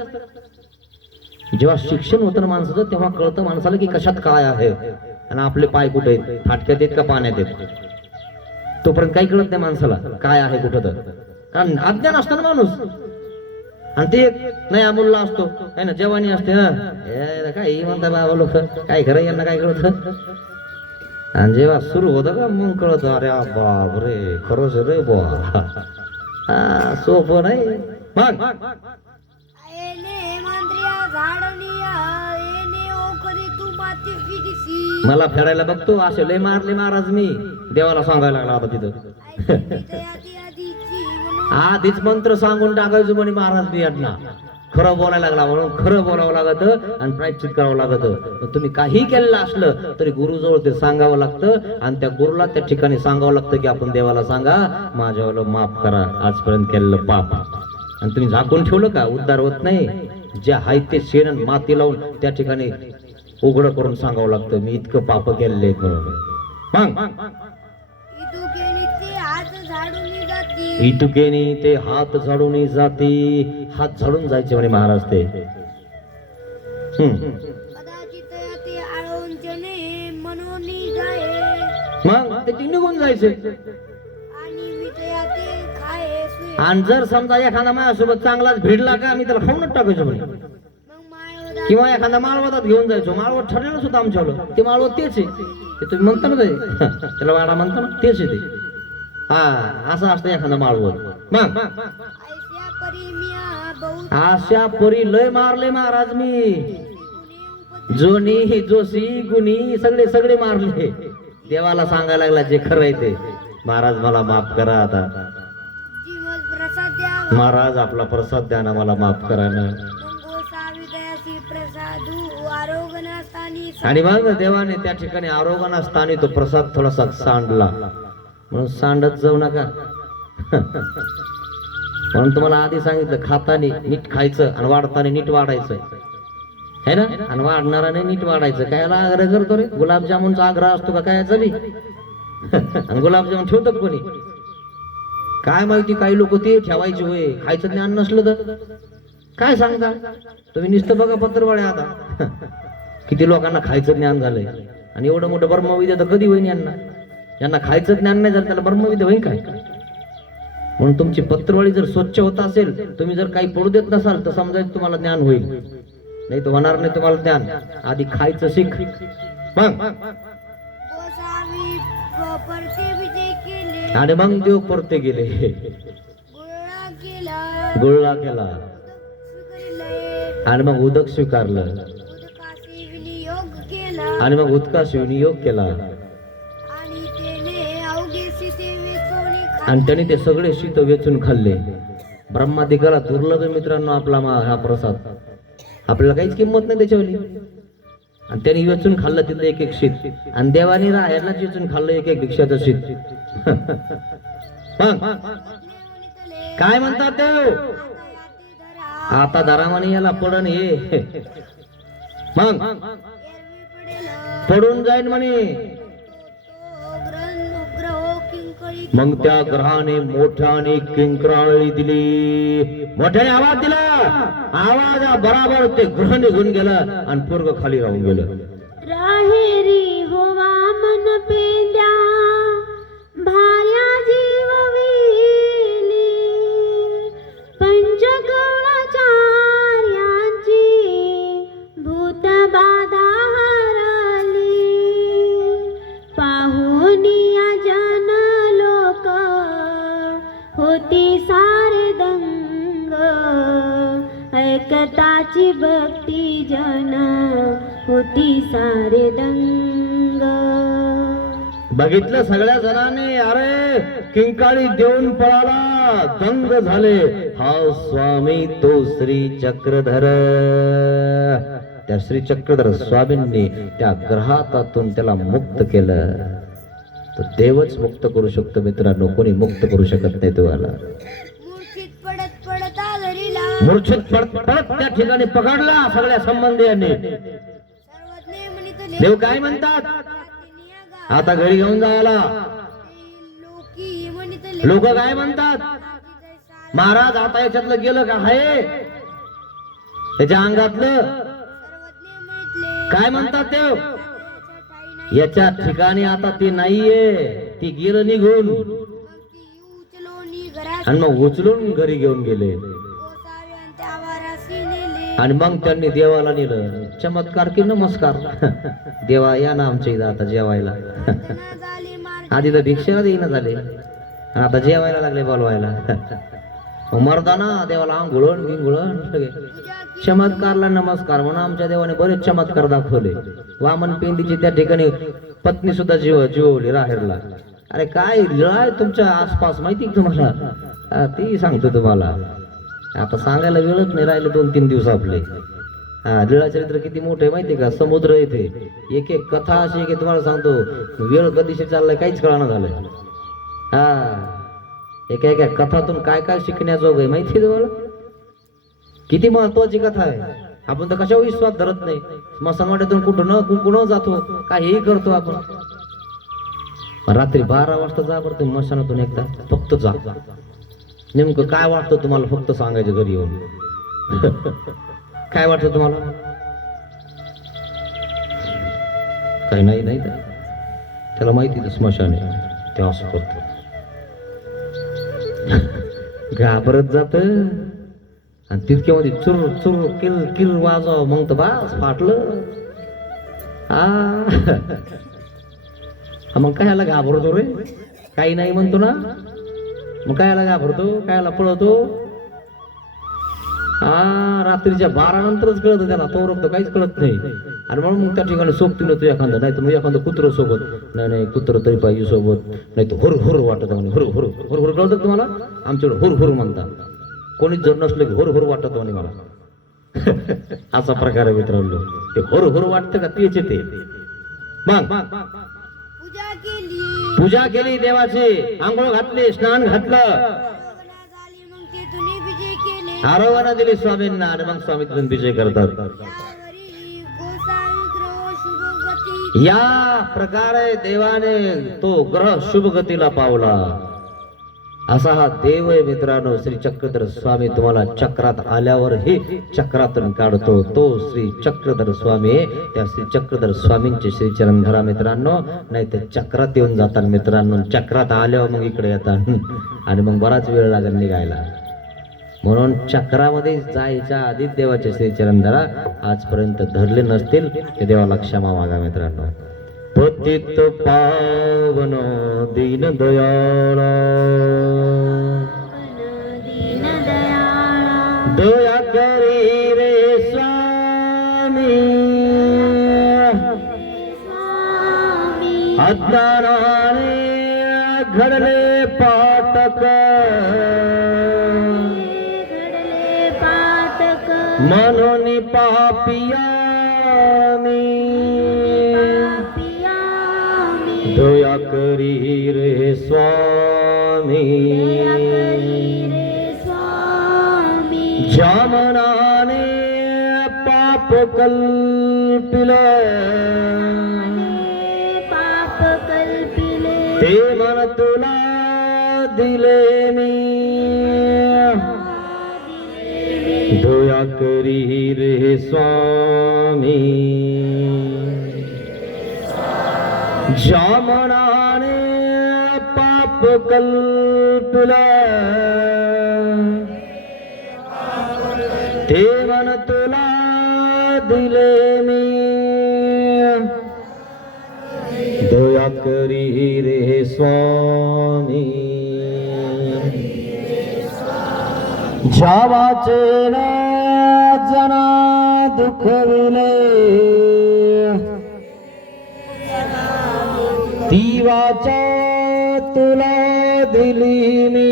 जेव्हा शिक्षण होतं ना माणसाचं तेव्हा कळतं माणसाला की कशात काय आहे आणि आपले पाय कुठे आहेत, फाटक्यात आहेत का पाण्यात आहेत. तोपर्यंत काही कळत नाही माणसाला काय आहे कुठं. तर कारण अज्ञान असतं ना माणूस. आणि ते एक नाही अमूल्य असतो है ना, जवानी असते. काय म्हणता बाबा लोक काय खरं यांना काय कळत. आणि जेव्हा सुरू होतं का मग कळत अरे बाप रे खरंच रे बुवा. हा सोपं नाही. मग एने मांद्रिया झाडनिया एने ओकरी तू माती फिदिसी मला फेडायला बघतो असे लय मारले महाराज मी. देवाला सांगायला लागला आता तिथं. आधी आधीची म्हणून आधीच मंत्र सांगून टाकायचो म्हणे महाराज मी यांना. खरं बोलायला लागला म्हणून खरं बोलावं लागतं आणि प्रायश्चित करावं लागतं. तुम्ही काही केलेलं असलं तरी गुरुजवळ ते सांगावं लागतं आणि त्या गुरुला त्या ठिकाणी सांगावं लागतं की आपण देवाला सांगा माझ्यावर माफ करा आजपर्यंत केलेलं पाप. आणि तुम्ही झाकून ठेवलं का उद्धार होत नाही. जे आहे ते शेण आणि माती लावून त्या ठिकाणी उघड करून सांगावं लागतं मी इतकं पाप केलेले म्हणून. मग इतुकेनी ते हात झाडून जाती इटुकेनी ते हात झाडून जाती. हात झाडून जायचे म्हणे महाराज ते. कदाचित ते आळोंचने म्हणून जाये मग ते निघून जायचे. आणि मी ते खाये सुये आणि जर समजा एखादा माझ्यासोबत चांगलाच भिडला का मी त्याला खाऊनच टाकायचो म्हणे. मग माय किंवा एखादा माळवतात घेऊन जायचो. माळवत ठरलेलं सुद्धा आमच्यावर ते माळवत तेच आहे. ते तुम्ही म्हणता ना ते त्याला वाडा म्हणता ना तेच आहे ते. हा असं असतं एखादा माळवत. मग ऐस्या परी मिया बहुत अशा परी लय मारले महाराज मी. गुणे उपत जोनी जोशी गुणी सगळे सगळे मारले. देवाला सांगायला लागला जे खरं आहे ते महाराज मला माफ करा. आता जीवस प्रसाद द्यावा महाराज आपला प्रसाद द्या ना मला माफ करा ना. गोसावी दयासी प्रसादू आरोग्यनास्थानी आणि मग देवाने त्या ठिकाणी आरोग्याना स्थानी तो प्रसाद थोडासा सांडला. म्हणून सांडत जाऊ नका. म्हणून तुम्हाला आधी सांगितलं खातानी नीट खायचं आणि वाढताना नीट वाढायचं है ना. आणि वाढणाराने नीट वाढायचं. कायला आग्रह करतो रे. गुलाबजामुनचा आग्रह असतो का काय चाली. आणि गुलाबजामुन ठेवतात कोणी काय माहिती. काही लोक ते ठेवायचे होय खायचं ज्ञान नसलं तर काय सांगता तुम्ही. नुसतं बघा पत्रवाड्या आता किती लोकांना खायचं ज्ञान झालंय. आणि एवढं मोठं ब्रह्मविद्या तर कधी होईन यांना. यांना खायचं ज्ञान नाही झालं त्याला ब्रह्मविद्या होईल काय. म्हणून तुमची पत्रवाळी जर स्वच्छ होत असेल तुम्ही जर काही पडू देत नसाल तर समजायचं तुम्हाला ज्ञान होईल. नाही तर होणार नाही तुम्हाला ज्ञान. आधी खायचं शिक. मग गोसावी परते विजय केले आणि मग देव परते गेले. गुळा केला गुळला केला स्वीकारिले आणि मग उदक स्वीकारलं उदकाशी विनियोग केला आणि मग उदकाशी विनियोग केला. आणि त्याने अवघे सीते वेचोनी आणि त्याने ते सगळे शीत वेचून खाल्ले. ब्रह्मादिकाला दुर्लभ मित्रांनो आपला हा प्रसाद. आपल्याला काहीच किंमत नाही त्याच्यावली. आणि त्याने वेचून खाल्लं तिथलं एक एक शीत, आणि देवाने राहायला वेचून खाल्लं एक एक भिक्षाचं शीत. मग काय म्हणतात देव? आता दारामाने याला पडण हे. मग पडून जाईन म्हणे. मग त्या ग्रहाने मोठ्याने किंक्राळी दिली, मोठ्याने आवाज दिला. आवाजा बराबर ते ग्रह निघून गेलं आणि पोरग खाली राहून गेलं. राहेरी होवा मन पेंद्या भार्या जीवविली पंचकळाचार्यांची भूत बाधा हरली पाहुनिया जन लोक होती सारे दंग ऐकताची भक्ती जन होती सारे दंग. बघितलं सगळ्या जणांनी, अरे किंकाळी देऊन पळाला, दंग झाले. हा स्वामी तो श्री चक्रधर. त्या श्री चक्रधर स्वामींनी त्या ग्रहातातून त्याला मुक्त केलं. तो देवच मुक्त करू शकतो मित्रांनो, कोणी मुक्त करू शकत नाही तुम्हाला. मूर्छित पडत पडत आदरीला मूर्छित पडत पडत त्या ठिकाणी पकडला सगळ्या संबंधियांनी. सर्वज्ञ म्हणितले देव काय म्हणतात? आता घरी घेऊन जायला. लोकी म्हणितले लोक काय म्हणतात? महाराज आता याच्यातलं गेलं का आहे त्याच्या अंगातलं? सर्वज्ञ म्हणितले काय म्हणतात देव? याच्या ठिकाणी आता ती नाहीये, ती गेलं निघून. उचलोनी घरात आणि मग उचलून घरी घेऊन गेले. गोसाव्यान त्या वारासी नेले आणि मग त्यांनी देवाला नेलं. चमत्कार की नमस्कार. देवा या ना आमच्या इथं आता जेवायला. प्रार्थना झाली मार्ग आधी तर भिक्षेला देईना झाले आणि आता जेवायला लागले बोलवायला. मर्दाना देवाला आंघोळण गिंगोळण सगळे. चमत्कारला नमस्कार म्हणून आमच्या देवाने बरेच चमत्कार दाखवले. वामन पेंडीची त्या ठिकाणी पत्नी सुद्धा जीवली राहेरला. अरे काय लीळा आहे तुमच्या आसपास माहिती का तुम्हाला? ती सांगतो तुम्हाला. आता सांगायला वेळच नाही राहिले 2-3 दिवस आपले. लीळा चरित्र किती मोठे माहिती का? समुद्र येथे एक एक कथा अशी की तुम्हाला सांगतो, वेळ कधीशी चाललाय काहीच कळानं झालंय. एका एका कथातून काय काय शिकण्याजोग आहे माहिती तुम्हाला? किती महत्वाची कथा आहे. आपण तर कशावर विश्वास धरत नाही. स्मशानवाड्यातून कुठं जातो, काहीही करतो आपण. रात्री 12 वाजता जा बरं तुम्ही स्मशानातून एकदा, फक्त जा. नेमकं काय वाटतं तुम्हाला फक्त सांगायचं घरी येऊन. काय वाटतं तुम्हाला? काही नाही नाही त्याला माहिती तर स्मशान आहे, ते असं करतो. घाबरत जात आणि तितक्यामध्ये चुर चुर किर किर वाजव, मग तर बास फाटलं. मग कायला घाबरतो रे? काही नाही म्हणतो ना, मग कायला घाबरतो, कायला पळतो? रात्रीच्या 12 नंतरच कळत त्याला, तो रोखतो काहीच कळत नाही. आणि म्हणून मग त्या ठिकाणी सोबतीनं तू एखादं, नाही तर मग एखादं कुत्रं सोबत, नाही कुत्रं तरी पाहिजे सोबत, नाही तर हुर हुर वाटत म्हणे. हुर हुर हुर हुर कळतं तुम्हाला? आमच्याकडे हुर हुर म्हणतात. कोणीच जर नसलं की हुर हुर वाटत म्हणे मला. असा प्रकार आहे मित्रांनो. ते हुर हुर वाटतं का तेच ते. मग पूजा केली पूजा केली देवाची, आंघोळ घातली, स्नान घातलं, झाली मग ते तुम्ही विजय केले. आरोग्यानं दिली स्वामींना. आणि मग स्वामी तिथून विजय करतात. त्यावरी गोसावी ग्रह शुभ गती या प्रकारे देवाने तो ग्रह शुभ गतीला पावला. असा हा देव आहे मित्रांनो. श्री चक्रधर स्वामी तुम्हाला चक्रात आल्यावर हे चक्रातून काढतो. तो श्री चक्रधर स्वामी आहे. त्या श्री चक्रधर स्वामींचे श्री चरण धरा मित्रांनो, नाही तर चक्रात येऊन जातात मित्रांनो. चक्रात आल्यावर मग इकडे येतात आणि मग बराच वेळ लागेल निघायला. म्हणून चक्रामध्ये जायच्या आधीच देवाचे श्री चरण धरा. आजपर्यंत धरले नसतील ते देवाला क्षमा मागा मित्रांनो. पतित पावन दीन दयाळा, दया करी रे स्वामी, अज्ञानाने घडले पातक, म्हणून पापियानी दया करी रे स्वामी ज्या मनाने पाप कल्पिले ते मन तुला दिले मी दया करी रे स्वामी ज्या मनाने पाप कल्पिले ते मन तुला दिले मी दया करी रे स्वामी ज्या वाचेन जना दुखविले ती वाचा तुला दिली मी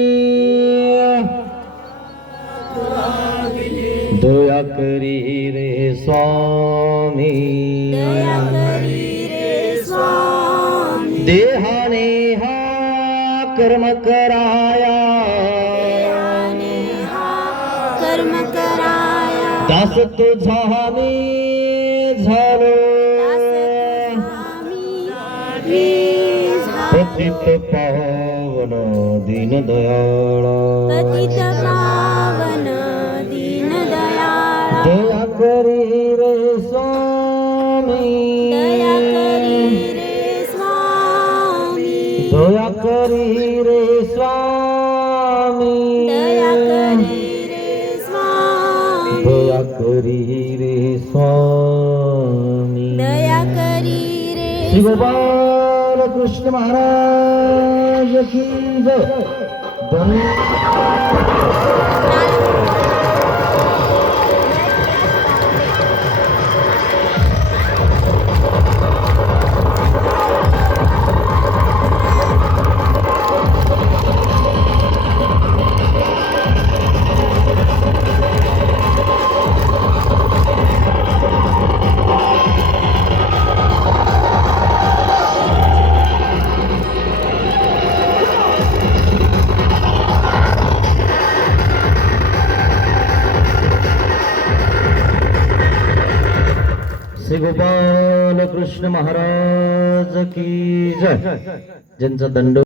दया करी रे स्वामी देहाने हा कर्म कराया दास तुझा मी झालो पतित पावन दीनदयाळा दया करी रे स्वामी दया करी रे स्वामी दया करी रे स्वामी श्री गोपाल कृष्ण महाराज की जय श्री गोपाल कृष्ण महाराज की जय ज्यांचा दंड